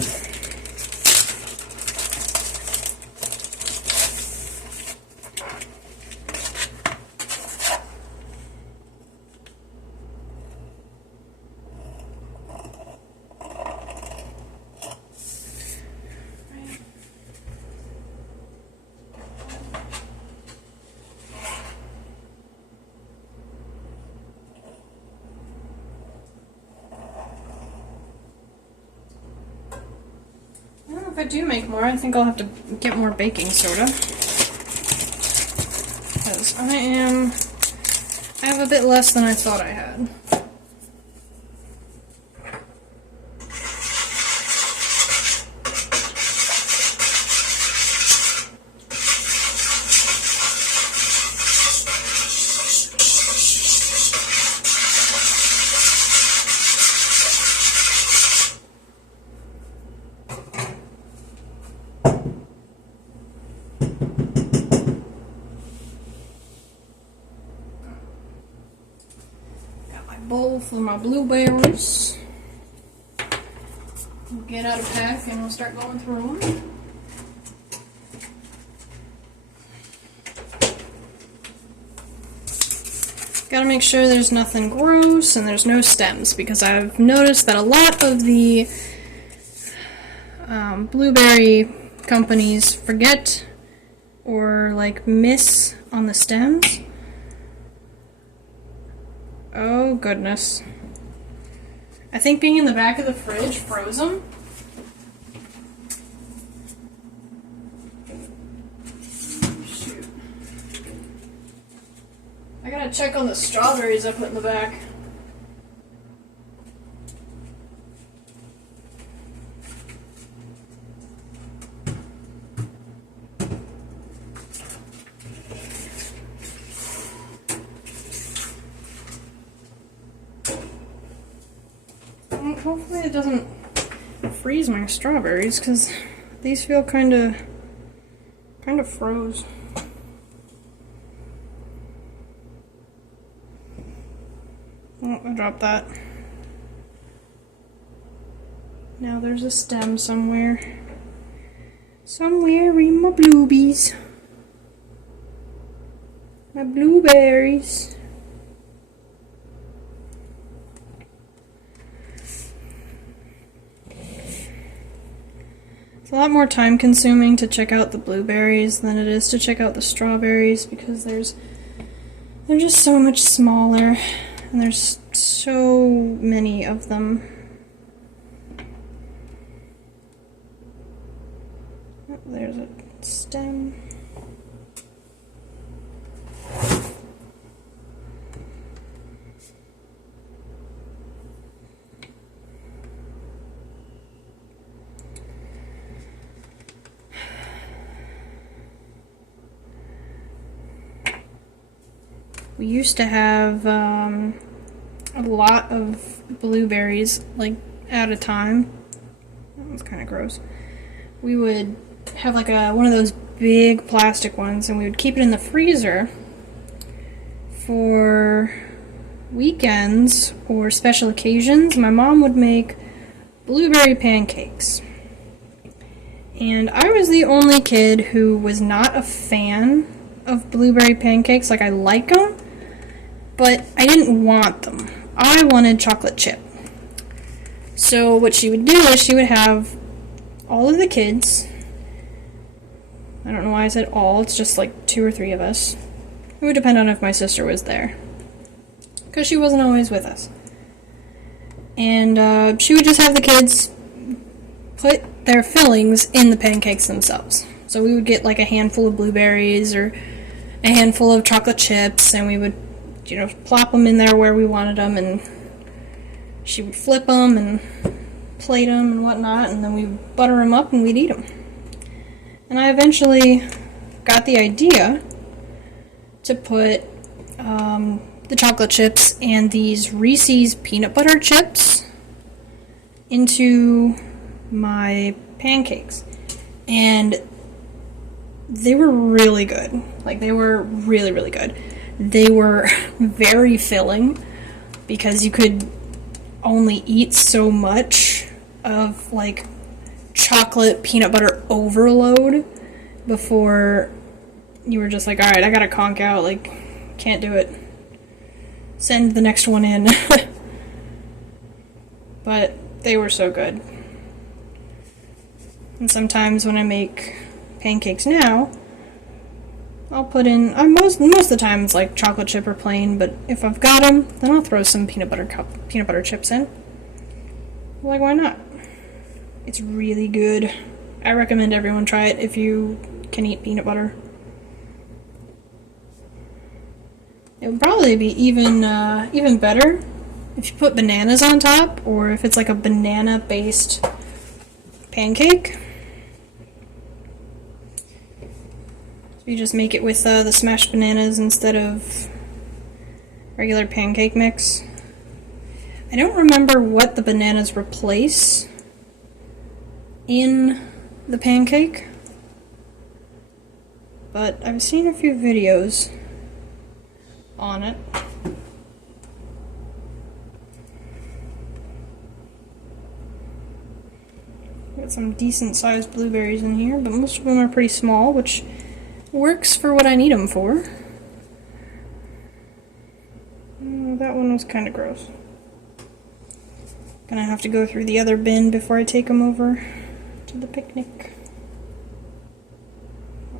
if I do make more, I think I'll have to get more baking soda. Because I have a bit less than I thought I had. Bowl for my blueberries. We'll get out a pack and we'll start going through them. Gotta make sure there's nothing gross and there's no stems, because I've noticed that a lot of the blueberry companies forget or like miss on the stems. Oh, goodness. I think being in the back of the fridge froze them. Shoot. I gotta check on the strawberries I put in the back. Hopefully it doesn't freeze my strawberries, because these feel kind of froze. Oh, I dropped that. Now there's a stem somewhere. Somewhere in my bluebies. My blueberries. It's a lot more time consuming to check out the blueberries than it is to check out the strawberries, because they're just so much smaller and there's so many of them. Oh, there's a stem. We used to have a lot of blueberries, like, at a time. That was kind of gross. We would have like one of those big plastic ones, and we would keep it in the freezer for weekends or special occasions. My mom would make blueberry pancakes. And I was the only kid who was not a fan of blueberry pancakes. Like, I like them, but I didn't want them. I wanted chocolate chip. So what she would do is she would have all of the kids, I don't know why I said all, it's just like 2 or 3 of us. It would depend on if my sister was there, because she wasn't always with us. And she would just have the kids put their fillings in the pancakes themselves. So we would get like a handful of blueberries or a handful of chocolate chips, and we would, plop them in there where we wanted them, and she would flip them and plate them and whatnot, and then we would butter them up and we'd eat them. And I eventually got the idea to put the chocolate chips and these Reese's peanut butter chips into my pancakes. And they were really good. Like, they were really, really good. They were very filling, because you could only eat so much of, like, chocolate peanut butter overload before you were just like, alright, I gotta conk out, like, can't do it. Send the next one in. But they were so good. And sometimes when I make pancakes now, I'll put in, most of the time it's like chocolate chip or plain, but if I've got them, then I'll throw some peanut butter chips in. Like, why not? It's really good. I recommend everyone try it if you can eat peanut butter. It would probably be even better if you put bananas on top, or if it's like a banana-based pancake. So you just make it with the smashed bananas instead of regular pancake mix. I don't remember what the bananas replace in the pancake, but I've seen a few videos on it. Got some decent sized blueberries in here, but most of them are pretty small, which works for what I need them for. That one was kind of gross. Gonna have to go through the other bin before I take them over to the picnic.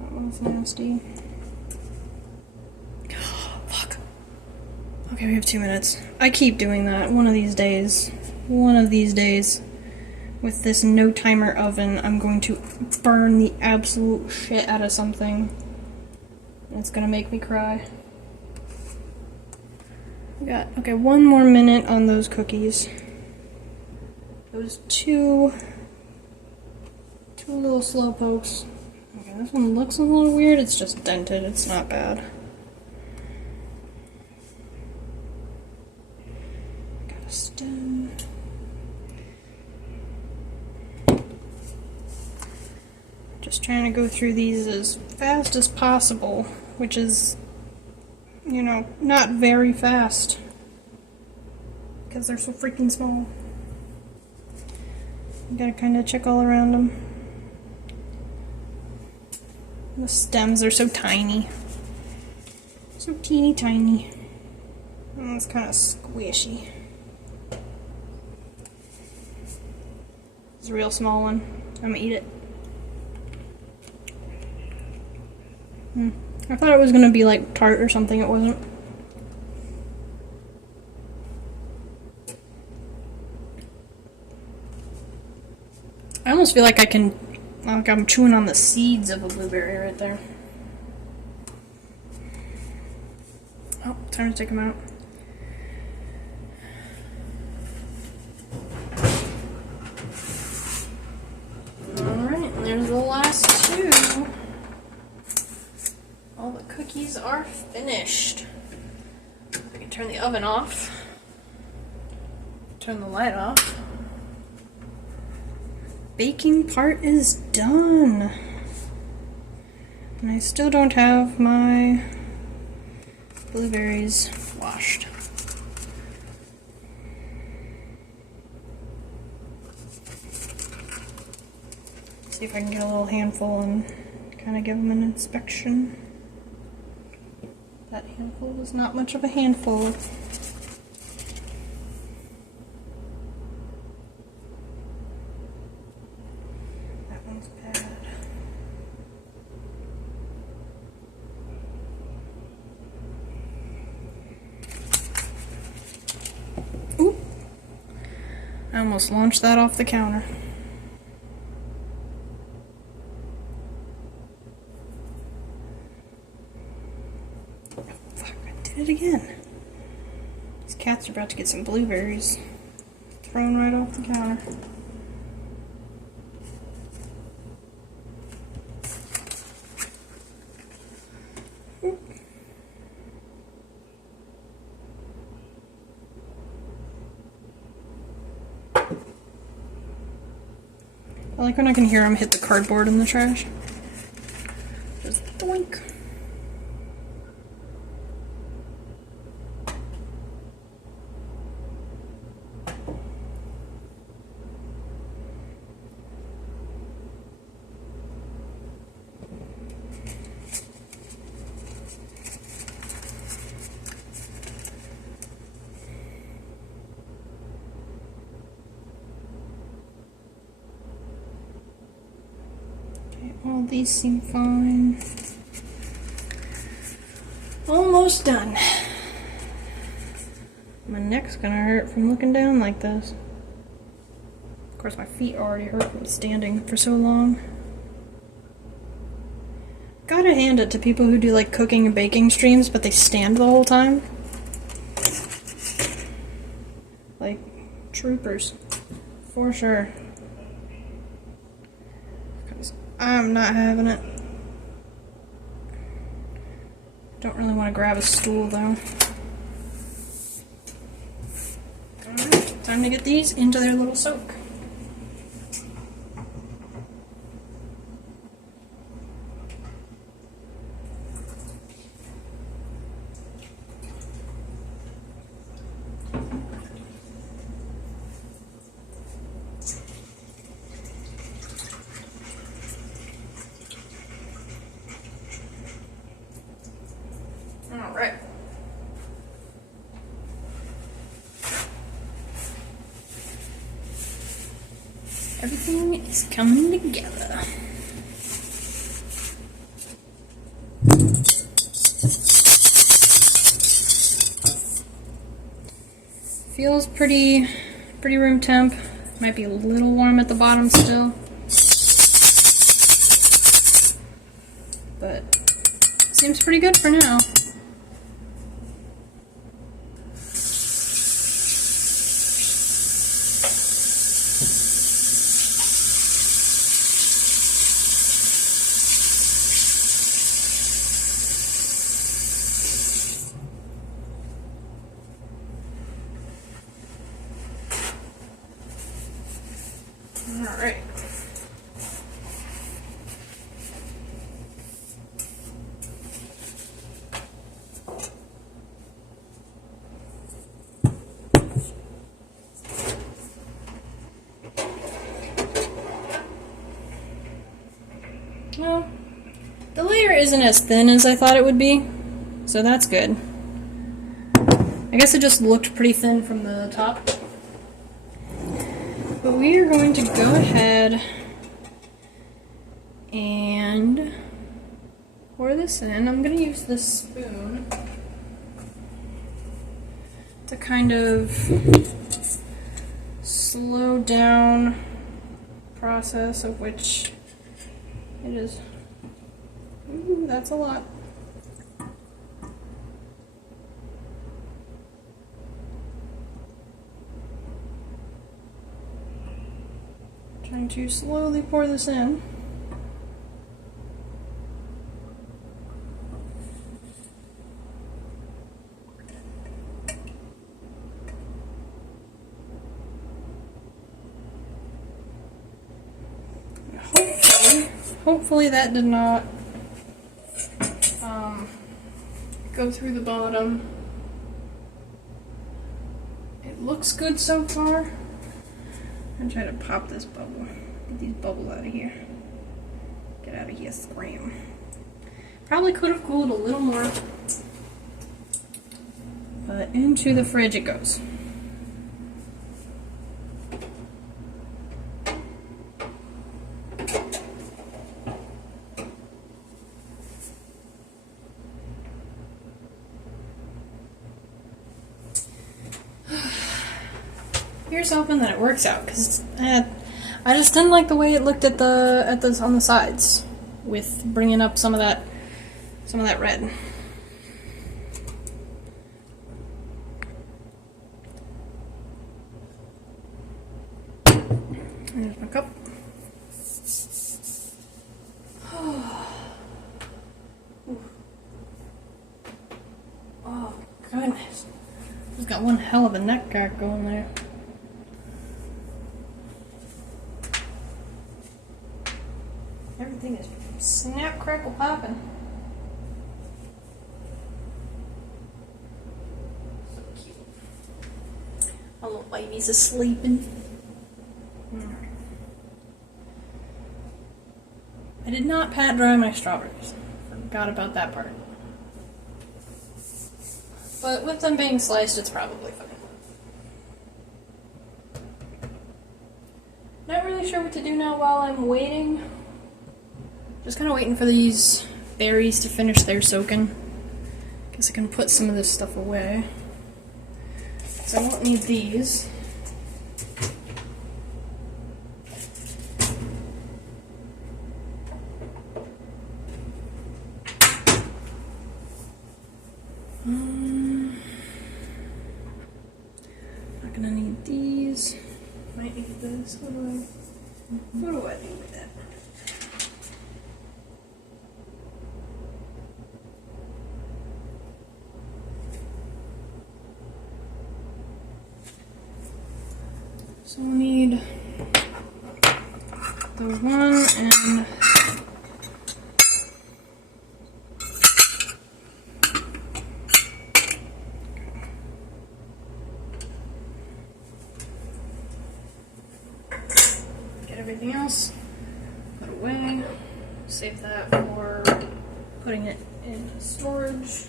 That one's nasty. Fuck. Okay, we have 2 minutes. I keep doing that. One of these days, with this no timer oven, I'm going to burn the absolute shit out of something. And it's gonna make me cry. Okay, 1 more minute on those cookies. Those two little slow pokes. Okay, this one looks a little weird. It's just dented. It's not bad. Got a stem. Just trying to go through these as fast as possible, which is, you know, not very fast because they're so freaking small. You gotta kind of check all around them. The stems are so tiny. So teeny tiny. And it's kind of squishy. It's a real small one. I'm gonna eat it. I thought it was gonna be like tart or something. It wasn't. I almost feel like I'm chewing on the seeds of a blueberry right there. Oh, time to take them out. Alright, and there's the last two. All the cookies are finished. I can turn the oven off. Turn the light off. Baking part is done. And I still don't have my blueberries washed. See if I can get a little handful and kind of give them an inspection. That handful was not much of a handful. That one's bad. Oop! I almost launched that off the counter. It again. These cats are about to get some blueberries thrown right off the counter. Oop. I like when I can hear them hit the cardboard in the trash. Just doink. All these seem fine. Almost done. My neck's gonna hurt from looking down like this. Of course, my feet already hurt from standing for so long. gotta hand it to people who do like cooking and baking streams, but they stand the whole time. Like, troopers. For sure. 'Cause I'm not having it. Don't really want to grab a stool though. Alright, time to get these into their little soak. Alright. Everything is coming together. Feels pretty room temp. Might be a little warm at the bottom still. But seems pretty good for now. Alright. Well, the layer isn't as thin as I thought it would be, so that's good. I guess it just looked pretty thin from the top. But we are going to go ahead and pour this in. I'm going to use this spoon to kind of slow down the process of which it is. Ooh, that's a lot. Trying to slowly pour this in. Hopefully that did not go through the bottom. It looks good so far. I'm trying to pop this bubble. Get these bubbles out of here. Get out of here, scram. Probably could have cooled a little more. But into the fridge it goes. Here's hoping that it works out, because I just didn't like the way it looked at the on the sides, with bringing up some of that red. There's my cup. Oh goodness, just got one hell of a neck crack going there. Everything is snap, crackle, popping. So cute. My little baby's asleeping. I did not pat dry my strawberries. Forgot about that part. But with them being sliced, it's probably fine. Not really sure what to do now while I'm waiting. Just kind of waiting for these berries to finish their soaking. Guess I can put some of this stuff away. So I won't need these. Not gonna need these. Might need this. What do I do with that? So we'll need the one and get everything else put away. Save that for putting it in storage.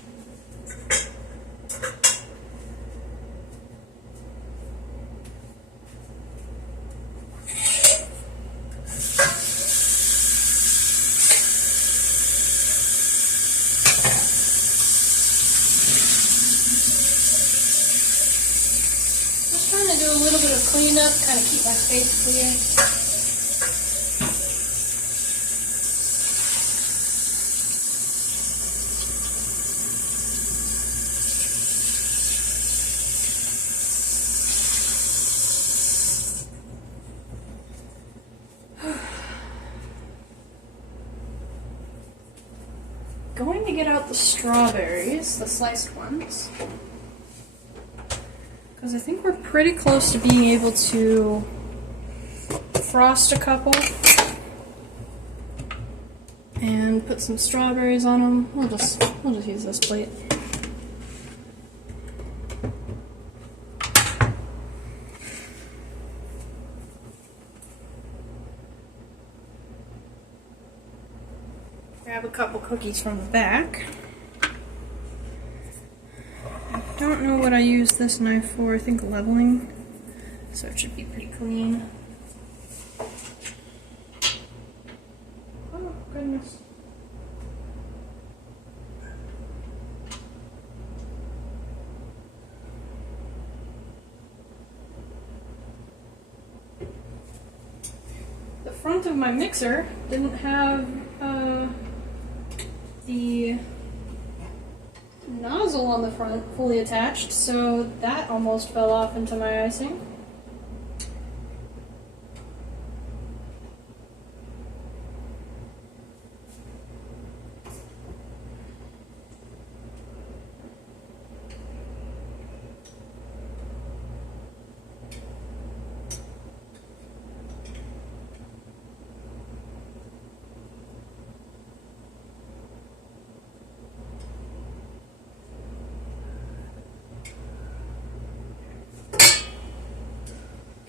Trying to do a little bit of cleanup, kind of keep my space clear. Going to get out the strawberries, the sliced ones. Because I think we're pretty close to being able to frost a couple and put some strawberries on them. We'll just use this plate. Grab a couple cookies from the back. Don't know what I use this knife for. I think leveling, so it should be pretty clean. Oh goodness. The front of my mixer didn't have the nozzle on the front fully attached, so that almost fell off into my icing.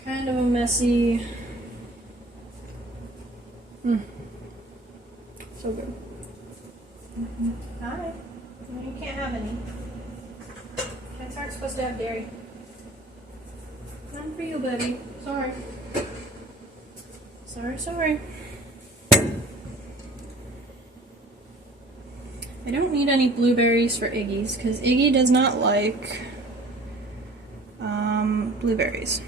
Kind of a messy. So good. Hi. No, you can't have any. Cats aren't supposed to have dairy. None for you, buddy. Sorry. Sorry. I don't need any blueberries for Iggy's because Iggy does not like blueberries.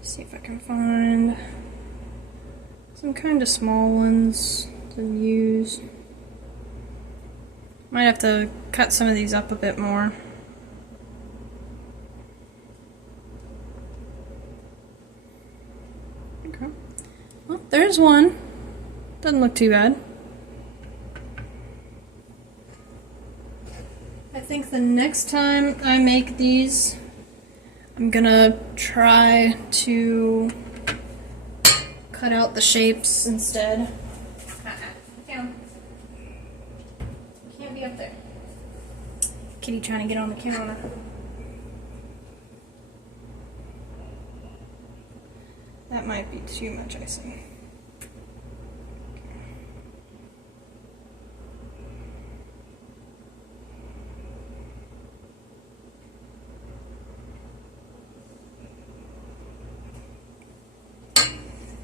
See if I can find some kind of small ones to use. Might have to cut some of these up a bit more. Okay. Well, there's one. Doesn't look too bad. I think the next time I make these, I'm gonna try to cut out the shapes instead. Down. Can't be up there. Kitty trying to get on the counter. That might be too much icing.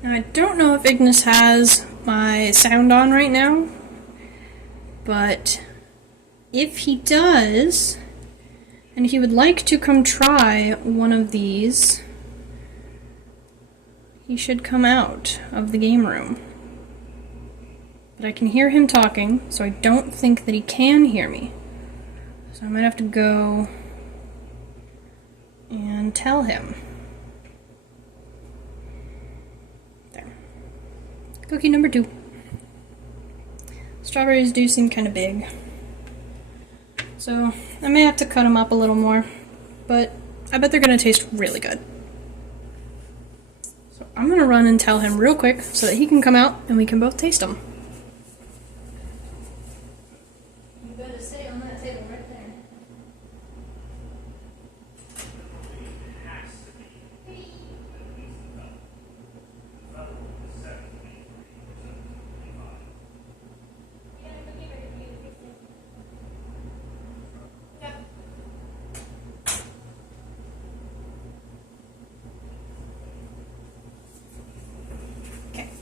Now I don't know if Ignis has my sound on right now, but if he does, and he would like to come try one of these, he should come out of the game room. But I can hear him talking, so I don't think that he can hear me. So I might have to go and tell him. There. Cookie number 2. Strawberries do seem kind of big. So I may have to cut them up a little more, but I bet they're going to taste really good. So I'm going to run and tell him real quick so that he can come out and we can both taste them. You better sit on that table right there.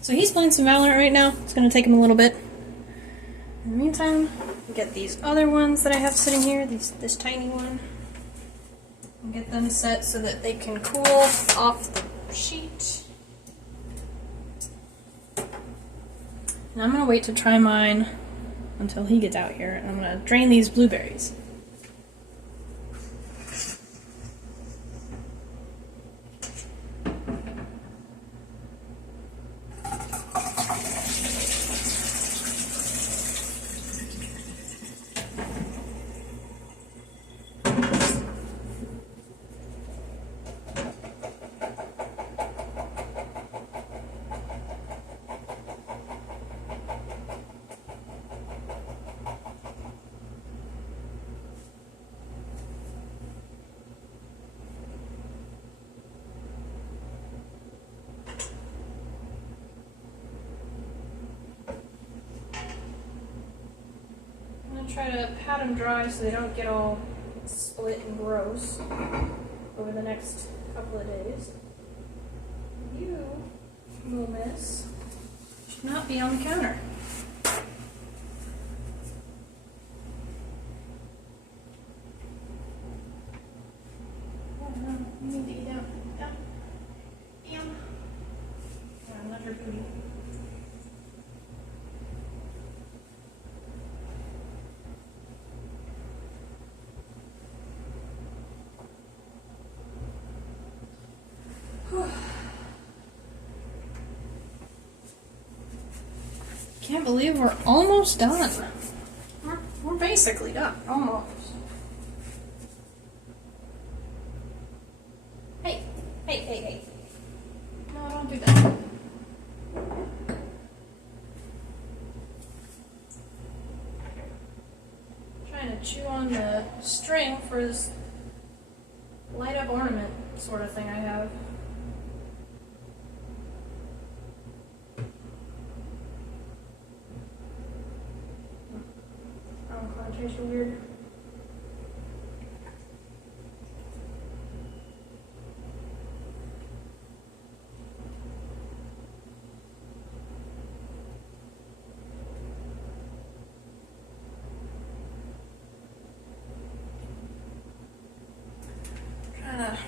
So he's playing some Valorant right now. It's going to take him a little bit. In the meantime, I'll get these other ones that I have sitting here, this tiny one, and get them set so that they can cool off the sheet. And I'm going to wait to try mine until he gets out here, and I'm going to drain these blueberries. Try to pat them dry so they don't get all split and gross over the next couple of days. You, little miss, should not be on the counter. Oh no, you need to get down. Down. Down. Yeah, not your booty. Can't believe we're almost done. We're basically done, almost. Hey, hey, hey, hey. No, don't do that. Trying to chew on the string for this light up ornament sort of thing I have. Tastes weird. Trying to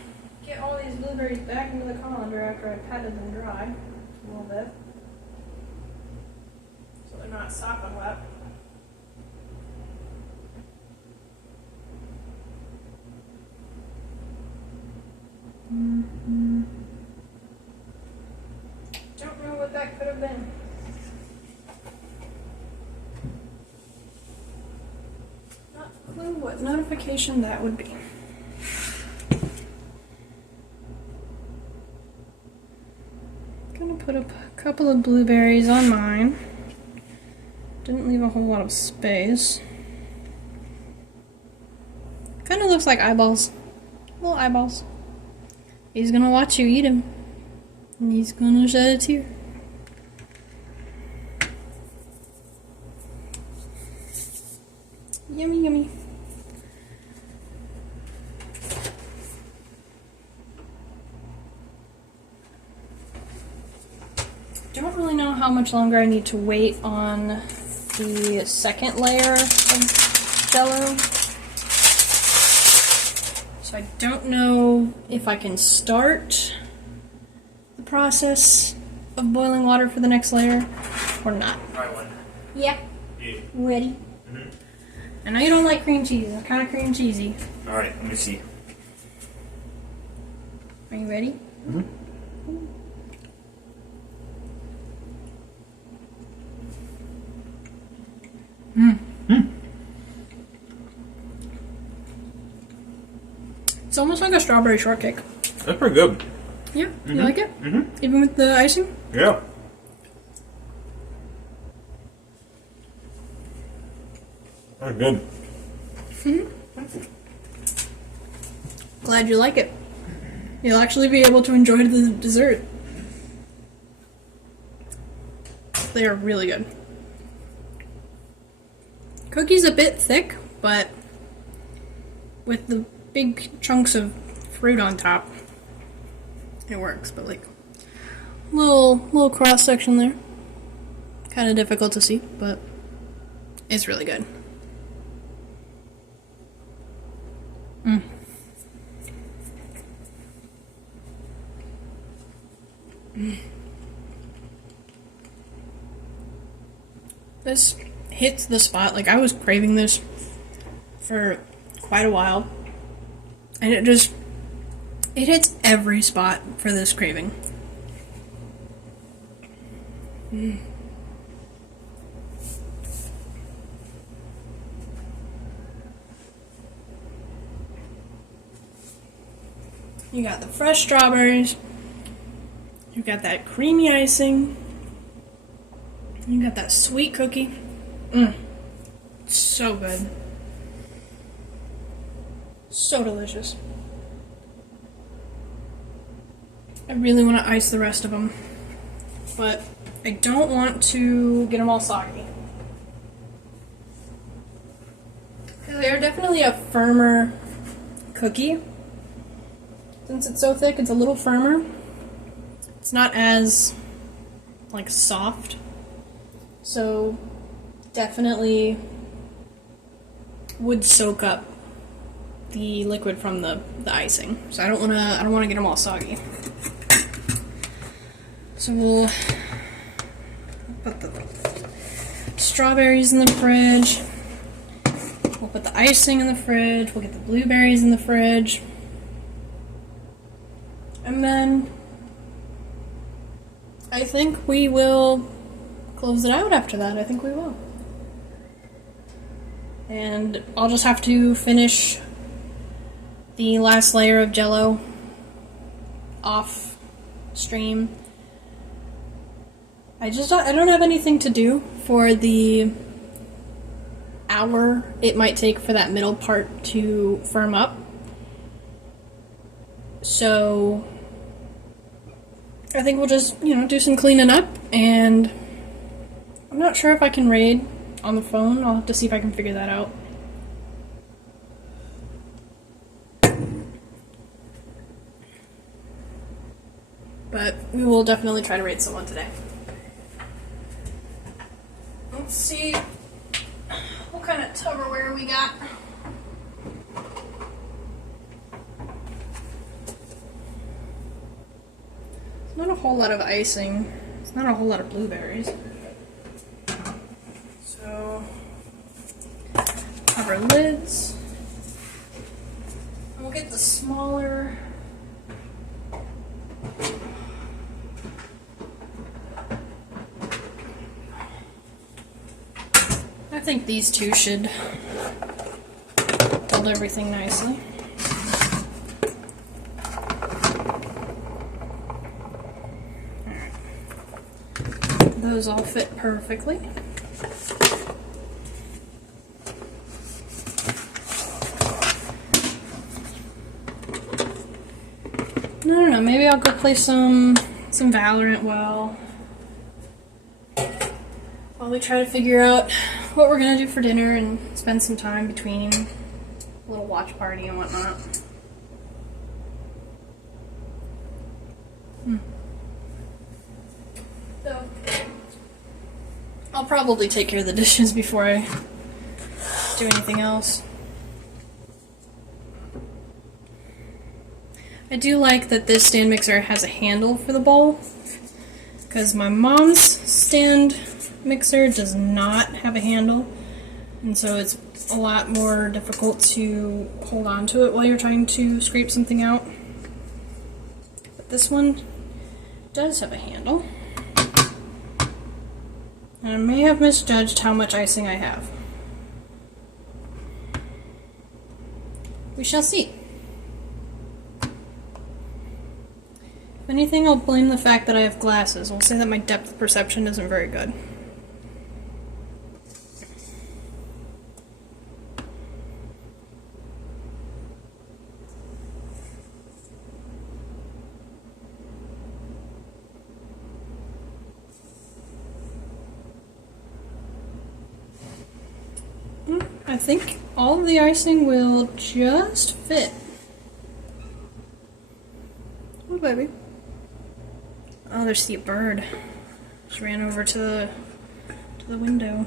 get all these blueberries back into the colander after I patted them dry a little bit, so they're not sopping wet. Don't know what that could have been. Not a clue what notification that would be. Gonna put a couple of blueberries on mine. Didn't leave a whole lot of space. Kind of looks like eyeballs. Little eyeballs. He's gonna watch you eat him. And he's gonna shed a tear. Yummy, yummy. Don't really know how much longer I need to wait on the second layer of jello. So I don't know if I can start the process of boiling water for the next layer or not? Try one. Yeah. Yeah. Ready? I know you don't like cream cheese. It's kind of cream cheesy. All right, let me see. Are you ready? It's almost like a strawberry shortcake. That's pretty good. Yeah, you like it? Even with the icing? Yeah. That's good. Glad you like it. You'll actually be able to enjoy the dessert. They are really good. Cookie's a bit thick, but with the big chunks of fruit on top, it works. But like, little cross section there, kind of difficult to see, but it's really good. This hits the spot. Like, I was craving this for quite a while, and it hits every spot for this craving. You got the fresh strawberries, you got that creamy icing, you got that sweet cookie. So good. So delicious. I really want to ice the rest of them, but I don't want to get them all soggy. They're definitely a firmer cookie. Since it's so thick, it's a little firmer. It's not as, like, soft. So, definitely would soak up the liquid from the icing. So I don't wanna get them all soggy. So we'll put the strawberries in the fridge. We'll put the icing in the fridge. We'll get the blueberries in the fridge. And then I think we will close it out after that. I think we will. And I'll just have to finish the last layer of jello off stream. I don't have anything to do for the hour it might take for that middle part to firm up. So I think we'll just, do some cleaning up, and I'm not sure if I can raid on the phone. I'll have to see if I can figure that out. But we will definitely try to raid someone today. Let's see what kind of Tupperware we got. It's not a whole lot of icing. It's not a whole lot of blueberries. So, cover lids. We'll get the smaller. I think these two should hold everything nicely. Those all fit perfectly. I don't know, maybe I'll go play some Valorant while we try to figure out what we're gonna do for dinner and spend some time between a little watch party and whatnot. So, I'll probably take care of the dishes before I do anything else. I do like that this stand mixer has a handle for the bowl, because my mom's stand mixer does not have a handle, and so it's a lot more difficult to hold on to it while you're trying to scrape something out. But this one does have a handle. And I may have misjudged how much icing I have. We shall see. If anything, I'll blame the fact that I have glasses. I'll say that my depth of perception isn't very good. I think all of the icing will just fit. Oh, baby. Oh, there's the bird. Just ran over to the window.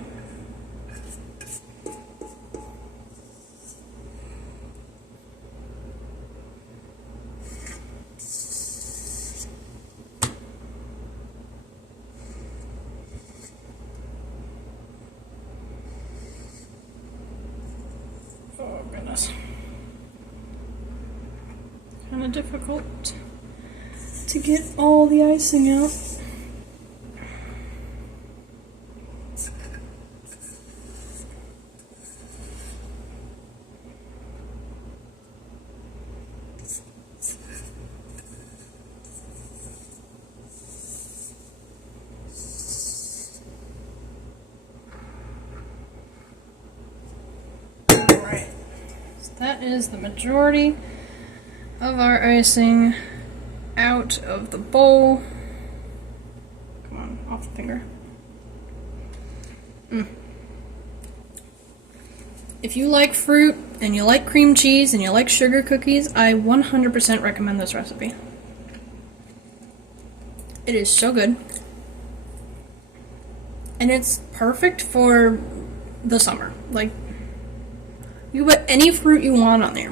Oh, goodness. Kind of difficult to get all the icing out. Alright, so that is the majority of our icing out of the bowl. Come on, off the finger. If you like fruit, and you like cream cheese, and you like sugar cookies, I 100% recommend this recipe. It is so good. And it's perfect for the summer. Like, you put any fruit you want on there.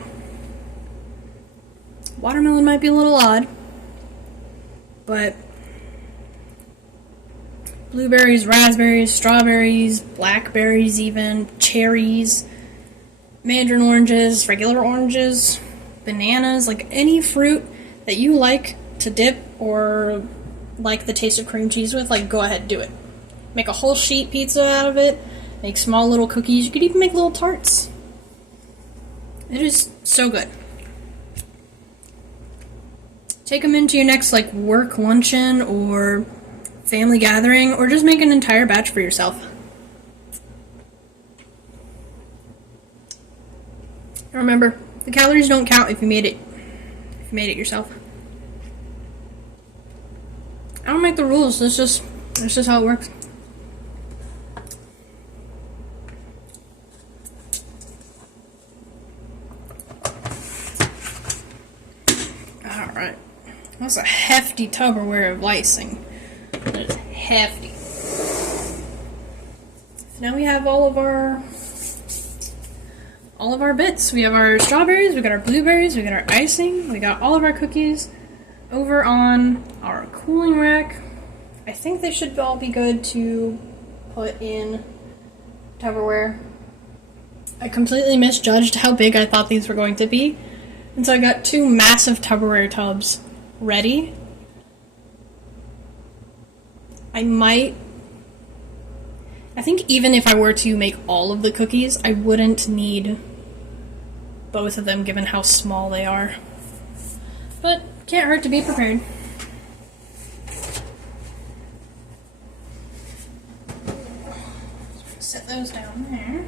Watermelon might be a little odd, but blueberries, raspberries, strawberries, blackberries even, cherries, mandarin oranges, regular oranges, bananas, like any fruit that you like to dip or like the taste of cream cheese with, like, go ahead, do it. Make a whole sheet pizza out of it, make small little cookies, you could even make little tarts. It is so good. Take them into your next, like, work luncheon or family gathering, or just make an entire batch for yourself. And remember, the calories don't count if you made it yourself. I don't make the rules, that's just how it works. Alright. That's a hefty Tupperware of icing. That is hefty. So now we have all of our bits. We have our strawberries, we got our blueberries, we got our icing, we got all of our cookies over on our cooling rack. I think they should all be good to put in Tupperware. I completely misjudged how big I thought these were going to be, and so I got 2 massive Tupperware tubs ready. I think even if I were to make all of the cookies, I wouldn't need both of them given how small they are. But can't hurt to be prepared. Set those down there.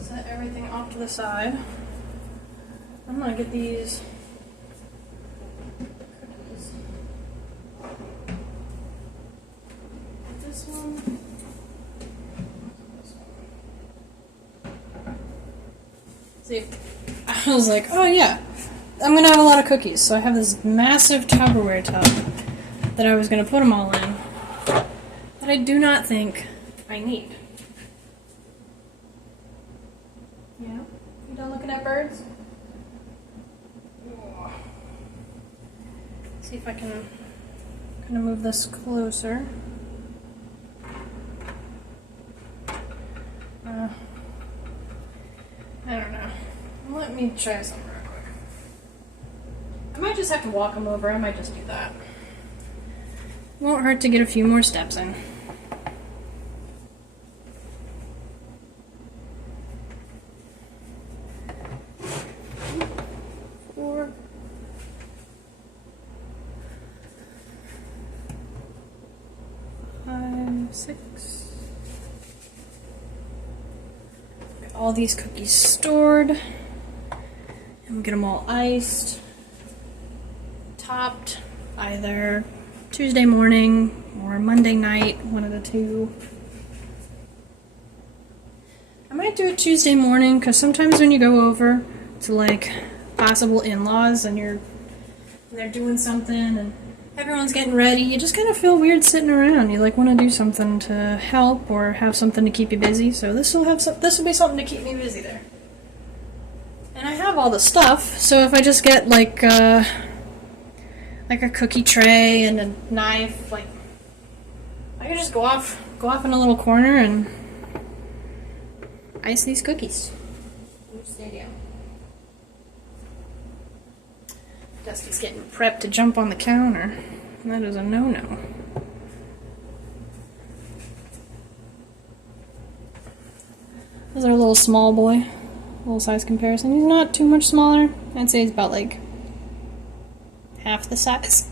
Set everything off to the side. I'm gonna get these cookies. This one. See, I was like, oh yeah, I'm gonna have a lot of cookies, so I have this massive Tupperware tub that I was gonna put them all in, that I do not think I need. looking at birds? See if I can kind of move this closer. I don't know. Let me try something real quick. I might just have to walk them over. I might just do that. Won't hurt to get a few more steps in. Four. Five, six. Get all these cookies stored. And get them all iced. Topped either Tuesday morning or Monday night, one of the two. I might do it Tuesday morning because sometimes when you go over to like possible in-laws and they're doing something and everyone's getting ready, you just kind of feel weird sitting around. You like want to do something to help or have something to keep you busy. So this will be something to keep me busy there. And I have all the stuff, so if I just get like a cookie tray and a knife, like I can just go off in a little corner and ice these cookies. Stay down. Dusty's getting prepped to jump on the counter. That is a no-no. There's our little small boy. Little size comparison. He's not too much smaller. I'd say he's about like half the size.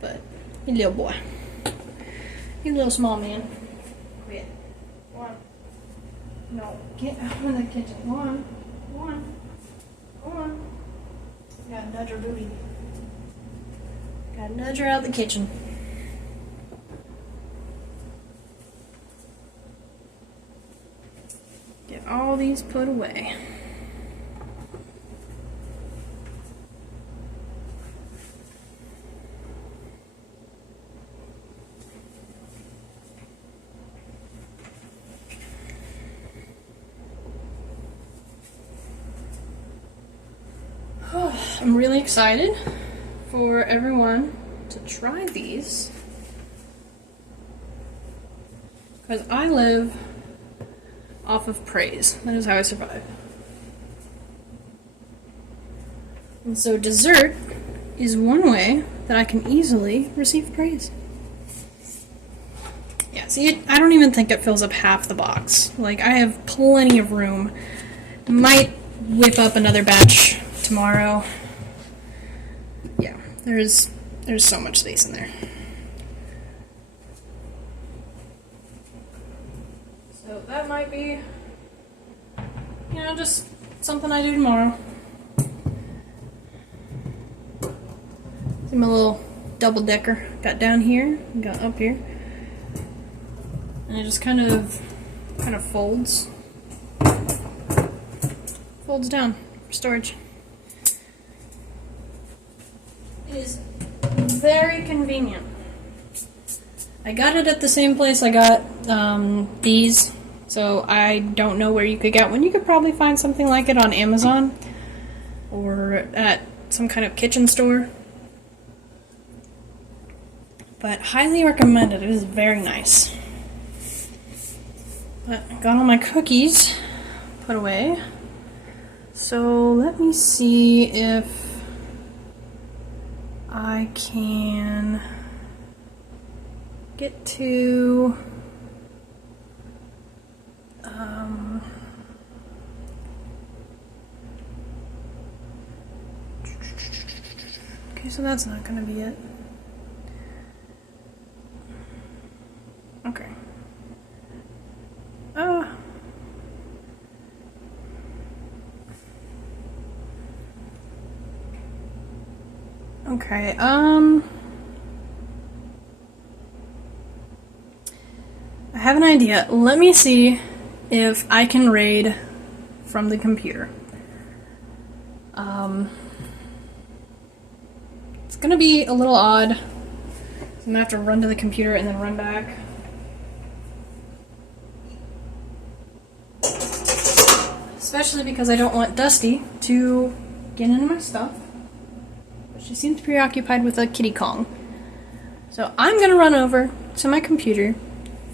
But he's a little boy. He's a little small man. Quit. One. No, get out of the kitchen. One. Gotta nudge her booty. Gotta nudge her out of the kitchen. Get all these put away. I'm really excited for everyone to try these because I live off of praise. That is how I survive. And so dessert is one way that I can easily receive praise. Yeah, see, I don't even think it fills up half the box. Like, I have plenty of room. Might whip up another batch tomorrow. Yeah, there's so much space in there. So that might be, just something I do tomorrow. See my little double decker. Got down here, got up here. And it just kind of folds. Folds down for storage. It is very convenient. I got it at the same place I got these, so I don't know where you could get one. You could probably find something like it on Amazon or at some kind of kitchen store. But highly recommend it. It is very nice. But I got all my cookies put away. So let me see if I can get to okay, so that's not gonna be it. Okay. Okay, I have an idea. Let me see if I can raid from the computer. It's gonna be a little odd. I'm gonna have to run to the computer and then run back. especially because I don't want Dusty to get into my stuff. She seems preoccupied with a kitty Kong. So I'm gonna run over to my computer,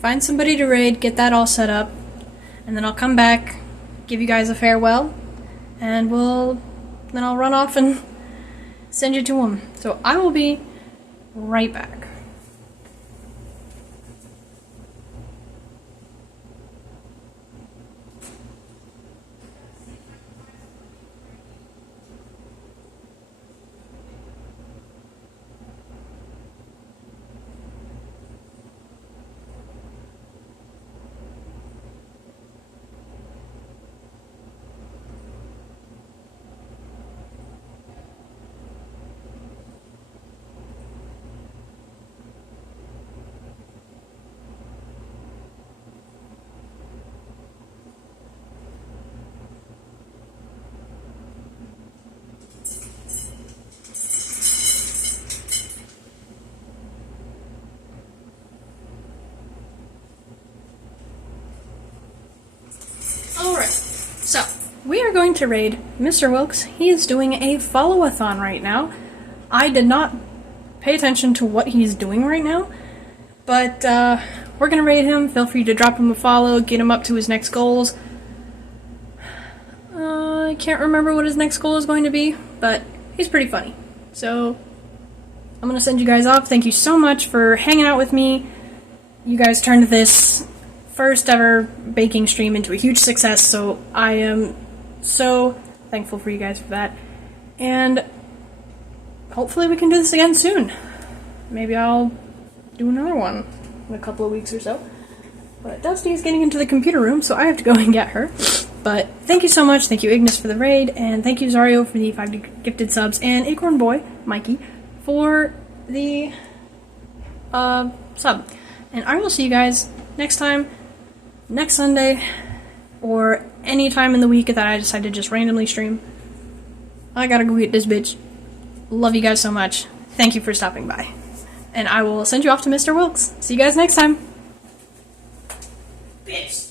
find somebody to raid, get that all set up, and then I'll come back, give you guys a farewell, and then I'll run off and send you to him. So I will be right back. Alright, so we are going to raid Mr. Wilkes. He is doing a follow-a-thon right now. I did not pay attention to what he's doing right now, but we're going to raid him. Feel free to drop him a follow, get him up to his next goals. I can't remember what his next goal is going to be, but he's pretty funny. So I'm going to send you guys off. Thank you so much for hanging out with me. You guys turned this first ever baking stream into a huge success, so I am so thankful for you guys for that. And hopefully we can do this again soon. Maybe I'll do another one in a couple of weeks or so. But Dusty is getting into the computer room, so I have to go and get her. But thank you so much. Thank you, Ignis, for the raid, and thank you, Zario, for the 5 gifted subs, and Acorn Boy, Mikey, for the sub. And I will see you guys next time, next Sunday, or any time in the week that I decide to just randomly stream. I gotta go get this bitch. Love you guys so much. Thank you for stopping by. And I will send you off to Mr. Wilkes. See you guys next time. Bitch.